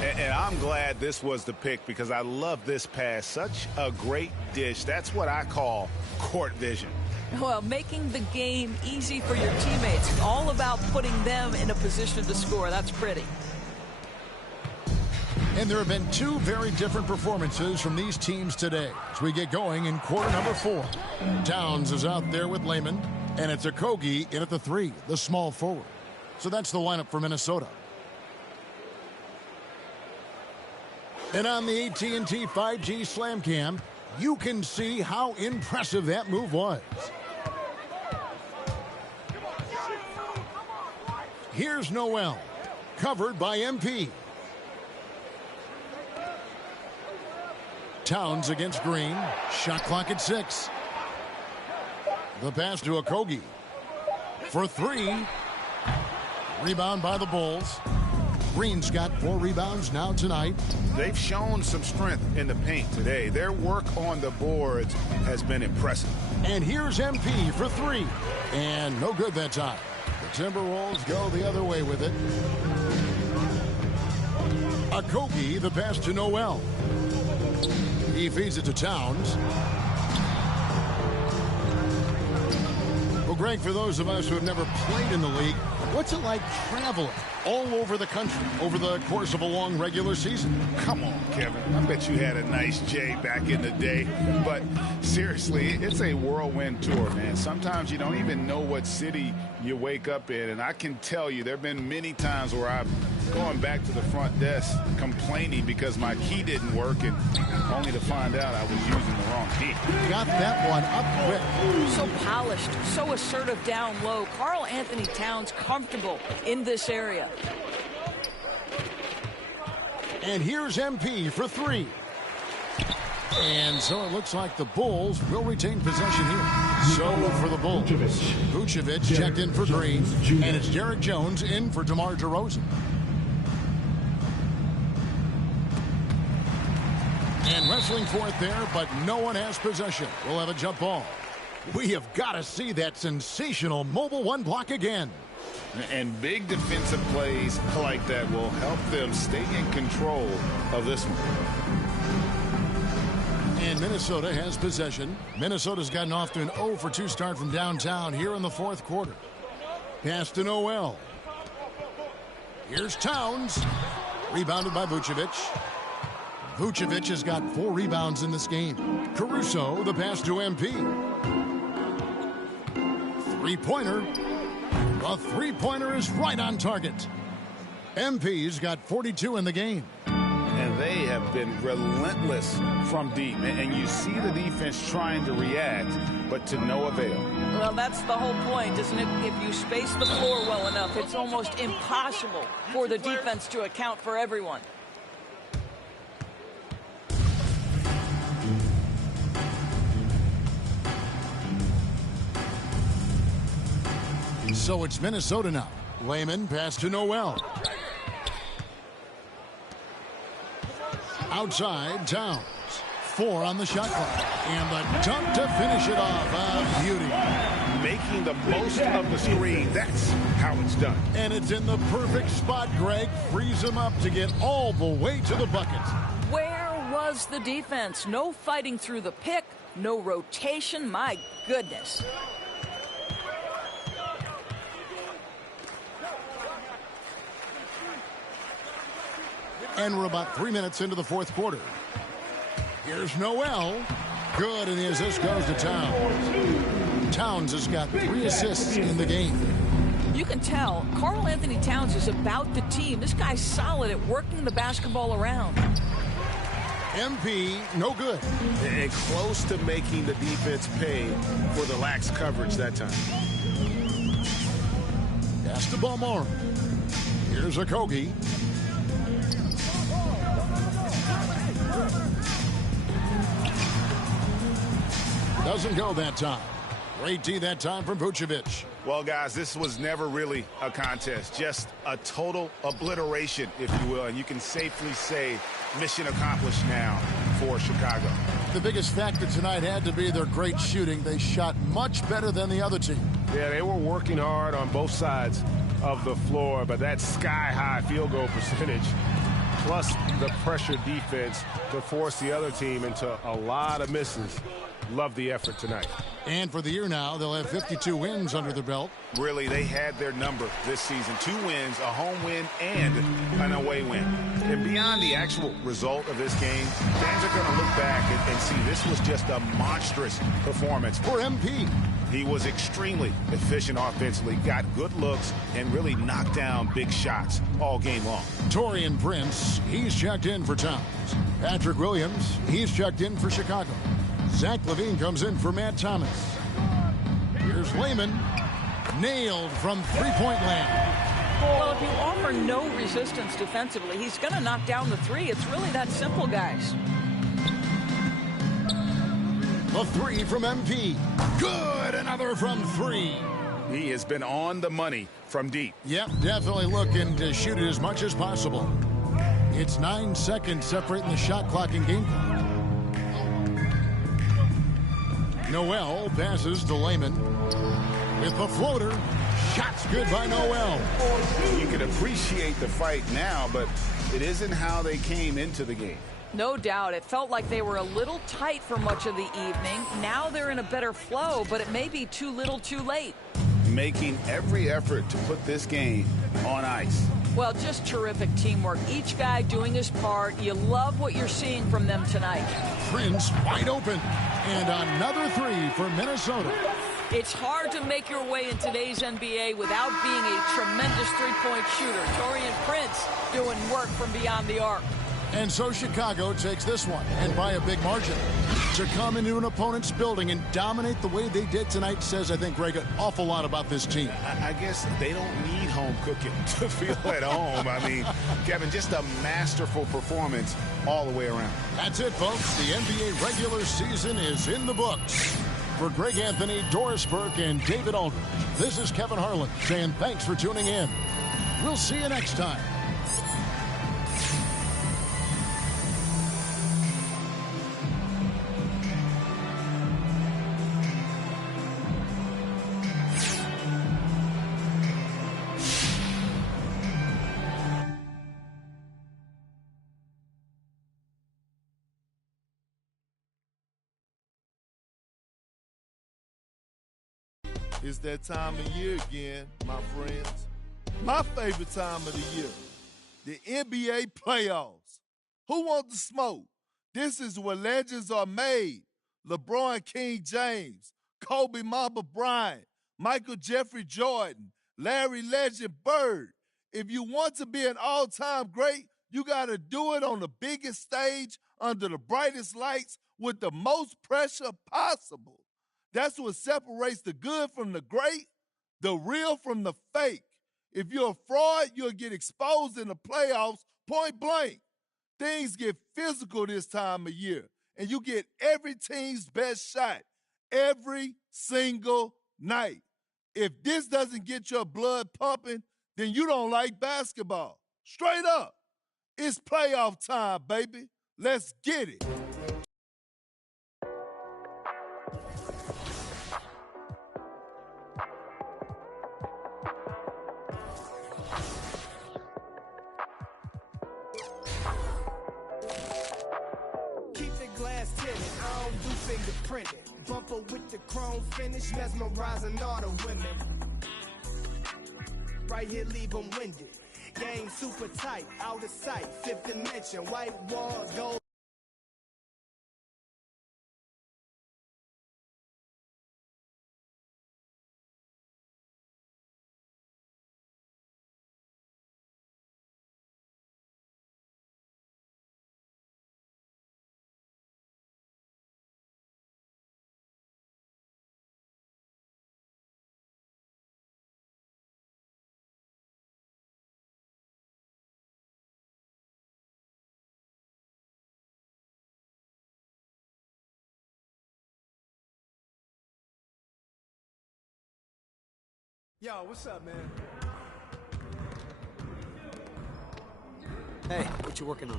And I'm glad this was the pick because I love this pass. Such a great dish. That's what I call court vision. Well, making the game easy for your teammates. All about putting them in a position to score. That's pretty. And there have been 2 very different performances from these teams today as we get going in quarter number 4. Towns is out there with Lehman. And it's Okogie in at the 3, the small forward. So that's the lineup for Minnesota. And on the AT&T 5G Slam Cam, you can see how impressive that move was. Here's Noel, covered by MP. Towns against Green. Shot clock at 6. The pass to Okogie for 3. Rebound by the Bulls. Green's got 4 rebounds now tonight. They've shown some strength in the paint today. Their work on the boards has been impressive. And here's MP for 3. And no good that time. The Timberwolves go the other way with it. Okogie, the pass to Noel. He feeds it to Towns. Well, Greg, for those of us who have never played in the league, what's it like traveling all over the country over the course of a long regular season? Come on, Kevin. I bet you had a nice J back in the day. But seriously, it's a whirlwind tour, man. Sometimes you don't even know what city you wake up in. And I can tell you there have been many times where I've gone back to the front desk complaining because my key didn't work, and only to find out I was using the wrong key. Got that one up quick. So polished, so assertive down low. Karl Anthony Towns comfortable in this area. And here's MP for three. And so it looks like the Bulls will retain possession here. So for the Bulls, Vucevic checked in for Green, and it's Derek Jones in for DeMar DeRozan. And wrestling for it there, but no one has possession. We'll have a jump ball. We have got to see that sensational mobile one block again. And big defensive plays like that will help them stay in control of this one. And Minnesota has possession. Minnesota's gotten off to an 0-for-2 start from downtown here in the fourth quarter. Pass to Noel. Here's Towns. Rebounded by Vucevic. Vucevic has got 4 rebounds in this game. Caruso, the pass to MP. Three-pointer. The three-pointer is right on target. MP's got 42 in the game. And they have been relentless from deep. And you see the defense trying to react, but to no avail. Well, that's the whole point, isn't it? If you space the floor well enough, it's almost impossible for the defense to account for everyone. So it's Minnesota now. Layman pass to Noel. Outside, Towns. 4 on the shot clock. And the dunk to finish it off. A beauty. Making the most of the screen. That's how it's done. And it's in the perfect spot, Greg. Frees him up to get all the way to the bucket. Where was the defense? No fighting through the pick. No rotation. My goodness. And we're about 3 minutes into the fourth quarter. Here's Noel. Good, and the assist goes to Towns. Towns has got 3 assists in the game. You can tell Karl Anthony Towns is about the team. This guy's solid at working the basketball around. MP, no good. And close to making the defense pay for the lax coverage that time. Pass to Balmore. Here's Okogie. Doesn't go that time. Great D that time from Vucevic. Well, guys, this was never really a contest. Just a total obliteration, if you will. And you can safely say mission accomplished now for Chicago. The biggest factor tonight had to be their great shooting. They shot much better than the other team. Yeah, they were working hard on both sides of the floor, but that sky-high field goal percentage plus the pressure defense to force the other team into a lot of misses. Love the effort tonight. And for the year now, they'll have 52 wins under their belt. Really, they had their number this season. 2 wins, a home win, and an away win. And beyond the actual result of this game, fans are going to look back and see this was just a monstrous performance for MP. He was extremely efficient offensively, got good looks, and really knocked down big shots all game long. Taurean Prince, he's checked in for Towns. Patrick Williams, he's checked in for Chicago. Zach LaVine comes in for Matt Thomas. Here's Layman. Nailed from three-point land. Well, if you offer no resistance defensively, he's going to knock down the 3. It's really that simple, guys. The 3 from MP. Good. Another from 3. He has been on the money from deep. Yep, definitely looking to shoot it as much as possible. It's 9 seconds separating the shot clock and game clock. Noel passes to Layman with the floater. Shots good by Noel. You can appreciate the fight now, but it isn't how they came into the game. No doubt. It felt like they were a little tight for much of the evening. Now they're in a better flow, but it may be too little too late. Making every effort to put this game on ice. Well, just terrific teamwork. Each guy doing his part. You love what you're seeing from them tonight. Prince wide open. And another three for Minnesota. It's hard to make your way in today's NBA without being a tremendous three-point shooter. Taurean Prince doing work from beyond the arc. And so Chicago takes this one, and by a big margin. To come into an opponent's building and dominate the way they did tonight says, I think, Greg, an awful lot about this team. I guess they don't need home cooking to feel at home. I mean, Kevin, just a masterful performance all the way around. That's it, folks. The NBA regular season is in the books. For Greg Anthony, Doris Burke, and David Aldridge, this is Kevin Harlan saying thanks for tuning in. We'll see you next time. It's that time of year again, my friends. My favorite time of the year, the NBA playoffs. Who wants the smoke? This is where legends are made. LeBron King James, Kobe Mamba Bryant, Michael Jeffrey Jordan, Larry Legend Bird. If you want to be an all-time great, you got to do it on the biggest stage under the brightest lights with the most pressure possible. That's what separates the good from the great, the real from the fake. If you're a fraud, you'll get exposed in the playoffs point blank. Things get physical this time of year, and you get every team's best shot every single night. If this doesn't get your blood pumping, then you don't like basketball. Straight up. It's playoff time, baby. Let's get it. Fingerprinted, bumper with the chrome finish, mesmerizing all the women. Right here, leave them winded. Game super tight, out of sight, fifth dimension, white walls, gold. Yo, what's up, man? Hey, what you working on?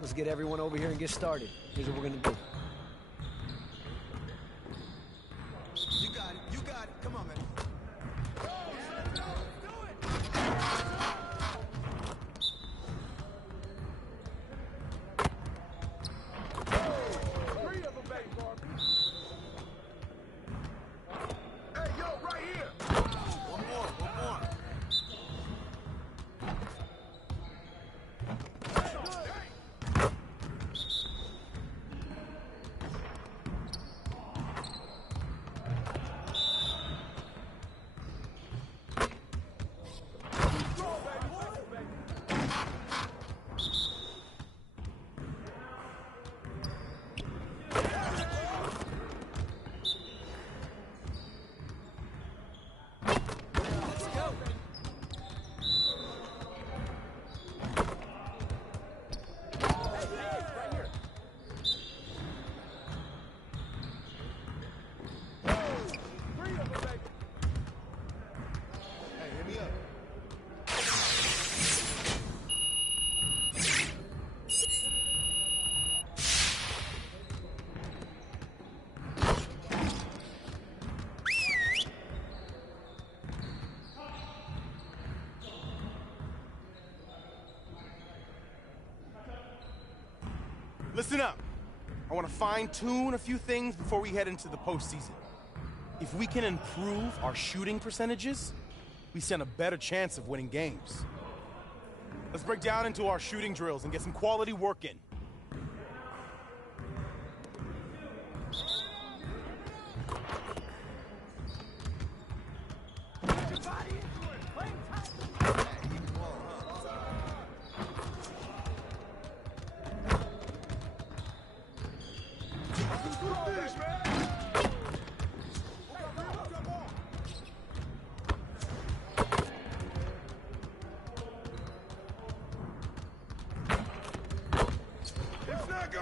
Let's get everyone over here and get started. Here's what we're gonna do. You got it, you got it. Come on, man. Listen up. I want to fine-tune a few things before we head into the postseason. If we can improve our shooting percentages, we stand a better chance of winning games. Let's break down into our shooting drills and get some quality work in.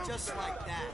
Just like that.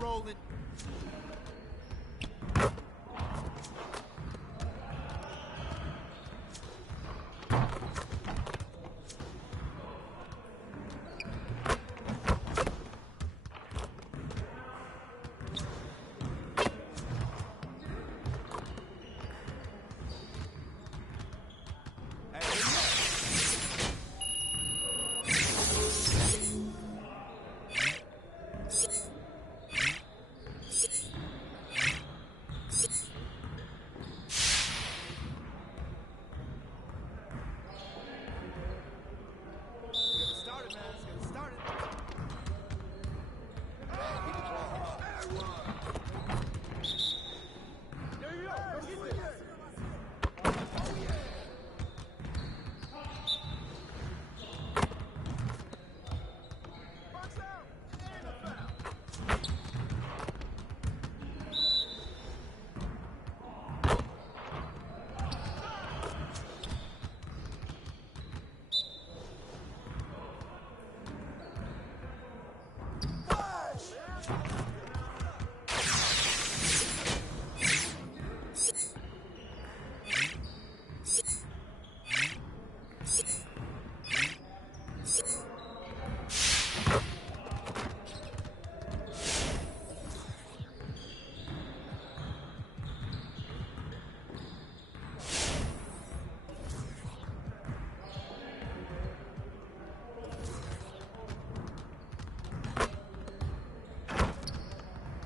Rolling.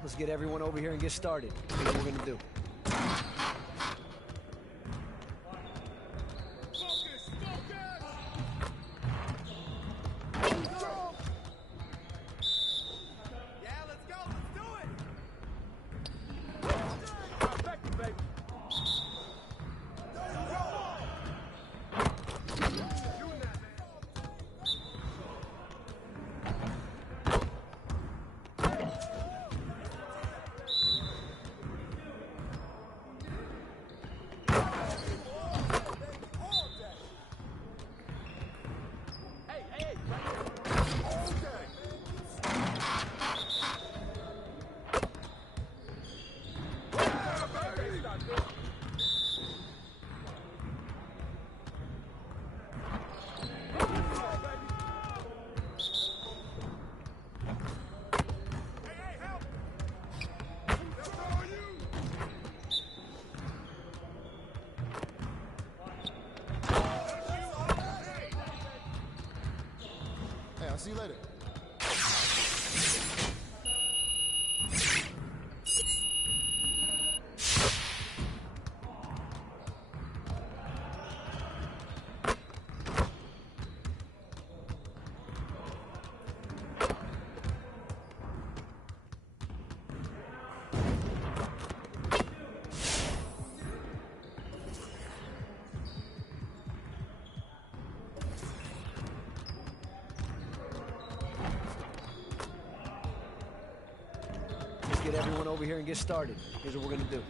Let's get everyone over here and get started. See what we're gonna do. See you later. get everyone over here and get started. Here's what we're going to do.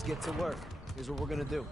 Let's get to work. Here's what we're going to do.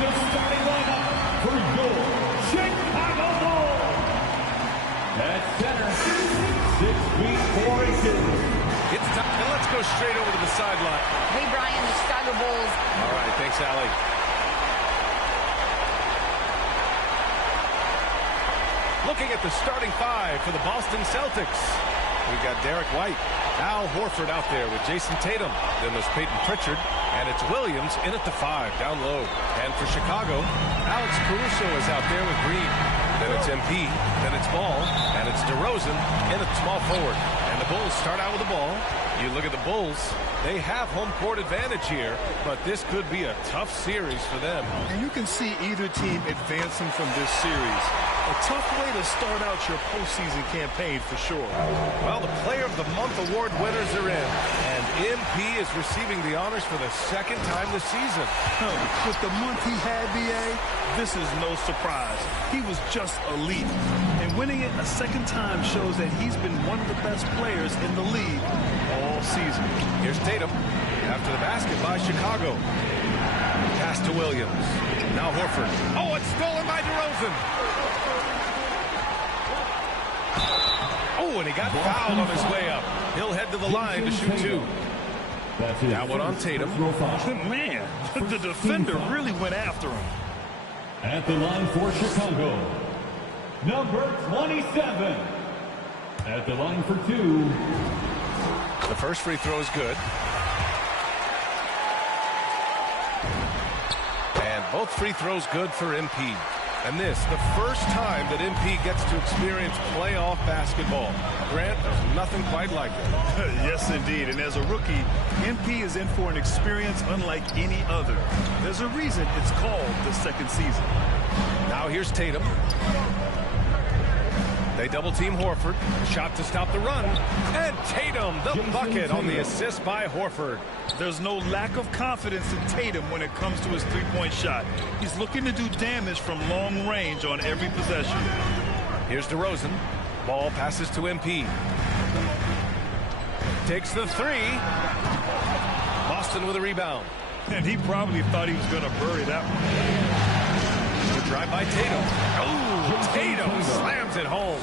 the starting lineup for your Chicago Bulls. At center, 6 feet 4 inches. It's time. And let's go straight over to the sideline. Hey, Brian, the Chicago Bulls. All right, thanks, Allie. Looking at the starting five for the Boston Celtics. We've got Derek White, Al Horford out there with Jason Tatum. Then there's Peyton Pritchard, and it's Williams in at the 5, down low. And for Chicago, Alex Caruso is out there with Green. Then it's MP, then it's Ball, and it's DeRozan in at small forward. And the Bulls start out with the ball. You look at the Bulls, they have home court advantage here, but this could be a tough series for them. And you can see either team advancing from this series. A tough way to start out your postseason campaign for sure. Well, the Player of the Month award winners are in, and MP is receiving the honors for the second time this season. With the month he had, BA, this is no surprise. He was just elite. And winning it a second time shows that he's been one of the best players in the league all season. Here's Tatum after the basket by Chicago. Pass to Williams. Now Horford. Oh, it's stolen by DeRozan. Oh, and he got fouled on his way up. He'll head to the line to shoot 2. Now one on Tatum. Man, the defender really went after him. At the line for Chicago, number 27. At the line for 2. The first free throw is good. And both free throws good for MP. And this, the first time that MP gets to experience playoff basketball. Grant, there's nothing quite like it. Yes, indeed. And as a rookie, MP is in for an experience unlike any other. There's a reason it's called the second season. Now here's Tatum. They double team Horford. Shot to stop the run. And Tatum, the bucket on the assist by Horford. There's no lack of confidence in Tatum when it comes to his three-point shot. He's looking to do damage from long range on every possession. Here's DeRozan. Ball passes to MP. Takes the 3. Boston with a rebound. And he probably thought he was going to bury that one. The drive by Tatum. Oh, Tatum slams it home.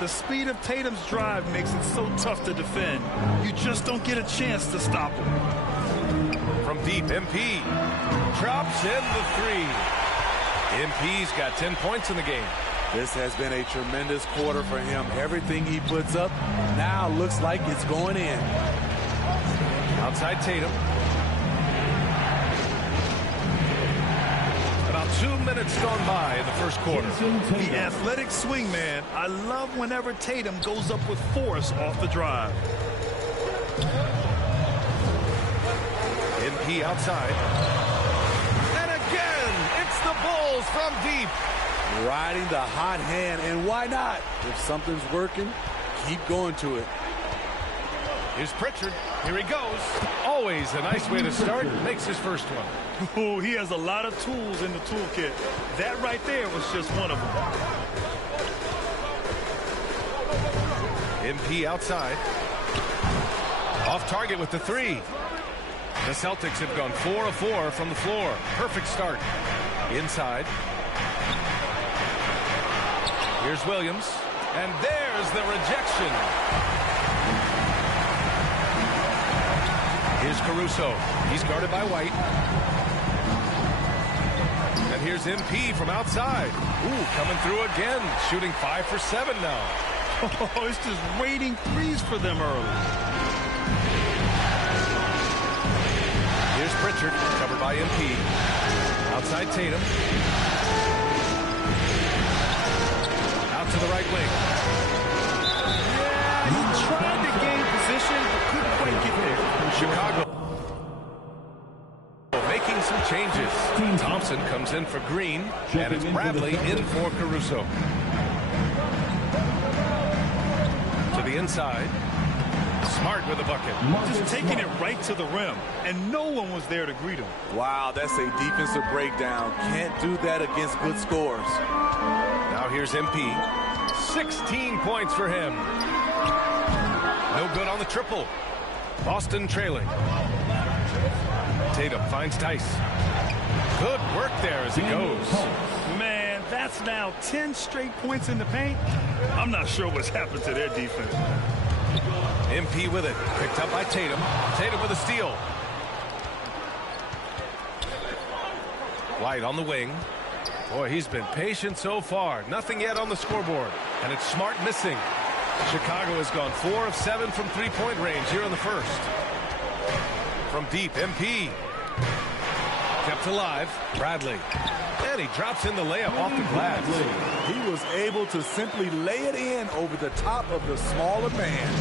The speed of Tatum's drive makes it so tough to defend. You just don't get a chance to stop him. From deep, MP drops in the 3. MP's got 10 points in the game. This has been a tremendous quarter for him. Everything he puts up now looks like it's going in. Outside Tatum. About 2 minutes gone by in the first quarter. The athletic swingman. I love whenever Tatum goes up with force off the drive. MP outside. And again, it's the Bulls from deep. Riding the hot hand, and why not? If something's working, keep going to it. Here's Pritchard. Here he goes. Always a nice way to start. Makes his first one. Oh, he has a lot of tools in the toolkit. That right there was just one of them. MP outside. Off target with the 3. The Celtics have gone 4 of 4 from the floor. Perfect start. Inside. Here's Williams. And there's the rejection. Here's Caruso. He's guarded by White. And here's MP from outside. Ooh, coming through again. Shooting 5 for 7 now. Oh, it's just raining threes for them early. Here's Pritchard, covered by MP. Outside Tatum. Out to the right wing. Yeah, he tried to gain position, but couldn't quite get there. Chicago making some changes. Thompson comes in for Green, and it's Bradley in for Caruso. To the inside. Smart with a bucket. Just taking it right to the rim, and no one was there to greet him. Wow, that's a defensive breakdown. Can't do that against good scores. Now here's MP. 16 points for him. No good on the triple. Boston trailing. Tatum finds Tice. Good work there as he goes. Man, that's now 10 straight points in the paint. I'm not sure what's happened to their defense. MP with it. Picked up by Tatum. Tatum with a steal. White on the wing. Boy, he's been patient so far. Nothing yet on the scoreboard. And it's Smart missing. Chicago has gone 4 of 7 from three-point range here in the first. From deep, MP. Kept alive. Bradley. And he drops in the layup off the glass. He was able to simply lay it in over the top of the smaller man.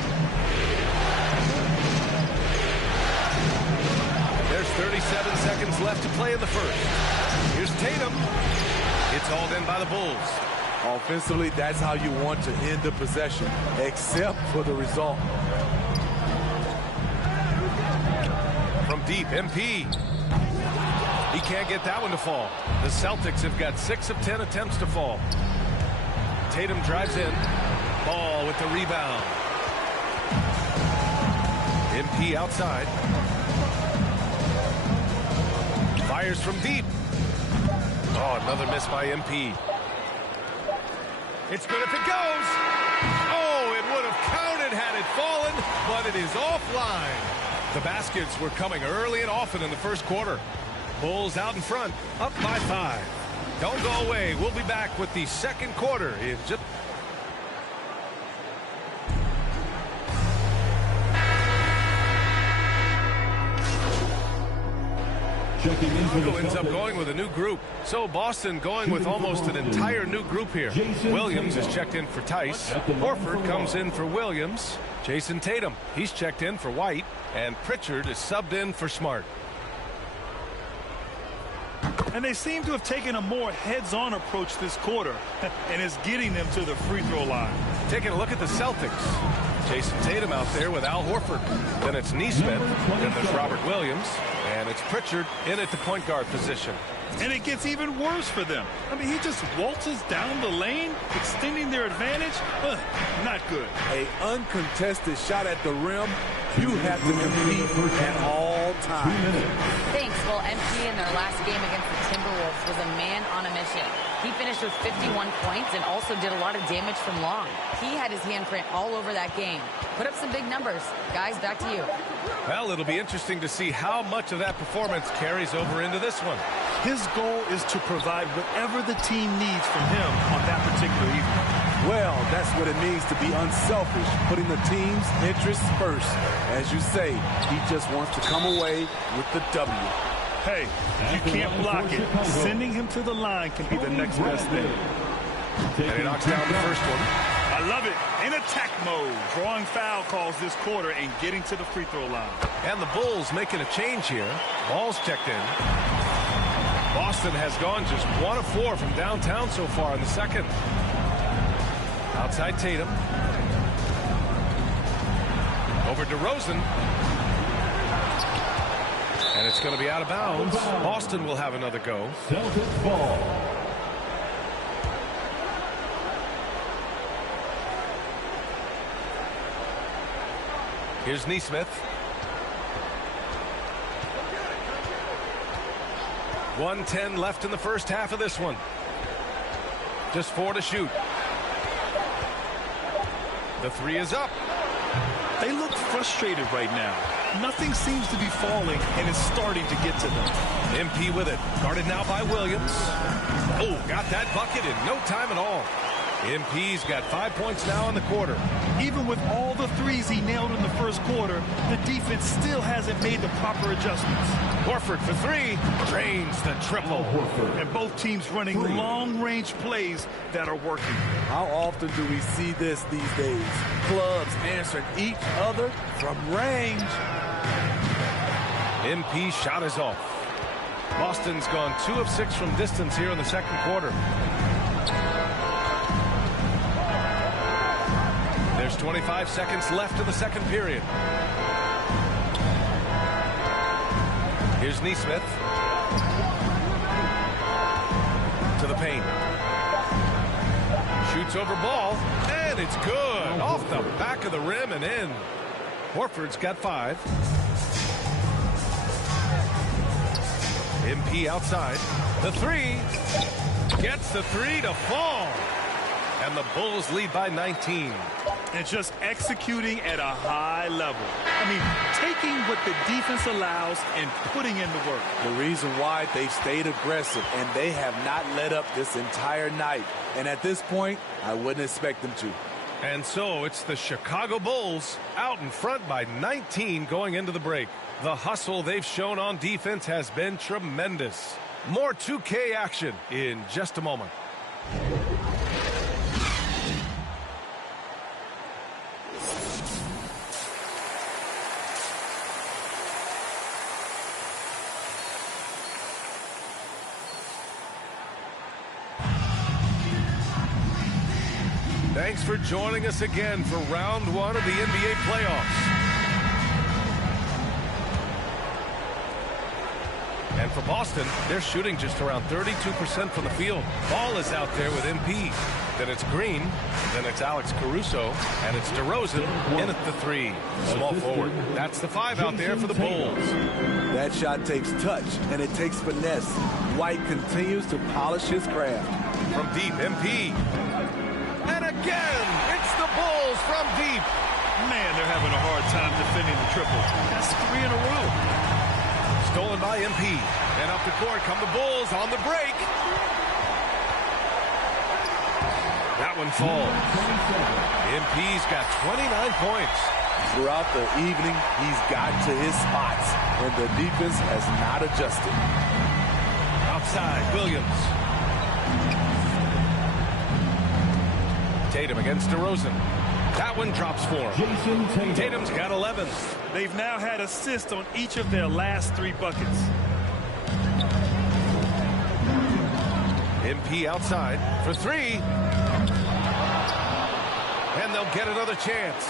There's 37 seconds left to play in the first. Here's Tatum. It's hauled in by the Bulls. Offensively, that's how you want to end the possession, except for the result. From deep, MP. He can't get that one to fall. The Celtics have got 6 of 10 attempts to fall. Tatum drives in. Ball with the rebound. MP outside. Fires from deep. Oh, another miss by MP. It's good if it goes. Oh, it would have counted had it fallen, but it is offline. The baskets were coming early and often in the first quarter. Bulls out in front, up by 5. Don't go away. We'll be back with the second quarter in just... Chicago ends up going with a new group. So Boston going with almost an entire new group here. Williams is checked in for Tice. Horford comes in for Williams. Jason Tatum, he's checked in for White. And Pritchard is subbed in for Smart. And they seem to have taken a more heads-on approach this quarter, and it's getting them to the free throw line. Taking a look at the Celtics. Jason Tatum out there with Al Horford. Then it's Neesmith. Then there's Robert Williams. And it's Pritchard in at the point guard position. And it gets even worse for them. I mean, he just waltzes down the lane, extending their advantage. Not good. An uncontested shot at the rim. You have to compete at all times. Thanks. Well, MP in their last game against the Timberwolves was a man on a mission. He finished with 51 points and also did a lot of damage from long. He had his handprint all over that game. Put up some big numbers. Guys, back to you. Well, it'll be interesting to see how much of that performance carries over into this one. His goal is to provide whatever the team needs from him on that particular evening. Well, that's what it means to be unselfish, putting the team's interests first. As you say, he just wants to come away with the W. Hey, you can't block it. Sending him to the line can be the next best thing. And he knocks down the first one. I love it. In attack mode. Drawing foul calls this quarter and getting to the free throw line. And the Bulls making a change here. Ball's checked in. Boston has gone just 1 of 4 from downtown so far in the second. Outside Tatum. Over DeRozan. And it's going to be out of bounds. Boston will have another go. Celtics ball. Here's Neesmith. 1:10 left in the first half of this one. Just 4 to shoot. The 3 is up. They look frustrated right now. Nothing seems to be falling, and it's starting to get to them. MP with it. Guarded now by Williams. Oh, got that bucket in no time at all. MP's got 5 points now in the quarter. Even with all the threes he nailed in the first quarter, the defense still hasn't made the proper adjustments. Horford for 3. Drains the triple. And both teams running long-range plays that are working. How often do we see this these days? Clubs answering each other from range. MP shot is off. Boston's gone 2 of 6 from distance here in the second quarter. There's 25 seconds left in the second period. Here's Neesmith. To the paint. Shoots over ball. And it's good. Off the back of the rim and in. Horford's got 5. MP outside. The three. Gets the three to fall. And the Bulls lead by 19. And just executing at a high level. I mean, taking what the defense allows and putting in the work. The reason why they've stayed aggressive, and they have not let up this entire night. And at this point, I wouldn't expect them to. And so it's the Chicago Bulls out in front by 19 going into the break. The hustle they've shown on defense has been tremendous. More 2K action in just a moment. Thanks for joining us again for round one of the NBA playoffs. And for Boston, they're shooting just around 32% from the field. Ball is out there with MP. Then it's Green. Then it's Alex Caruso. And it's DeRozan in at the three. Small forward. That's the five out there for the Bulls. That shot takes touch, and it takes finesse. White continues to polish his craft. From deep, MP. And again, it's the Bulls from deep. Man, they're having a hard time defending the triple. That's three in a row. Stolen by MP. And up the court come the Bulls on the break. That one falls. MP's got 29 points. Throughout the evening, he's gotten to his spots, and the defense has not adjusted. Outside, Williams. Tatum against DeRozan. That one drops for him. Tatum's got 11. They've now had assists on each of their last three buckets. MP outside for three. And they'll get another chance.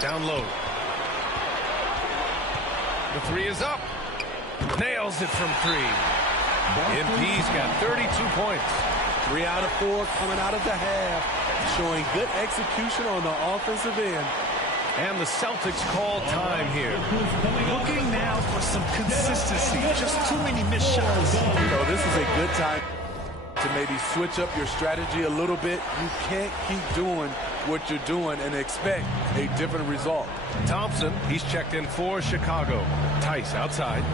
Down low. The three is up. Nails it from three. MP's got 32 points. 3 out of 4 coming out of the half. Showing good execution on the offensive end. And the Celtics call time here. Looking now for some consistency. Just too many missed shots. You know, this is a good time to maybe switch up your strategy a little bit. You can't keep doing what you're doing and expect a different result. Thompson, he's checked in for Chicago. Tice outside.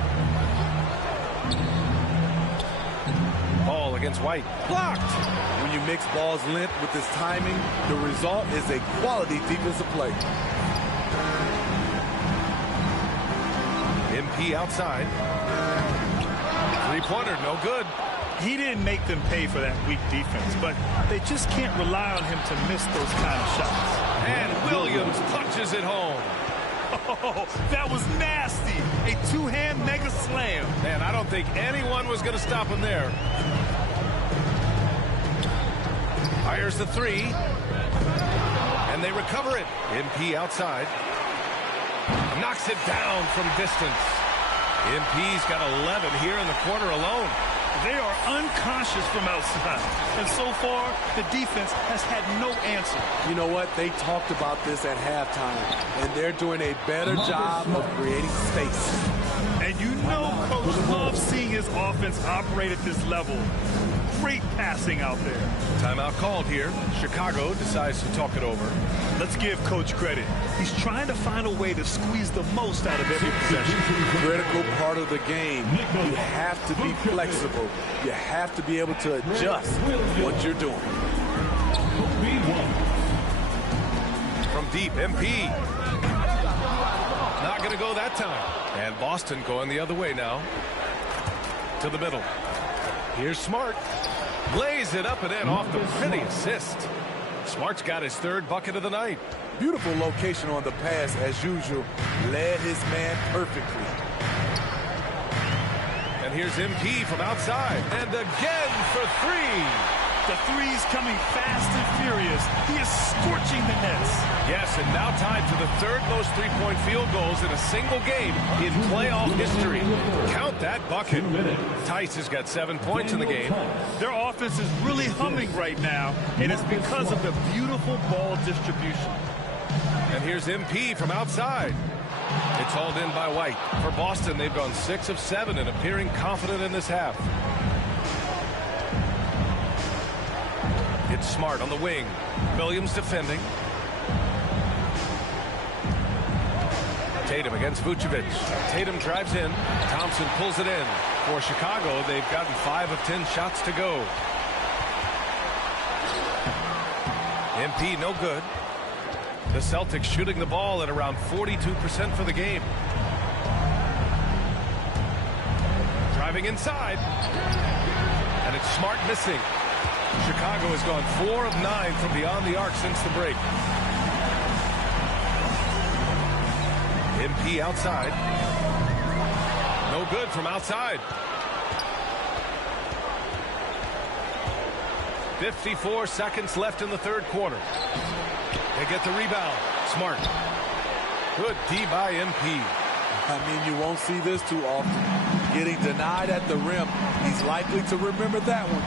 Ball against White. Blocked. When you mix Ball's length with his timing, the result is a quality defensive play. MP outside. Three-pointer, no good. He didn't make them pay for that weak defense, but they just can't rely on him to miss those kind of shots. And Williams punches it home. Oh, that was nasty. A two-hand mega slam. Man, I don't think anyone was going to stop him there. Fires the three. And they recover it. MP outside. Knocks it down from distance. MP's got 11 here in the quarter alone. They are unconscious from outside. And so far, the defense has had no answer. You know what? They talked about this at halftime, and they're doing a better job of creating space. And you know Coach loves seeing his offense operate at this level. Great passing out there. Timeout called here. Chicago decides to talk it over. Let's give Coach credit. He's trying to find a way to squeeze the most out of every possession. Critical part of the game. You have to be flexible. You have to be able to adjust what you're doing. From deep, MP. Not going to go that time. And Boston going the other way now. To the middle. Here's Smart. Lays it up and in off the pretty assist. Smart's got his third bucket of the night. Beautiful location on the pass as usual. Led his man perfectly. And here's MP from outside. And again for three. The three's coming fast and furious. He is scorching the nets. Yes, and now tied for the third most three-point field goals in a single game in playoff history. Count that bucket. Tice has got 7 points in the game. Their offense is really humming right now, and it's because of the beautiful ball distribution. And here's MP from outside. It's hauled in by White. For Boston, they've gone 6 of 7 and appearing confident in this half. It's Smart on the wing. Williams defending. Tatum against Vucevic. Tatum drives in. Thompson pulls it in. For Chicago, they've gotten 5 of 10 shots to go. MP no good. The Celtics shooting the ball at around 42% for the game. Driving inside. And it's Smart missing. Chicago has gone 4 of 9 from beyond the arc since the break. MP outside. No good from outside. 54 seconds left in the third quarter. They get the rebound. Smart. Good D by MP. I mean, you won't see this too often. Getting denied at the rim. He's likely to remember that one.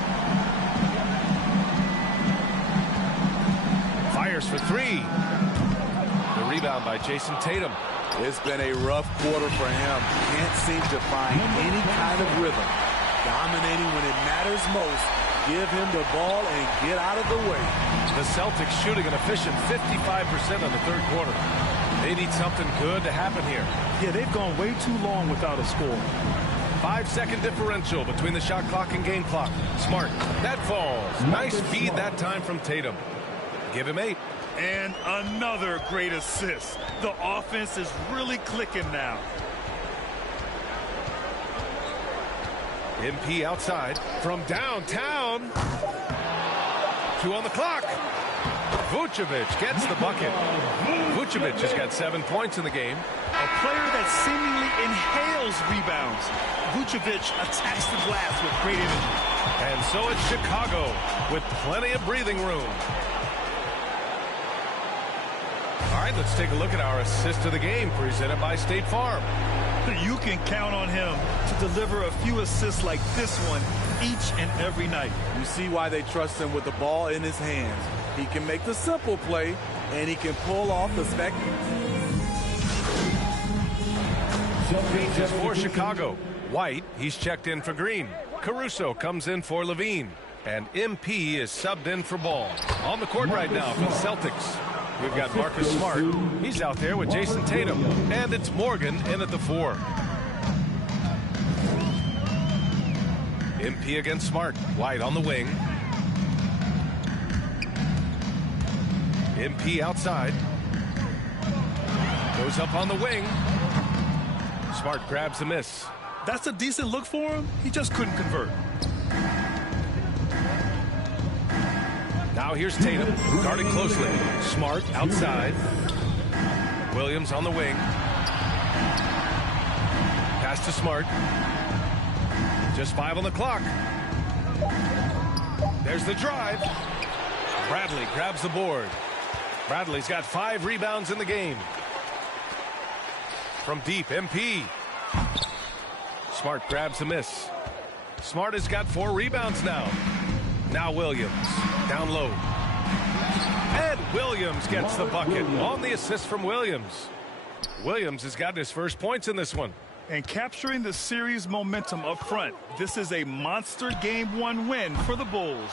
Fires for 3. The rebound by Jason Tatum. It's been a rough quarter for him. Can't seem to find any kind of rhythm. Dominating when it matters most. Give him the ball and get out of the way. The Celtics shooting an efficient 55% in the third quarter. They need something good to happen here. Yeah, they've gone way too long without a score. 5-second differential between the shot clock and game clock. Smart. That falls. Nice feed that time from Tatum. Give him 8. And another great assist. The offense is really clicking now. MP outside from downtown. 2 on the clock. Vucevic gets the bucket. Vucevic has got 7 points in the game. A player that seemingly inhales rebounds. Vucevic attacks the glass with great energy. And so it's Chicago with plenty of breathing room. All right, let's take a look at our assist of the game presented by State Farm. You can count on him to deliver a few assists like this one each and every night. You see why they trust him with the ball in his hands. He can make the simple play, and he can pull off the spectacular. Just for Chicago. White, he's checked in for Green. Caruso comes in for Levine. And MP is subbed in for Ball. On the court right now for the Celtics. We've got Marcus Smart. He's out there with Jason Tatum. And it's Morgan in at the 4. MP against Smart. White on the wing. MP outside. Goes up on the wing. Smart grabs the miss. That's a decent look for him. He just couldn't convert. Now here's Tatum, guarding closely. Smart outside. Williams on the wing. Pass to Smart. Just 5 on the clock. There's the drive. Bradley grabs the board. Bradley's got 5 rebounds in the game. From deep, MP. Smart grabs the miss. Smart has got 4 rebounds now. Now Williams, down low. And Williams gets the bucket on the assist from Williams. Williams has gotten his first points in this one. And capturing the series momentum up front. This is a monster Game 1 win for the Bulls.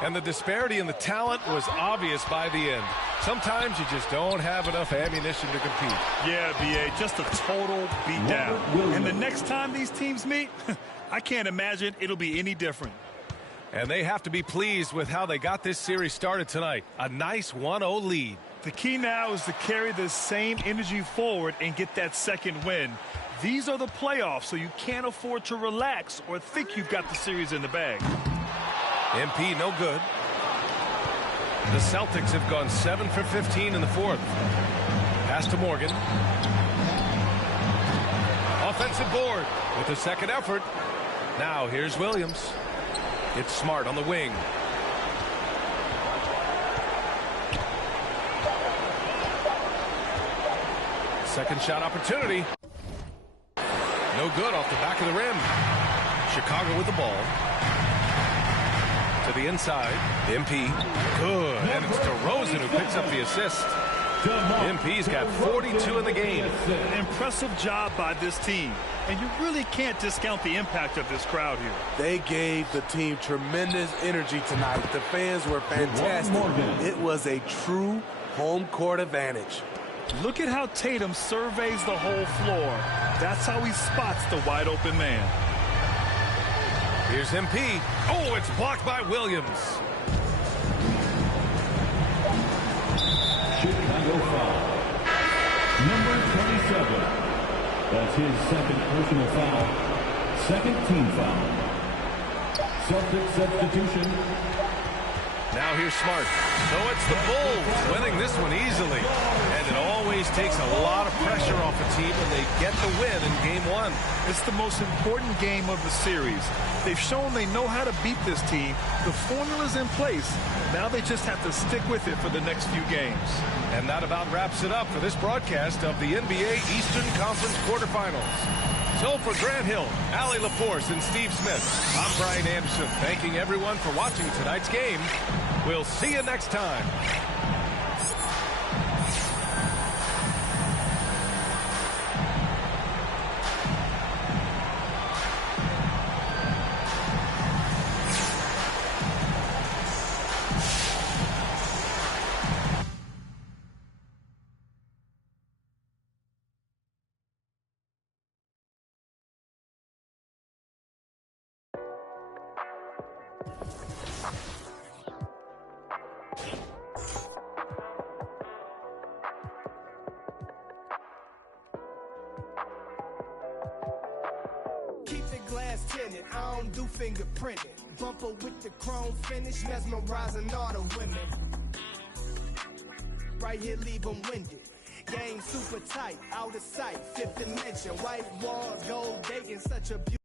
And the disparity in the talent was obvious by the end. Sometimes you just don't have enough ammunition to compete. Yeah, B.A., just a total beatdown. And the next time these teams meet, I can't imagine it'll be any different. And they have to be pleased with how they got this series started tonight. A nice 1-0 lead. The key now is to carry this same energy forward and get that second win. These are the playoffs, so you can't afford to relax or think you've got the series in the bag. MP no good. The Celtics have gone 7 for 15 in the fourth. Pass to Morgan. Offensive board with the second effort. Now here's Williams. It's Smart on the wing. Second shot opportunity. No good off the back of the rim. Chicago with the ball. To the inside. MP. Good. And it's DeRozan who picks up the assist. MP's got 42 in the game. An impressive job by this team. And you really can't discount the impact of this crowd here. They gave the team tremendous energy tonight. The fans were fantastic. It was a true home court advantage. Look at how Tatum surveys the whole floor. That's how he spots the wide open man. Here's MP. Oh, it's blocked by Williams. Chicago foul. Number 27. That's his second personal foul. Second team foul. Celtics substitution. Now here's Smart. So it's the Bulls winning this one easily. And it always takes a lot of pressure off a team when they get the win in game one. It's the most important game of the series. They've shown they know how to beat this team. The formula's in place. Now they just have to stick with it for the next few games. And that about wraps it up for this broadcast of the NBA Eastern Conference quarterfinals. So for Grant Hill, Allie LaForce, and Steve Smith, I'm Brian Anderson, thanking everyone for watching tonight's game. We'll see you next time. Keep the glass tinted, I don't do fingerprinting. Bumper with the chrome finish, mesmerizing all the women. Right here, leave them winded. Game super tight, out of sight, fifth dimension. White walls, gold dating, such a beauty.